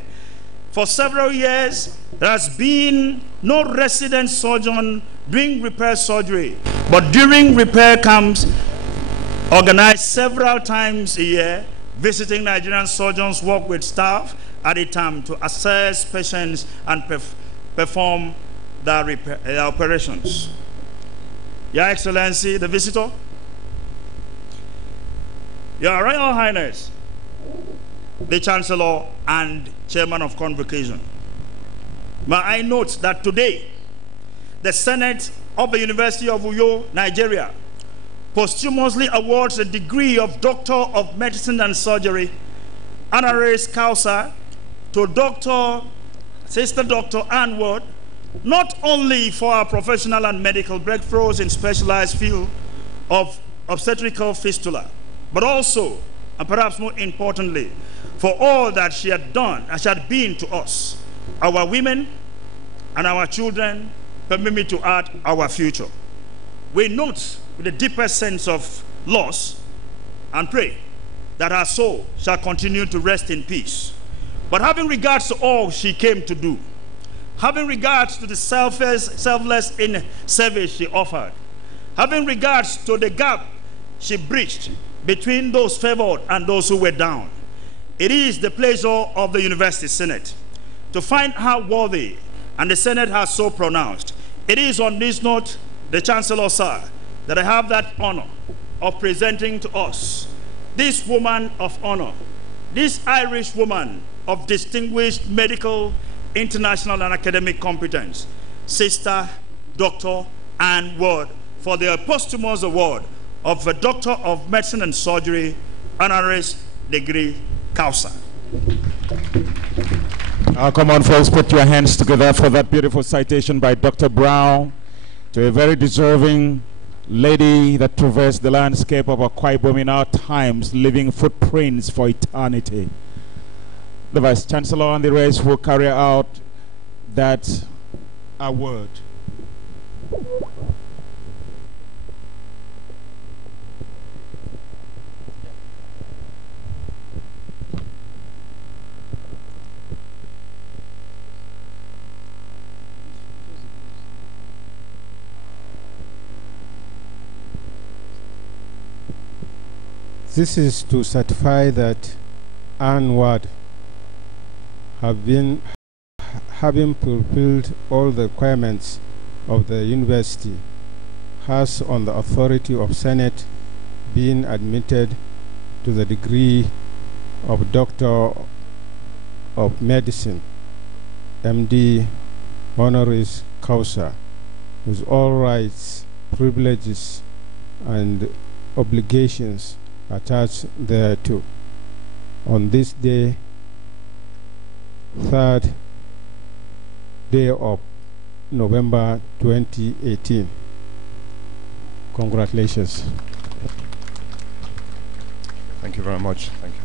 For several years, there has been no resident surgeon doing repair surgery, but during repair camps organized several times a year, visiting Nigerian surgeons work with staff at a time to assess patients and perform their operations. Your Excellency, the visitor, Your Royal Highness, the Chancellor and Chairman of Convocation, may I note that today, the Senate of the University of Uyo, Nigeria, posthumously awards the degree of Doctor of Medicine and Surgery, honoris causa, to Sister Dr. Ann Ward, not only for our professional and medical breakthroughs in specialized field of obstetrical fistula, but also, and perhaps more importantly, for all that she had done, and she had been to us, our women and our children, permit me to add, our future. We note with the deepest sense of loss and pray that her soul shall continue to rest in peace. But having regards to all she came to do, having regards to the selfless in service she offered, having regards to the gap she bridged between those favored and those who were down, it is the pleasure of the University Senate to find her worthy, and the Senate has so pronounced. It is on this note, the Chancellor, sir, that I have that honor of presenting to us this woman of honor, this Irish woman of distinguished medical, international, and academic competence, Sister Dr. Ann Ward, for the posthumous award of the Doctor of Medicine and Surgery, honoris degree causa. Come on, folks, put your hands together for that beautiful citation by Dr. Brown to a very deserving lady that traversed the landscape of Akwa Ibom in our times, leaving footprints for eternity. The Vice Chancellor and the rest will carry out that award. This is to certify that Ann Ward having fulfilled all the requirements of the university, has on the authority of Senate been admitted to the degree of Doctor of Medicine, MD honoris causa, with all rights, privileges, and obligations attached thereto. On this day, 3rd day of November 2018. Congratulations. Thank you very much. Thank you.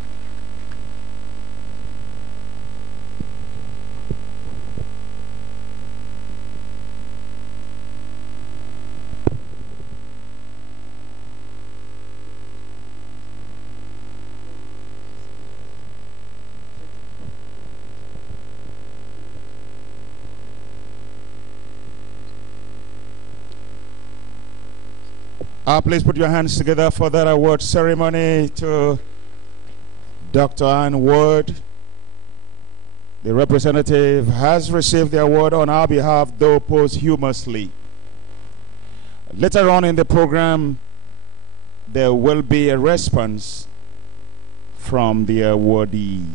Please put your hands together for that award ceremony to Dr. Ann Ward. The representative has received the award on our behalf, though posthumously. Later on in the program, there will be a response from the awardees.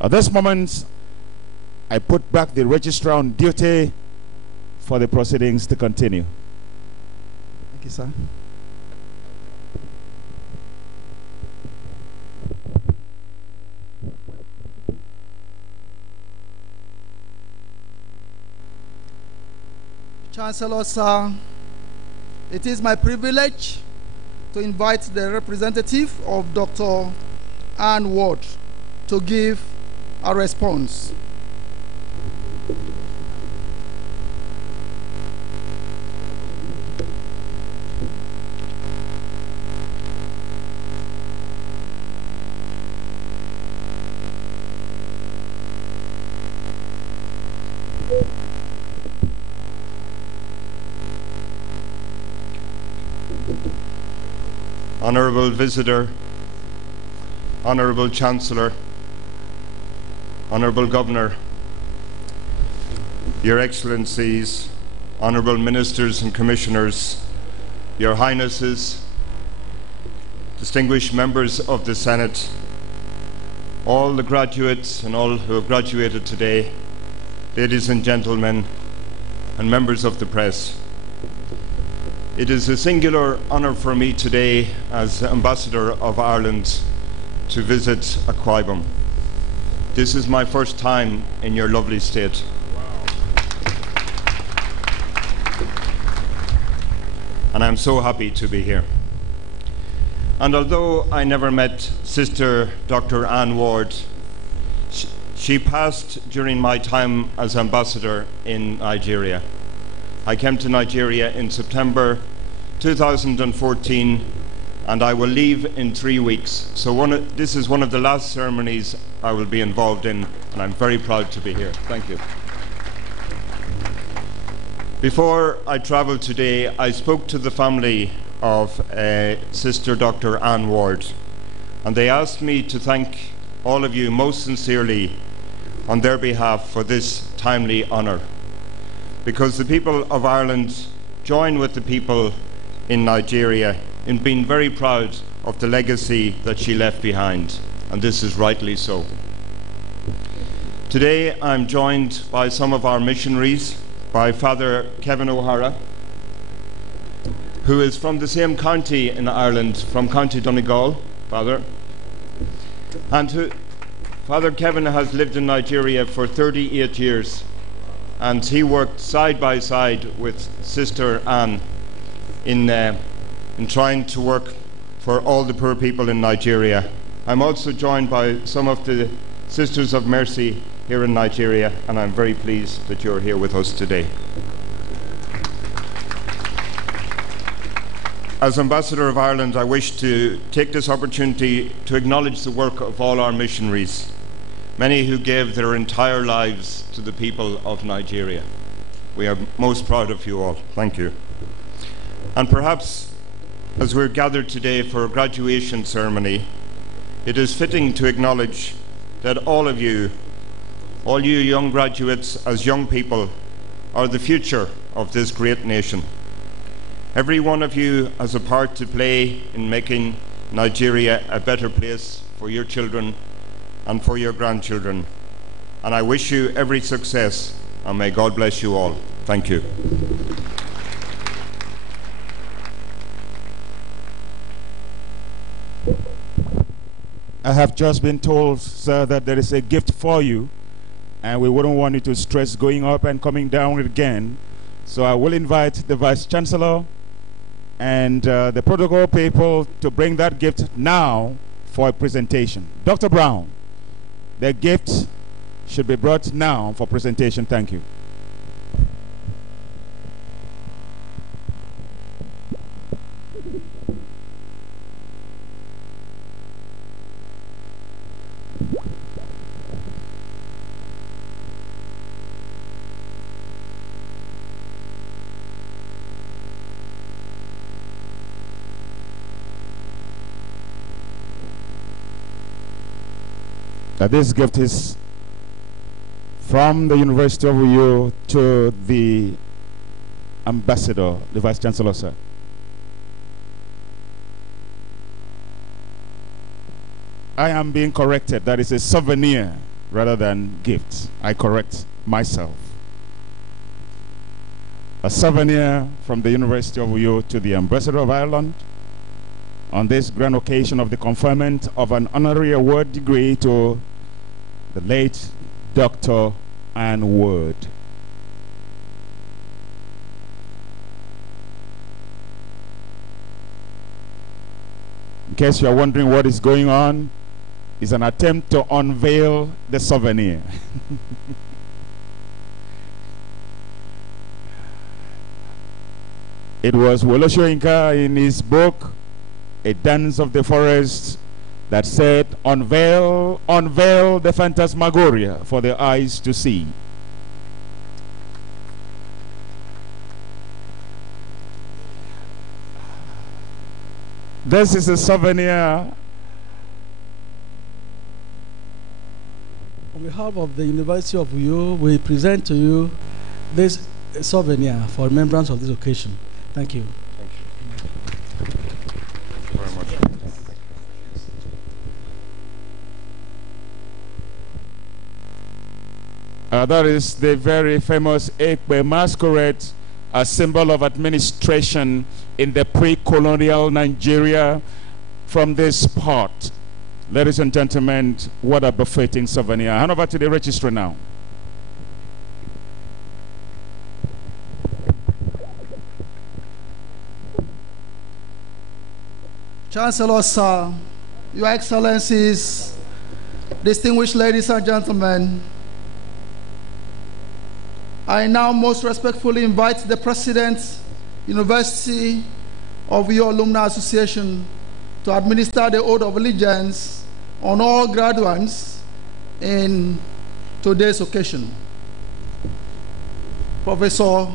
At this moment, I put back the registrar on duty for the proceedings to continue. Thank you, sir. Chancellor, sir, it is my privilege to invite the representative of Dr. Ann Ward to give a response. Honourable Visitor, Honourable Chancellor, Honourable Governor, Your Excellencies, Honourable Ministers and Commissioners, Your Highnesses, distinguished members of the Senate, all the graduates and all who have graduated today, ladies and gentlemen, and members of the press. It is a singular honour for me today as Ambassador of Ireland to visit Akwa Ibom. This is my first time in your lovely state. And I'm so happy to be here. And although I never met Sister Dr. Ann Ward, she passed during my time as ambassador in Nigeria. I came to Nigeria in September 2014, and I will leave in 3 weeks. So this is one of the last ceremonies I will be involved in, and I'm very proud to be here. Thank you. Before I travelled today, I spoke to the family of Sister Dr. Ann Ward, and they asked me to thank all of you most sincerely on their behalf for this timely honour, because the people of Ireland join with the people in Nigeria in being very proud of the legacy that she left behind, and this is rightly so. Today I'm joined by some of our missionaries, by Father Kevin O'Hara, who is from the same county in Ireland, from County Donegal, Father. And Father Kevin has lived in Nigeria for 38 years, and he worked side by side with Sister Ann in trying to work for all the poor people in Nigeria. I'm also joined by some of the Sisters of Mercy here in Nigeria, and I'm very pleased that you're here with us today. As Ambassador of Ireland, I wish to take this opportunity to acknowledge the work of all our missionaries, many who gave their entire lives to the people of Nigeria. We are most proud of you all. Thank you. And perhaps, as we're gathered today for a graduation ceremony, it is fitting to acknowledge that all you young graduates as young people, are the future of this great nation. Every one of you has a part to play in making Nigeria a better place for your children and for your grandchildren. And I wish you every success, and may God bless you all. Thank you. I have just been told, sir, that there is a gift for you, and we wouldn't want you to stress going up and coming down again. So I will invite the Vice Chancellor and the protocol people to bring that gift now for a presentation. Dr. Brown, the gift should be brought now for presentation. Thank you. This gift is from the University of Uyo to the Ambassador, the Vice Chancellor, sir. I am being corrected. That is a souvenir rather than gift. I correct myself. A souvenir from the University of Uyo to the Ambassador of Ireland on this grand occasion of the conferment of an honorary award degree to the late Dr. Ann Ward. case you are wondering what is going on, it's an attempt to unveil the souvenir. It was Wole Soyinka in his book, A Dance of the Forest, that said, unveil, unveil the phantasmagoria for the eyes to see. This is a souvenir. On behalf of the University of Uyo, we present to you this souvenir for remembrance of this occasion. Thank you. Thank you. Thank you very much. That is the very famous Ekpe masquerade, a symbol of administration in the pre-colonial Nigeria from this part. Ladies and gentlemen, what a befitting souvenir. Hand over to the registrar now. Chancellor, Sir, Your Excellencies, distinguished ladies and gentlemen, I now most respectfully invite the President, University of Uyo Alumni Association, to administer the oath of allegiance on all graduates in today's occasion. Professor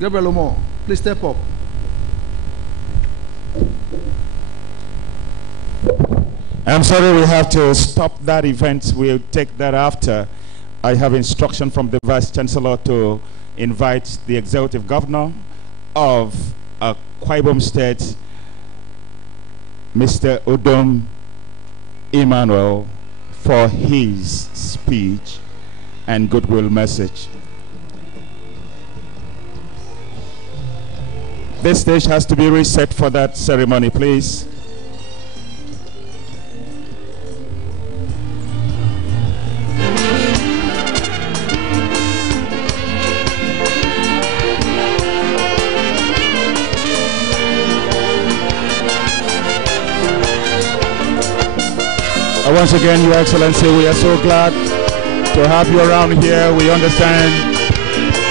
Gabriel Omo, please step up. I'm sorry, we have to stop that event. We'll take that after. I have instruction from the Vice Chancellor to invite the Executive Governor of Akwa Ibom State, Mr. Udom Emmanuel, for his speech and goodwill message. This stage has to be reset for that ceremony, please. Once again, Your Excellency, we are so glad to have you around here. We understand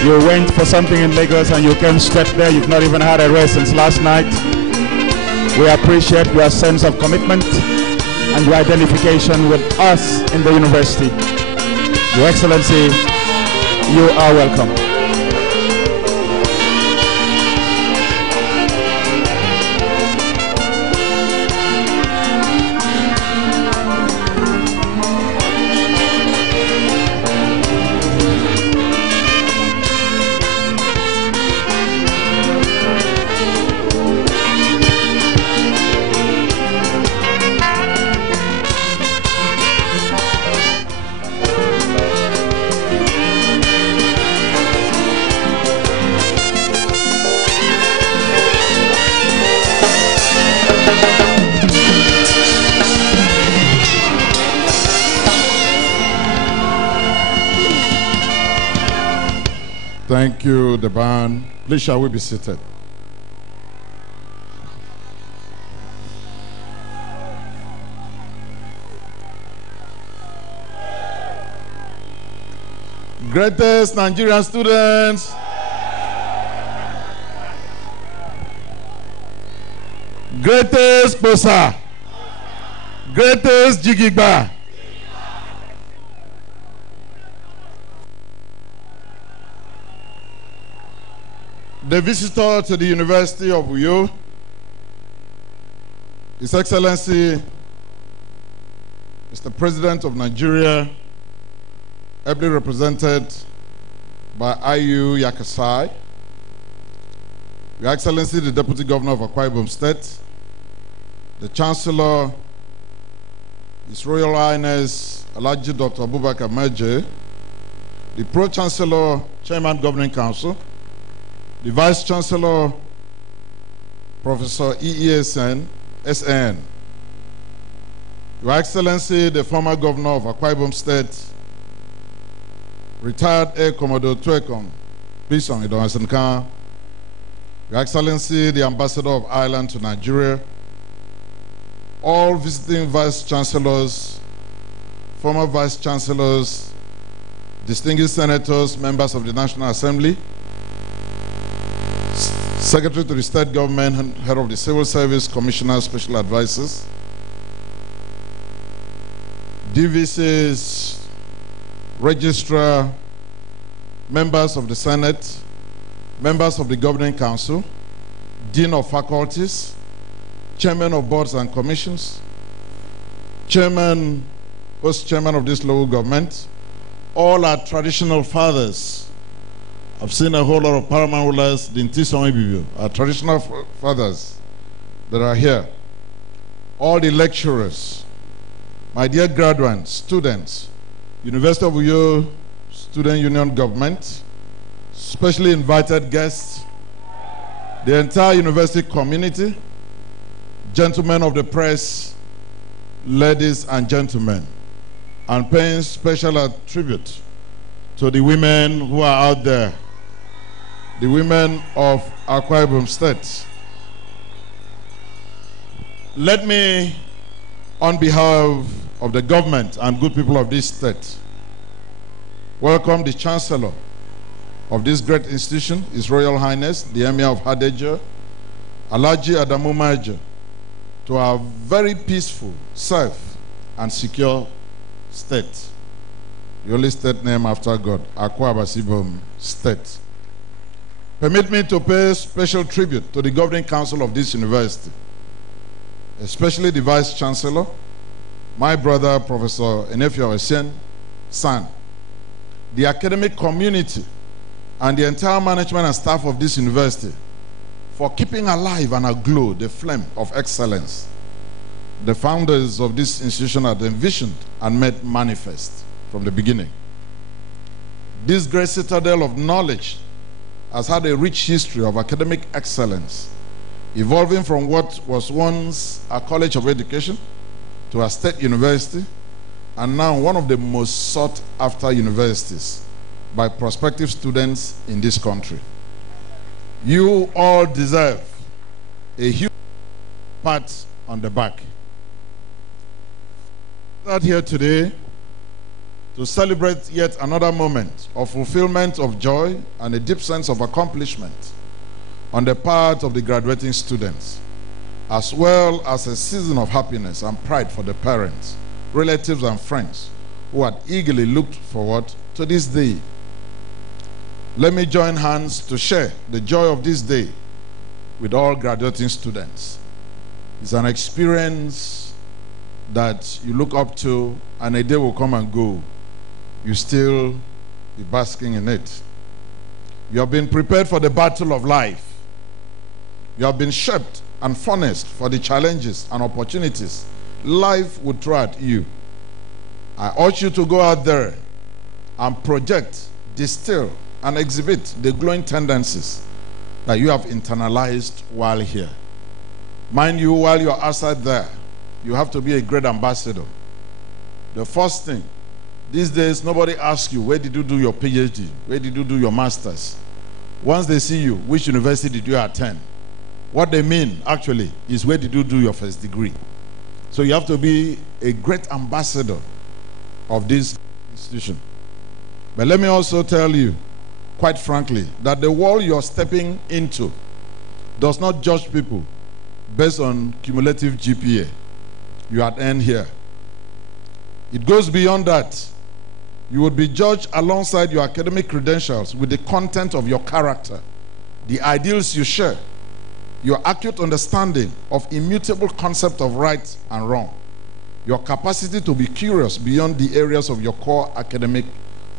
you went for something in Lagos and you came straight there. You've not even had a rest since last night. We appreciate your sense of commitment and your identification with us in the university. Your Excellency, you are welcome. Thank you, the band. Please, shall we be seated? Greatest Nigerian students. Greatest Bosa. Greatest Jigigba. The visitor to the University of Uyo, His Excellency, Mr. President of Nigeria, ably represented by IU Yakasai, Your Excellency, the Deputy Governor of Akwa Ibom State, the Chancellor, His Royal Highness Alhaji Dr. Abubakar Meje, the Pro-Chancellor, Chairman Governing Council, the Vice Chancellor, Professor EESN, SN, Your Excellency, the former Governor of Akwa Ibom State, retired Air Commodore Tuekon, Bison Idoasenka, Your Excellency, the Ambassador of Ireland to Nigeria, all visiting vice chancellors, former vice chancellors, distinguished senators, members of the National Assembly, Secretary to the State Government, Head of the Civil Service, Commissioner, Special Advisors, DVCs, Registrar, members of the Senate, members of the Governing Council, Dean of Faculties, Chairman of Boards and Commissions, Chairman, Host Chairman of this local government, all our traditional fathers. I've seen a whole lot of paramount rulers, our traditional fathers that are here, all the lecturers, my dear graduates, students, University of Uyo Student Union Government, specially invited guests, the entire university community, gentlemen of the press, ladies and gentlemen, and paying special tribute to the women who are out there, the women of Akwa Ibom State. Let me, on behalf of the government and good people of this state, welcome the Chancellor of this great institution, His Royal Highness, the Emir of Hadejia, Alhaji Adamu Maja, to our very peaceful, safe, and secure state. The only state named after God, Akwa Ibom State. Permit me to pay special tribute to the Governing Council of this university, especially the Vice Chancellor, my brother, Professor Enefia Essien San, the academic community, and the entire management and staff of this university for keeping alive and aglow the flame of excellence the founders of this institution had envisioned and made manifest from the beginning. This great citadel of knowledge has had a rich history of academic excellence, evolving from what was once a college of education to a state university, and now one of the most sought after universities by prospective students in this country. You all deserve a huge pat on the back. We are here today to celebrate yet another moment of fulfillment of joy and a deep sense of accomplishment on the part of the graduating students, as well as a season of happiness and pride for the parents, relatives, and friends who had eagerly looked forward to this day. Let me join hands to share the joy of this day with all graduating students. It's an experience that you look up to, and a day will come and go. You still be basking in it. You have been prepared for the battle of life. You have been shaped and furnished for the challenges and opportunities life would throw at you. I urge you to go out there and project, distill, and exhibit the glowing tendencies that you have internalized while here. Mind you, while you're outside there, you have to be a great ambassador. The first thing, these days, nobody asks you, where did you do your PhD? Where did you do your master's? Once they see you, which university did you attend? What they mean, actually, is where did you do your first degree? So you have to be a great ambassador of this institution. But let me also tell you, quite frankly, that the world you're stepping into does not judge people based on cumulative GPA you had earned here. It goes beyond that. You would be judged alongside your academic credentials with the content of your character, the ideals you share, your acute understanding of immutable concept of right and wrong, your capacity to be curious beyond the areas of your core academic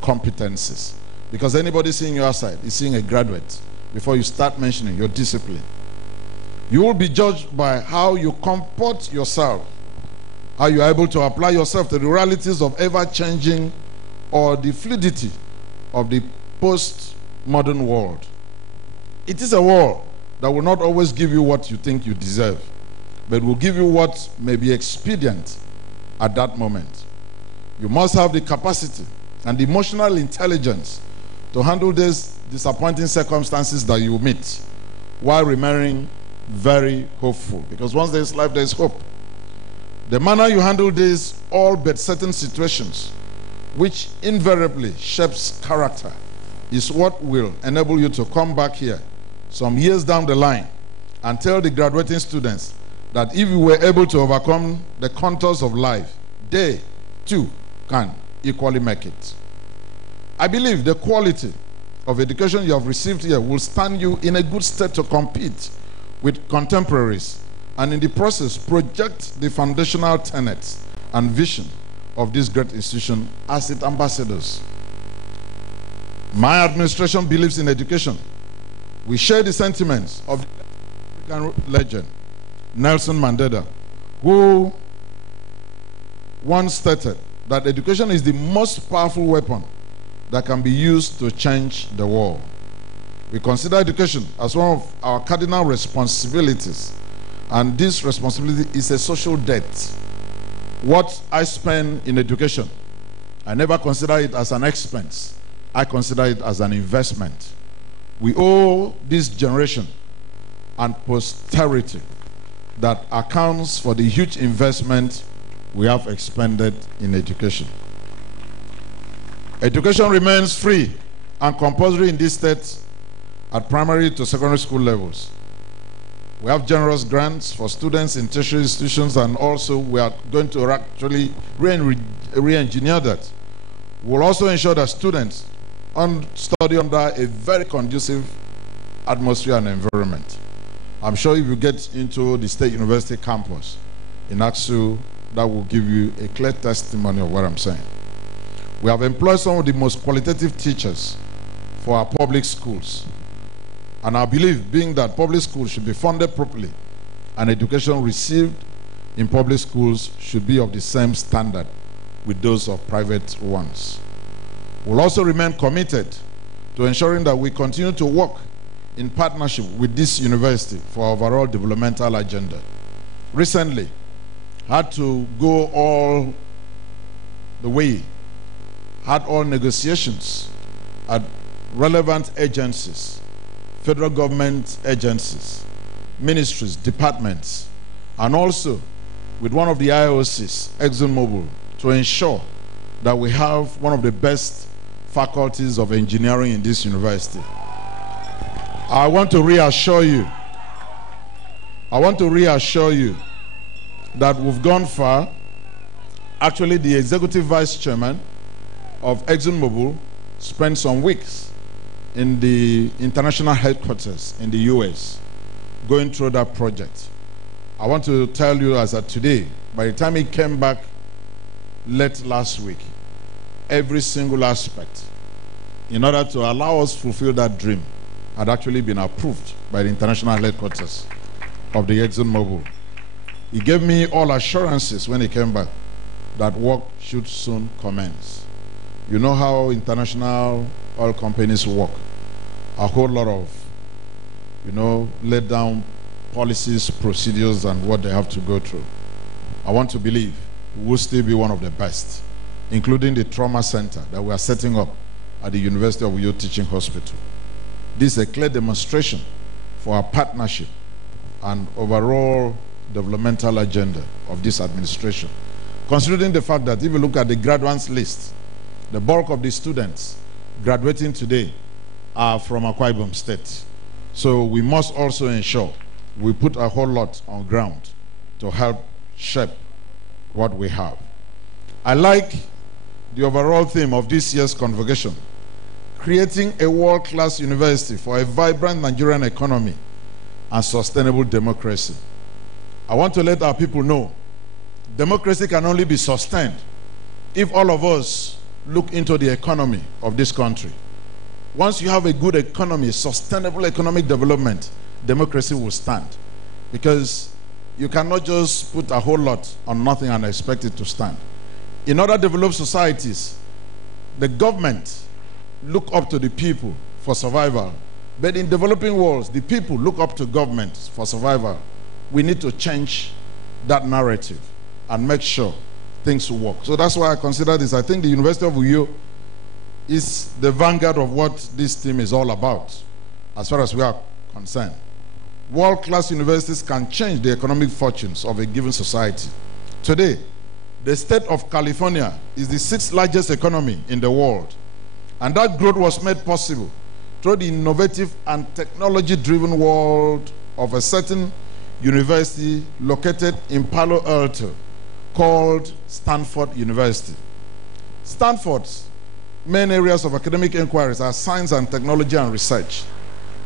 competencies. Because anybody seeing you outside is seeing a graduate before you start mentioning your discipline. You will be judged by how you comport yourself, how you are able to apply yourself to the realities of ever-changing or the fluidity of the post-modern world. It is a world that will not always give you what you think you deserve, but will give you what may be expedient at that moment. You must have the capacity and the emotional intelligence to handle these disappointing circumstances that you meet while remaining very hopeful. Because once there is life, there is hope. The manner you handle these all but certain situations, which invariably shapes character, is what will enable you to come back here some years down the line and tell the graduating students that if you were able to overcome the contours of life, they too can equally make it. I believe the quality of education you have received here will stand you in a good stead to compete with contemporaries and in the process project the foundational tenets and vision of this great institution as its ambassadors. My administration believes in education. We share the sentiments of the African legend, Nelson Mandela, who once stated that education is the most powerful weapon that can be used to change the world. We consider education as one of our cardinal responsibilities, and this responsibility is a social debt. What I spend in education, I never consider it as an expense. I consider it as an investment. We owe this generation and posterity that accounts for the huge investment we have expended in education. Education remains free and compulsory in this state at primary to secondary school levels. We have generous grants for students in tertiary institutions, and also we are going to actually re-engineer that. We'll also ensure that students study under a very conducive atmosphere and environment. I'm sure if you get into the State University campus in Aksu, that will give you a clear testimony of what I'm saying. We have employed some of the most qualitative teachers for our public schools. And I believe, being that public schools should be funded properly, and education received in public schools should be of the same standard with those of private ones. We'll also remain committed to ensuring that we continue to work in partnership with this university for our overall developmental agenda. Recently, I had to go all the way, had all negotiations at relevant agencies, federal government agencies, ministries, departments, and also with one of the IOCs, ExxonMobil, to ensure that we have one of the best faculties of engineering in this university. I want to reassure you that we've gone far. Actually, the executive vice chairman of ExxonMobil spent some weeks in the international headquarters in the US going through that project. I want to tell you as of today, by the time he came back late last week, every single aspect in order to allow us to fulfill that dream had actually been approved by the international headquarters of the ExxonMobil. He gave me all assurances when he came back that work should soon commence. You know how international oil companies work. A whole lot of, laid down policies, procedures, and what they have to go through. I want to believe we will still be one of the best, including the trauma center that we are setting up at the University of Uyo Teaching Hospital. This is a clear demonstration for our partnership and overall developmental agenda of this administration. Considering the fact that if you look at the graduates list, the bulk of the students graduating today are from Akwa Ibom State. So we must also ensure we put a whole lot on ground to help shape what we have. I like the overall theme of this year's convocation, creating a world-class university for a vibrant Nigerian economy and sustainable democracy. I want to let our people know democracy can only be sustained if all of us look into the economy of this country. Once you have a good economy, sustainable economic development, democracy will stand. Because you cannot just put a whole lot on nothing and expect it to stand. In other developed societies, the government look up to the people for survival. But in developing worlds, the people look up to governments for survival. We need to change that narrative and make sure things will work. So that's why I consider this. I think the University of Uyo is the vanguard of what this team is all about, as far as we are concerned. World-class universities can change the economic fortunes of a given society Today, the state of California is the 6th largest economy in the world. And that growth was made possible through the innovative and technology-driven world of a certain university located in Palo Alto called Stanford University. Stanford's main areas of academic inquiries are science and technology and research.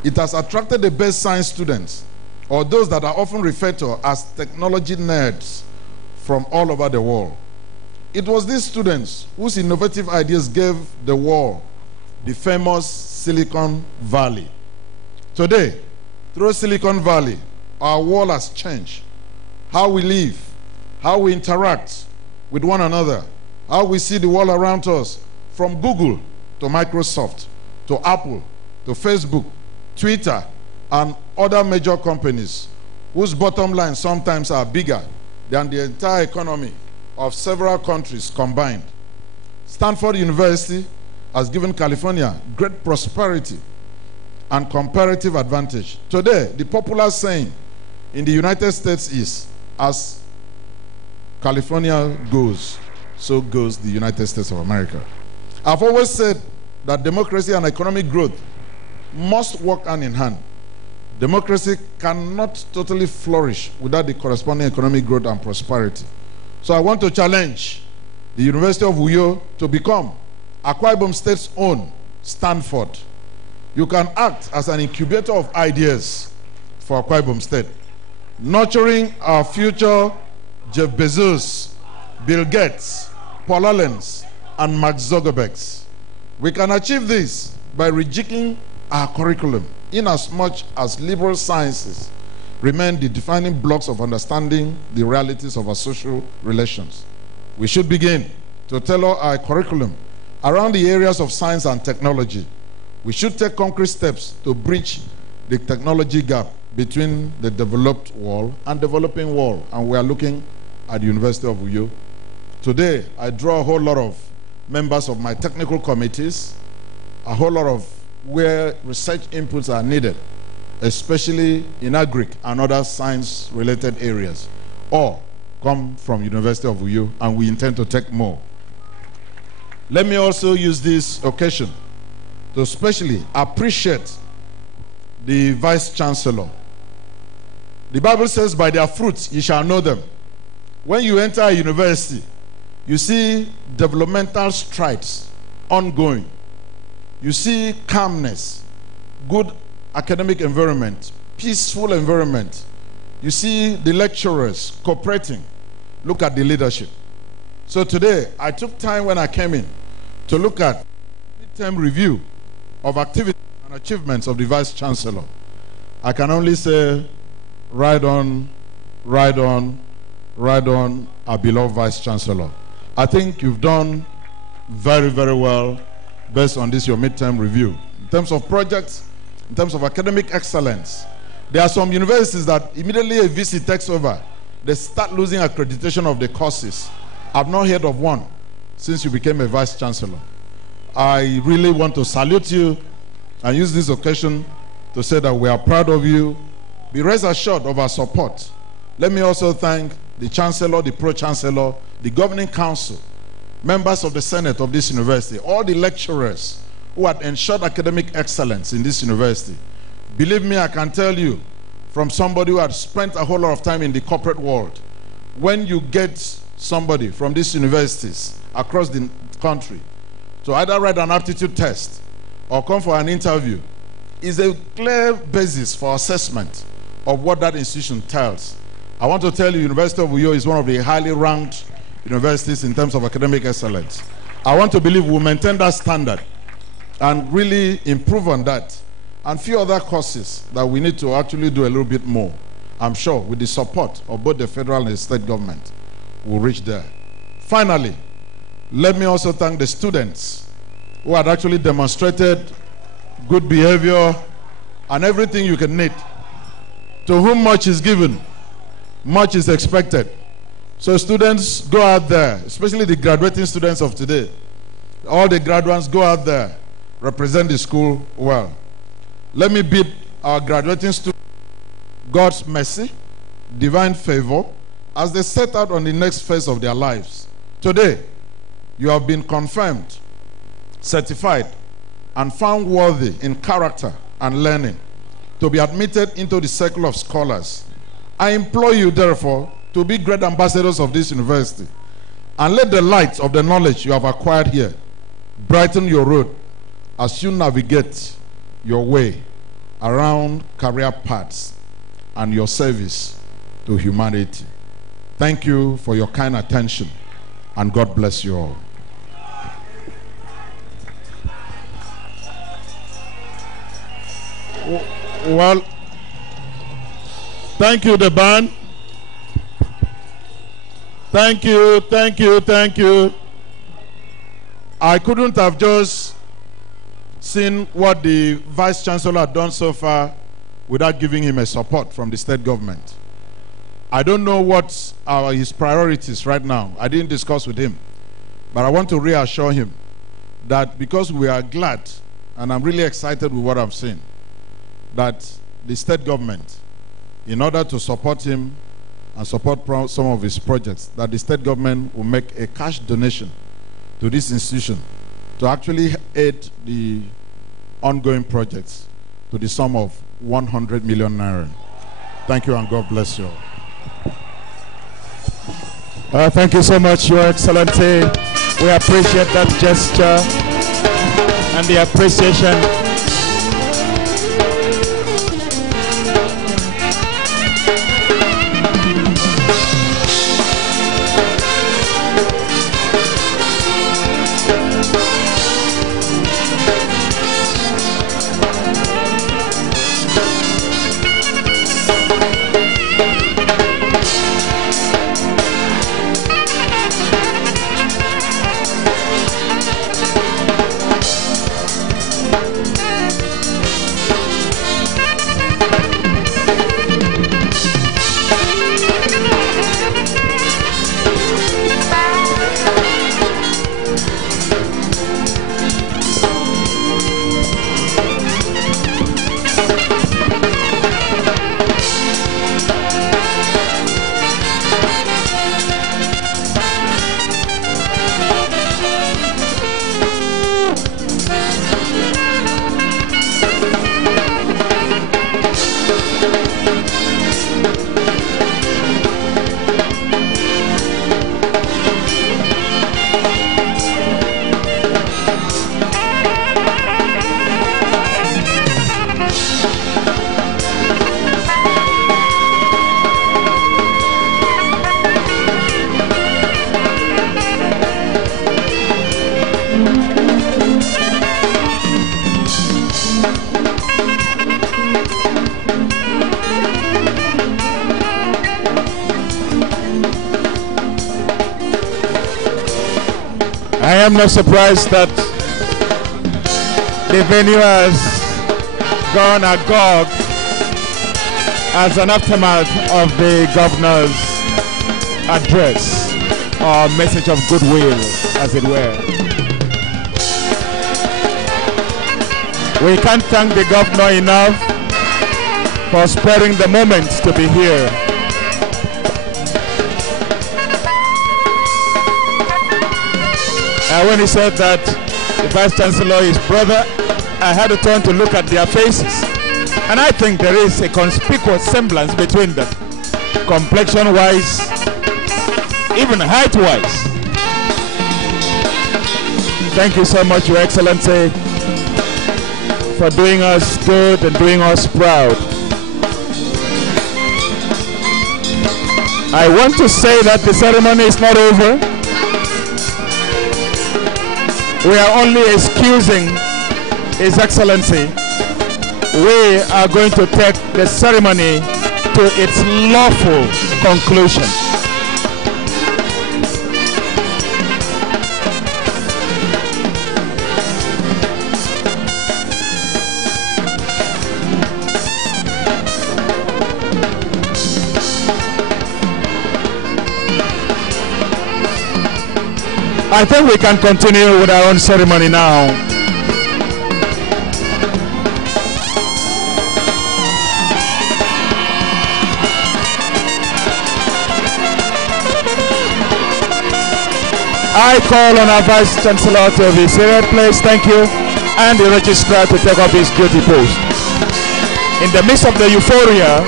It has attracted the best science students, or those that are often referred to as technology nerds, from all over the world. It was these students whose innovative ideas gave the world the famous Silicon Valley. Today, through Silicon Valley, our world has changed. How we live, how we interact with one another, how we see the world around us, from Google to Microsoft, to Apple, to Facebook, Twitter, and other major companies whose bottom lines sometimes are bigger than the entire economy of several countries combined. Stanford University has given California great prosperity and comparative advantage. Today, the popular saying in the United States is, as California goes, so goes the United States of America. I've always said that democracy and economic growth must work hand in hand. Democracy cannot totally flourish without the corresponding economic growth and prosperity. So I want to challenge the University of Uyo to become Akwa Ibom State's own Stanford. You can act as an incubator of ideas for Akwa Ibom State, nurturing our future Jeff Bezos, Bill Gates, Paul Allen's, and Mark Zuckerberg's. We can achieve this by rejigging our curriculum, inasmuch as liberal sciences remain the defining blocks of understanding the realities of our social relations. We should begin to tailor our curriculum around the areas of science and technology. We should take concrete steps to bridge the technology gap between the developed world and developing world, and we are looking at the University of Uyo. Today, I draw a whole lot of members of my technical committees, a whole lot of where research inputs are needed, especially in agric and other science-related areas, all come from University of Uyo, and we intend to take more. Let me also use this occasion to especially appreciate the Vice Chancellor. The Bible says, by their fruits ye shall know them. When you enter a university, you see developmental strides ongoing. You see calmness, good academic environment, peaceful environment. You see the lecturers cooperating. Look at the leadership. So today, I took time when I came in to look at midterm review of activities and achievements of the Vice Chancellor. I can only say, ride on, ride on, ride on, our beloved Vice Chancellor. I think you've done very, very well based on this, your midterm review. In terms of projects, in terms of academic excellence, there are some universities that immediately a VC takes over, they start losing accreditation of the courses. I've not heard of one since you became a Vice Chancellor. I really want to salute you and use this occasion to say that we are proud of you. Be rest assured of our support. Let me also thank the Chancellor, the Pro-Chancellor, the Governing Council, members of the Senate of this university, all the lecturers who had ensured academic excellence in this university. Believe me, I can tell you, from somebody who had spent a whole lot of time in the corporate world, when you get somebody from these universities across the country to either write an aptitude test or come for an interview, is a clear basis for assessment of what that institution tells. I want to tell you, University of Uyo is one of the highly ranked universities in terms of academic excellence. I want to believe we'll maintain that standard and really improve on that. And few other courses that we need to actually do a little bit more. I'm sure with the support of both the federal and the state government, we'll reach there. Finally, let me also thank the students who had actually demonstrated good behavior and everything you can need. To whom much is given, much is expected. So students, go out there, especially the graduating students of today. All the graduates, go out there, represent the school well. Let me bid our graduating students God's mercy, divine favor, as they set out on the next phase of their lives. Today, you have been confirmed, certified, and found worthy in character and learning to be admitted into the circle of scholars. I implore you, therefore, to be great ambassadors of this university, and let the light of the knowledge you have acquired here brighten your road as you navigate your way around career paths and your service to humanity. Thank you for your kind attention, and God bless you all. Well, thank you, the band. Thank you, thank you, thank you. I couldn't have just seen what the Vice Chancellor had done so far without giving him a support from the state government. I don't know what are his priorities right now. I didn't discuss with him. But I want to reassure him that because we are glad, and I'm really excited with what I'm seeing, that the state government, in order to support him and support some of his projects, that the state government will make a cash donation to this institution to actually aid the ongoing projects to the sum of 100 million naira. Thank you, and God bless you all. Thank you so much, Your Excellency. We appreciate that gesture and the appreciation. I am not surprised that the venue has gone agog as an aftermath of the governor's address, or message of goodwill, as it were. We can't thank the governor enough for sparing the moment to be here. When he said that the Vice Chancellor is brother, I had to turn to look at their faces. And I think there is a conspicuous semblance between them, complexion-wise, even height-wise. Thank you so much, Your Excellency, for doing us good and doing us proud. I want to say that the ceremony is not over. We are only excusing His Excellency. We are going to take the ceremony to its lawful conclusion. I think we can continue with our own ceremony now. I call on our Vice Chancellor to be seated, please. Thank you. And the registrar to take up his duty post. In the midst of the euphoria,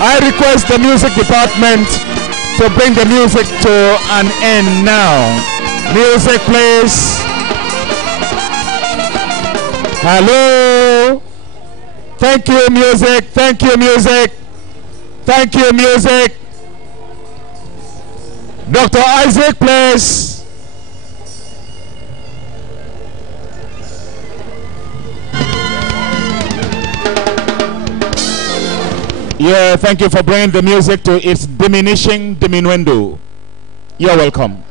I request the music department to bring the music to an end now. Music, please. Hello. Thank you, music. Thank you, music. Thank you, music. Dr. Isaac, please. Yeah, thank you for bringing the music to its diminishing diminuendo. You're welcome.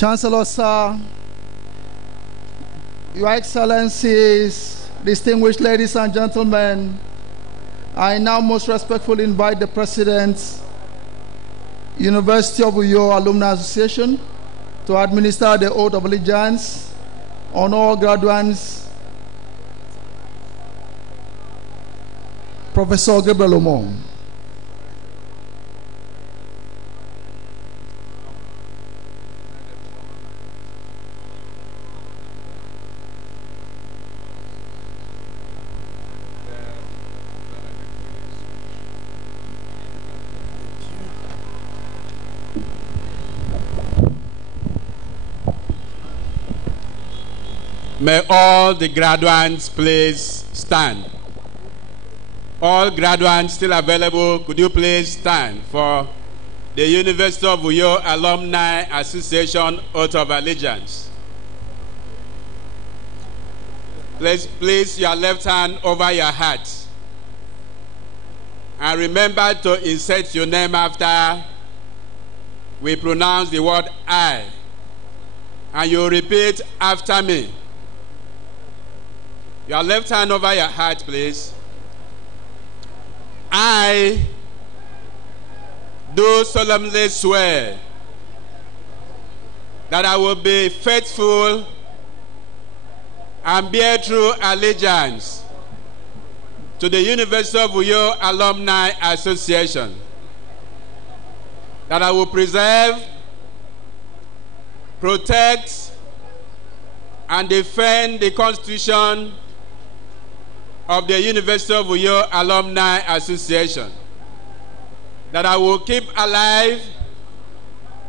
Chancellor, sir, Your Excellencies, distinguished ladies and gentlemen, I now most respectfully invite the President, University of Uyo Alumni Association, to administer the oath of allegiance on all graduates. Professor Gabriel Omo. May all the graduates please stand. All graduates still available, could you please stand for the University of Uyo Alumni Association Oath of Allegiance. Please place your left hand over your heart. And remember to insert your name after we pronounce the word I. And you repeat after me. Your left hand over your heart, please. I do solemnly swear that I will be faithful and bear true allegiance to the University of Uyo Alumni Association, that I will preserve, protect, and defend the Constitution of the University of Uyo Alumni Association, that I will keep alive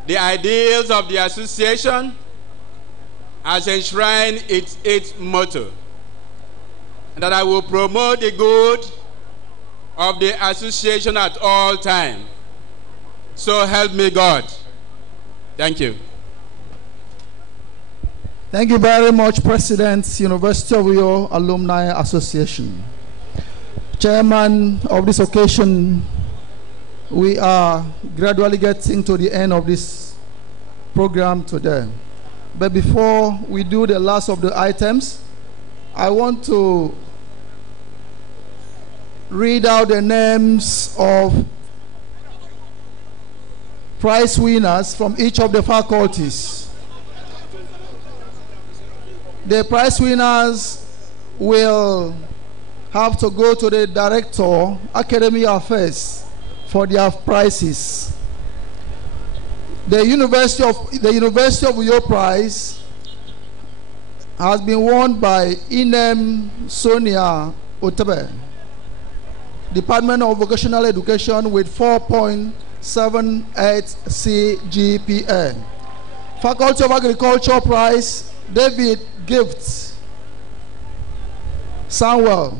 the ideals of the association as enshrined its motto, and that I will promote the good of the association at all times. So help me God. Thank you. Thank you very much, President, University of Uyo Alumni Association. Chairman of this occasion, we are gradually getting to the end of this program today. But before we do the last of the items, I want to read out the names of prize winners from each of the faculties. The prize winners will have to go to the Director, Academy Affairs, for their prizes. The University of Uyo Prize has been won by Inem Sonia Otebe, Department of Vocational Education, with 4.78 CGPA. Faculty of Agriculture prize, David Gifts Samuel,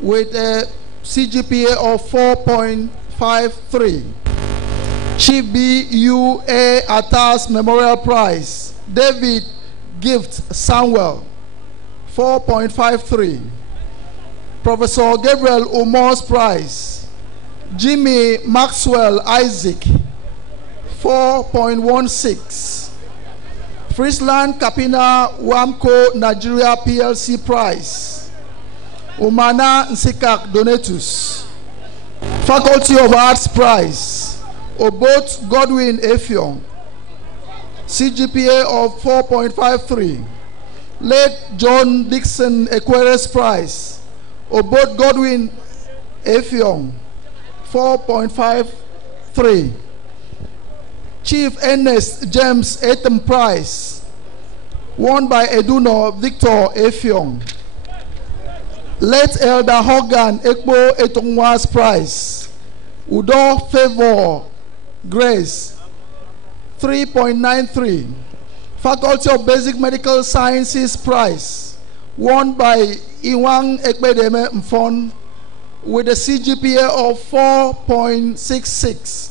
with a CGPA of 4.53. Chief B.U.A. Atas Memorial Prize, David Gift Samuel, 4.53. Professor Gabriel Umor's Prize, Jimmy Maxwell Isaac, 4.16. Friesland Kapina Wamco Nigeria PLC Prize, Umana Nsikak Donatus. Faculty of Arts Prize, Obot Godwin Effiong, CGPA of 4.53. Late John Dixon Equeres Prize, Obot Godwin Effiong, 4.53. Chief Ernest James Etam Prize, won by Eduno Victor Effiong. Late Elder Hogan Ekbo Etongwa's Prize, Udo Favor Grace, 3.93. Faculty of Basic Medical Sciences Prize, won by Iwang Ekbedeme Mfon, with a CGPA of 4.66.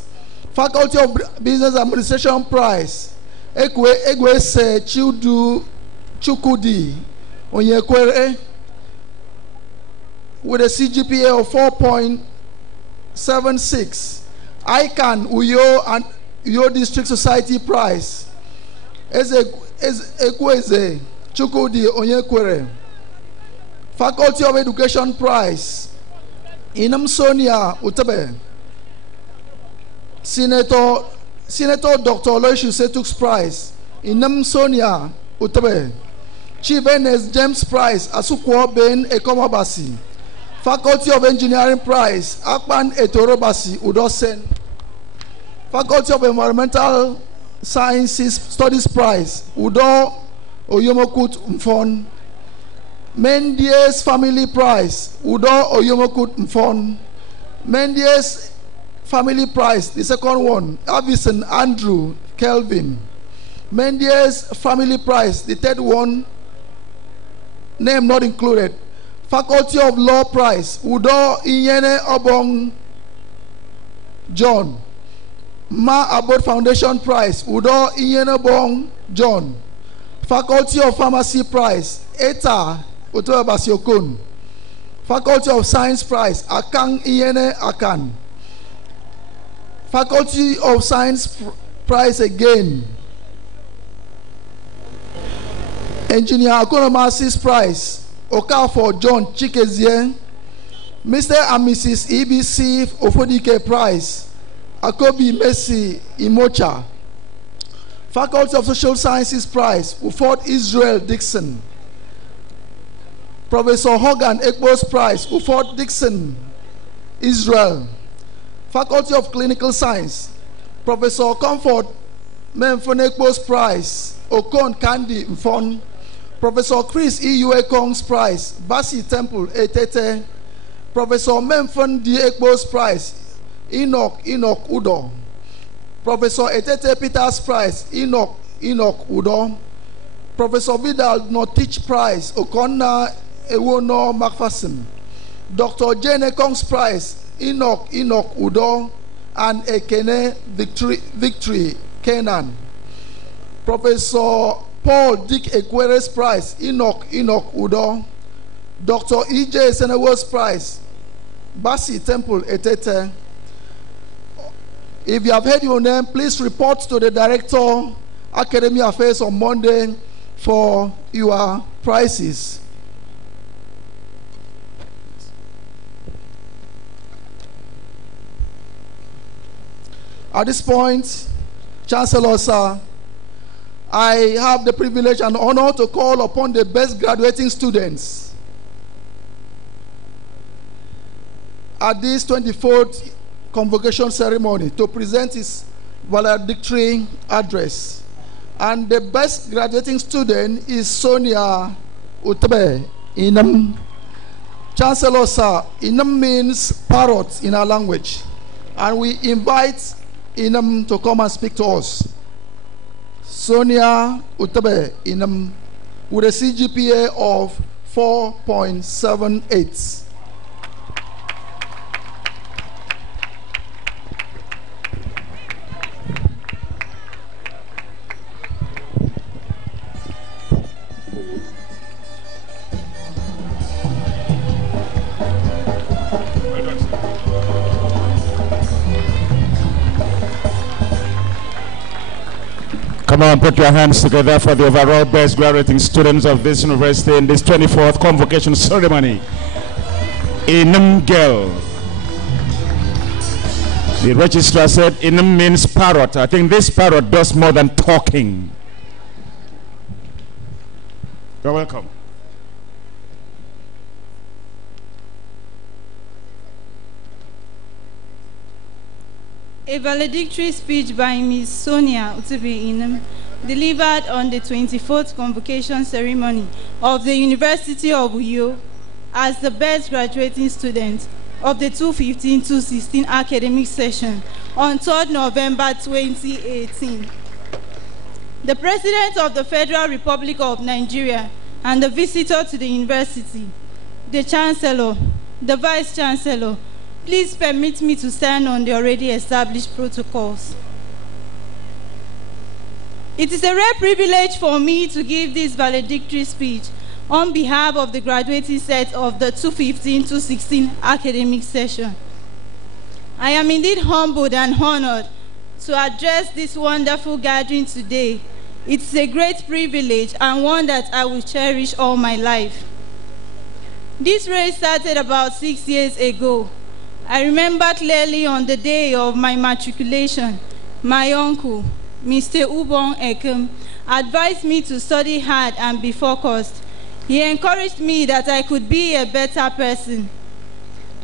Faculty of Business Administration Prize, Egwese Chukudi Onyekwere, with a CGPA of 4.76. ICANN Uyo and Uyo District Society Prize, Ekweze Chukudi Onyekwere. Faculty of Education Prize, Inam Sonia Utebe. Senator Dr. Aloysius Setuk's Prize, Inam Sonia Utebe. Chief Ernest James Prize, Asukwo Ben Ekomabasi. Faculty of Engineering Prize, Akpan Etorobasi Udosen. Faculty of Environmental Sciences Studies Prize, Udo Oyomokut Mfon. Mendies Family Prize, Udo Oyomokut Mfon. Mendies Family Prize, the second one, Avison Andrew Kelvin. Mendies Family Prize, the third one, name not included. Faculty of Law Prize, Udo Inyene Obong John. Ma Abod Foundation Prize, Udo Inyene Obong John. Faculty of Pharmacy Prize, Eta Otoe Basiokun. Faculty of Science Prize, Akang Inyene Akan. Faculty of Science Prize again, Engineer Akonomasis Prize, Okafor John Chikezie. Mr. and Mrs. EBC Ofodike Prize, Akobi Messi Imocha. Faculty of Social Sciences Prize, Uford Israel Dixon. Professor Hogan Ekbo's Prize, Uford Dixon Israel. Faculty of Clinical Science, Professor Comfort Memfonekbo's Prize, Okon Kandi Mfon. Professor Chris E.U.A. Kong's Prize, Basi Temple Etete. Professor Memfon D. Ekbo's Prize, Enoch Udo. Professor Etete Peter's Prize, Enoch Udo. Professor Vidal Notich Prize, Okonna Ewono Macpherson. Dr. Jane Kong's Prize, Enoch Udo, and Ekene Victory Kenan. Professor Paul Dick Equeres Prize, Enoch Udo. Dr. E.J. Senewo's Prize, Basi Temple Etete. If you have heard your name, please report to the Director, Academy Affairs on Monday for your prizes. At this point, Chancellor, sir, I have the privilege and honor to call upon the best graduating students at this 24th Convocation Ceremony to present his valedictory address. And the best graduating student is Sonia Utebe Inam. Chancellor Sir, Inam means parrot in our language. And we invite Inam to come and speak to us. Sonia Utebe Inam with a CGPA of 4.78. Come on, put your hands together for the overall best graduating students of this university in this 24th Convocation Ceremony. Inum girl. The registrar said Inum means parrot. I think this parrot does more than talking. You're welcome. A valedictory speech by Ms. Sonia Utebe Inam, delivered on the 24th Convocation Ceremony of the University of Uyo as the best graduating student of the 2015-2016 academic session on 3rd November 2018. The President of the Federal Republic of Nigeria and the visitor to the university, the Chancellor, the Vice Chancellor, please permit me to stand on the already established protocols. It is a rare privilege for me to give this valedictory speech on behalf of the graduating set of the 2015-2016 academic session. I am indeed humbled and honored to address this wonderful gathering today. It's a great privilege and one that I will cherish all my life. This race started about 6 years ago. I remember clearly on the day of my matriculation, my uncle, Mr. Ubong Ekem, advised me to study hard and be focused. He encouraged me that I could be a better person.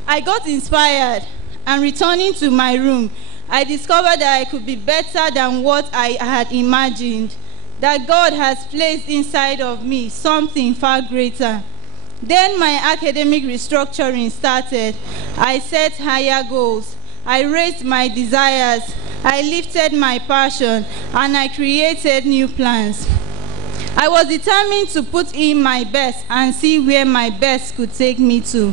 I got inspired, and returning to my room, I discovered that I could be better than what I had imagined, that God has placed inside of me something far greater. Then my academic restructuring started. I set higher goals. I raised my desires. I lifted my passion, and I created new plans. I was determined to put in my best and see where my best could take me to.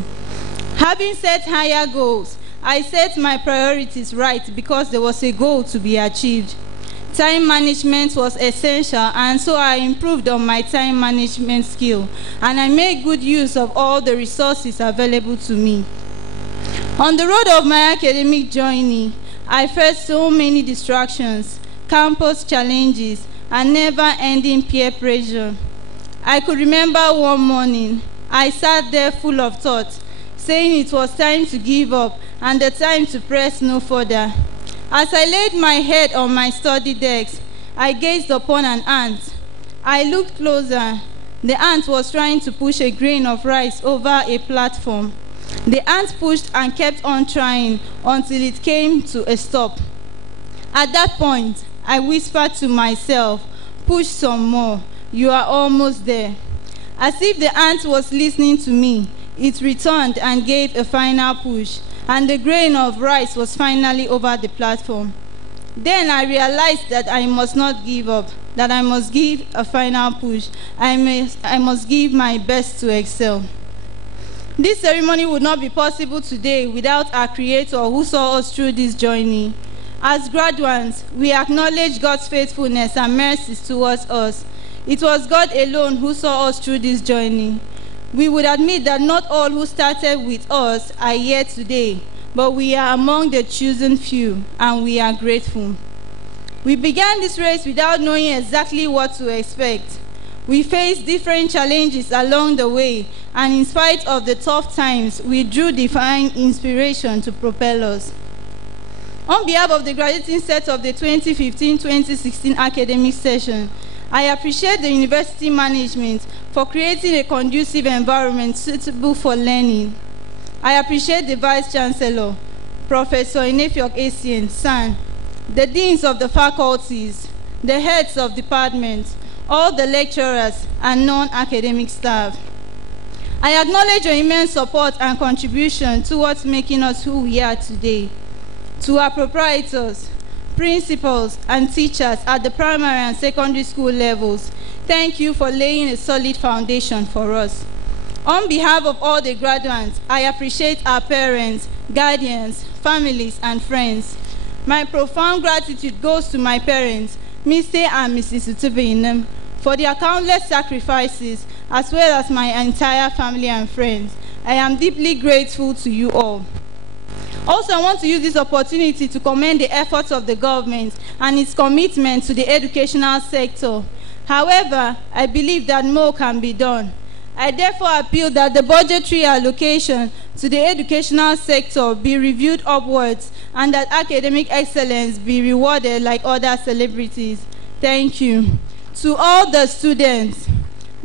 Having set higher goals, I set my priorities right because there was a goal to be achieved. Time management was essential, and so I improved on my time management skill, and I made good use of all the resources available to me. On the road of my academic journey, I faced so many distractions, campus challenges, and never-ending peer pressure. I could remember one morning, I sat there full of thought, saying it was time to give up and the time to press no further. As I laid my head on my study desk, I gazed upon an ant. I looked closer. The ant was trying to push a grain of rice over a platform. The ant pushed and kept on trying until it came to a stop. At that point, I whispered to myself, "Push some more. You are almost there." As if the ant was listening to me, it returned and gave a final push, and the grain of rice was finally over the platform. Then I realized that I must not give up, that I must give a final push. I must give my best to excel. This ceremony would not be possible today without our Creator who saw us through this journey. As graduates, we acknowledge God's faithfulness and mercies towards us. It was God alone who saw us through this journey. We would admit that not all who started with us are here today, but we are among the chosen few, and we are grateful. We began this race without knowing exactly what to expect. We faced different challenges along the way, and in spite of the tough times, we drew divine inspiration to propel us. On behalf of the graduating set of the 2015-2016 academic session, I appreciate the university management for creating a conducive environment suitable for learning. I appreciate the Vice Chancellor, Professor Inefiok Essien, SAN, the deans of the faculties, the heads of departments, all the lecturers, and non-academic staff. I acknowledge your immense support and contribution towards making us who we are today. To our proprietors, principals, and teachers at the primary and secondary school levels, thank you for laying a solid foundation for us. On behalf of all the graduates, I appreciate our parents, guardians, families, and friends. My profound gratitude goes to my parents, Mr. and Mrs. Utubeinem, for their countless sacrifices, as well as my entire family and friends. I am deeply grateful to you all. Also, I want to use this opportunity to commend the efforts of the government and its commitment to the educational sector. However, I believe that more can be done. I therefore appeal that the budgetary allocation to the educational sector be reviewed upwards and that academic excellence be rewarded like other celebrities. Thank you. To all the students,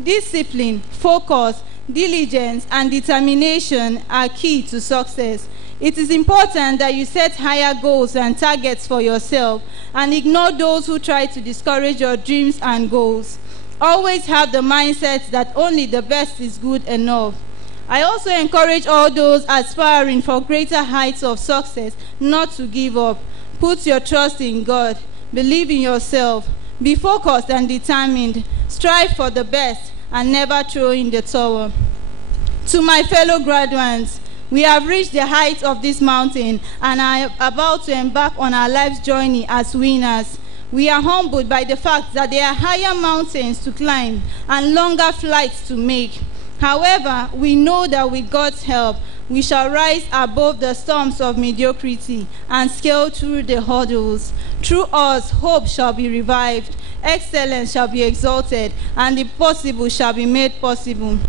discipline, focus, diligence, and determination are key to success. It is important that you set higher goals and targets for yourself and ignore those who try to discourage your dreams and goals. Always have the mindset that only the best is good enough. I also encourage all those aspiring for greater heights of success not to give up. Put your trust in God. Believe in yourself. Be focused and determined. Strive for the best and never throw in the towel. To my fellow graduates, we have reached the height of this mountain and are about to embark on our life's journey as winners. We are humbled by the fact that there are higher mountains to climb and longer flights to make. However, we know that with God's help, we shall rise above the storms of mediocrity and scale through the hurdles. Through us, hope shall be revived, excellence shall be exalted, and the possible shall be made possible.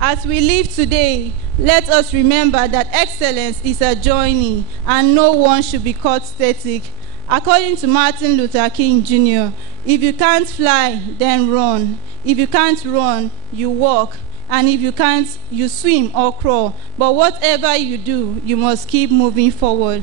As we live today, let us remember that excellence is a journey and no one should be caught static. According to Martin Luther King Jr., if you can't fly, then run. If you can't run, you walk. And if you can't, you swim or crawl. But whatever you do, you must keep moving forward.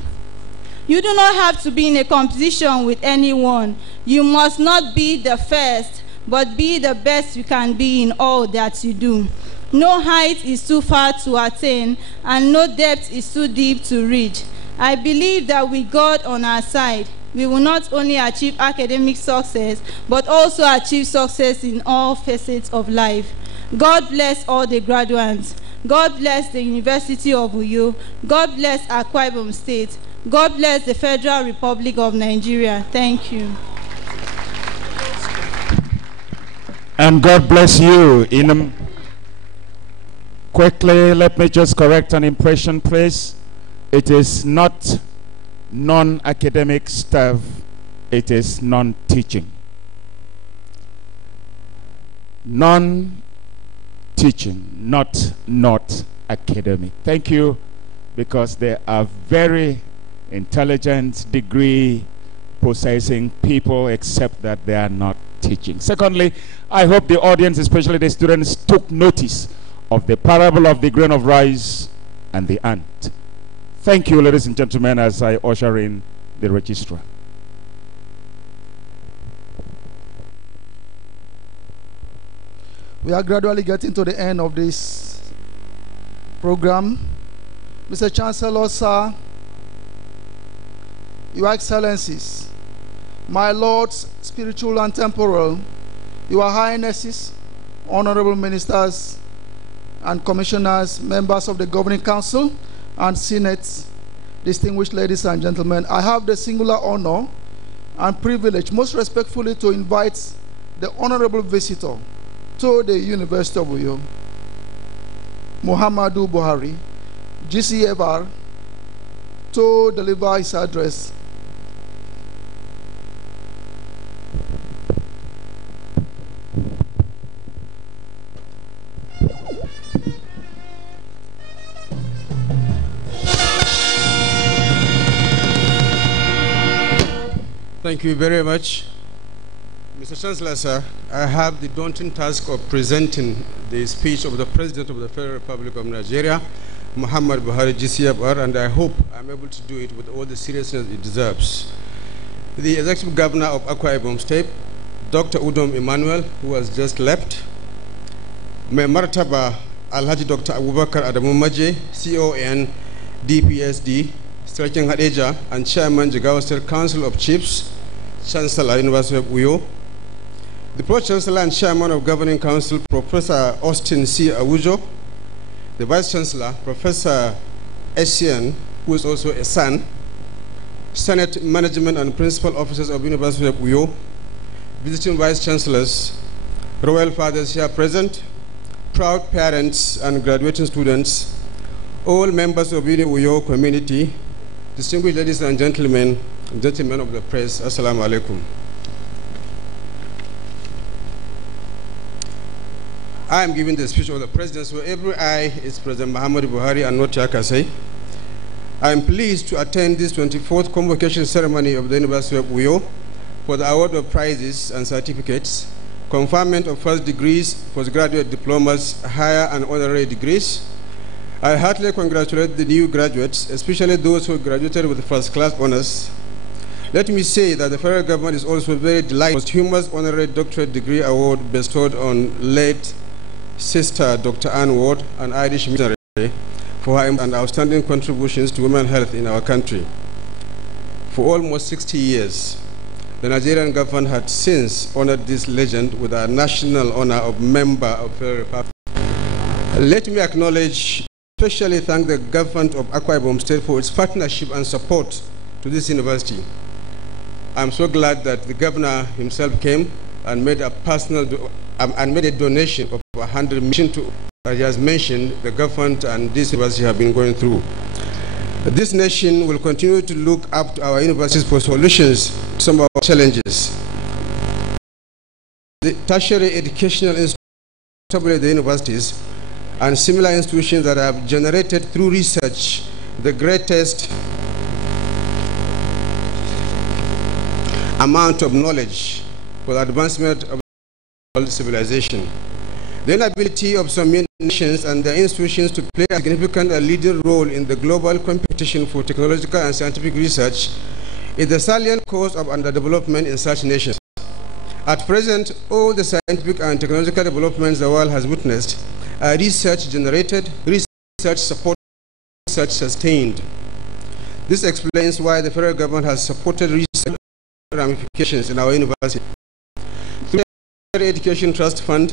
You do not have to be in a competition with anyone. You must not be the first, but be the best you can be in all that you do. No height is too far to attain, and no depth is too deep to reach. I believe that with God on our side, we will not only achieve academic success, but also achieve success in all facets of life. God bless all the graduates. God bless the University of Uyo. God bless Akwa Ibom State. God bless the Federal Republic of Nigeria. Thank you. And God bless you. Quickly, let me just correct an impression, please. It is not non-academic staff, it is non-teaching. Non-teaching, not academic. Thank you, because they are very intelligent, degree possessing people, except that they are not teaching. Secondly, I hope the audience, especially the students, took notice of the parable of the grain of rice and the ant. Thank you, ladies and gentlemen, as I usher in the registrar. We are gradually getting to the end of this program. Mr. Chancellor, sir, Your Excellencies, my Lords, spiritual and temporal, Your Highnesses, honorable ministers and commissioners, members of the Governing Council and Senate, distinguished ladies and gentlemen, I have the singular honor and privilege, most respectfully, to invite the honorable visitor to the University of Uyo, Muhammadu Buhari, GCFR, to deliver his address. Thank you very much. Mr. Chancellor, sir, I have the daunting task of presenting the speech of the President of the Federal Republic of Nigeria, Muhammad Buhari, GCFR, and I hope I'm able to do it with all the seriousness it deserves. The Executive Governor of Akwa Ibom State, Dr. Udom Emmanuel, who has just left, Mai Martaba Alhaji Dr. Abubakar Adamu Maje, CON, DPSD, Striking Hadeja, and Chairman Jigawa State Council of Chiefs, Chancellor, University of Uyo, the Pro-Chancellor and Chairman of Governing Council, Professor Austin C. Awujo, the Vice-Chancellor, Professor Essien, who is also a son, Senate Management and Principal Officers of University of Uyo, visiting Vice-Chancellors, Royal Fathers here present, proud parents and graduating students, all members of Uyo community, distinguished ladies and gentlemen of the press, Assalamu alaikum. I am giving the speech of the President, so every eye is President Muhammad Buhari and not Yakase. I am pleased to attend this 24th Convocation Ceremony of the University of Uyo for the award of prizes and certificates, conferment of first degrees, postgraduate diplomas, higher and honorary degrees. I heartily congratulate the new graduates, especially those who graduated with first-class honors. Let me say that the federal government is also very delighted with the posthumous honorary doctorate degree award bestowed on late Sister Dr. Anne Ward, an Irish missionary, for her and outstanding contributions to women's health in our country. For almost 60 years, the Nigerian government had since honored this legend with a national honor of member of the Republic. Let me acknowledge, especially thank the government of Akwa Ibom State for its partnership and support to this university. I'm so glad that the governor himself came and made a donation of 100 million to, as he has mentioned, the government and this university have been going through. This nation will continue to look up to our universities for solutions to some of our challenges. The tertiary educational institutions, the universities, and similar institutions that have generated through research the greatest amount of knowledge for the advancement of world civilization. The inability of some nations and their institutions to play a significant and leading role in the global competition for technological and scientific research is the salient cause of underdevelopment in such nations. At present, all the scientific and technological developments the world has witnessed are research-generated, research-supported, research-sustained. This explains why the federal government has supported research ramifications in our university. Through the Education Trust Fund,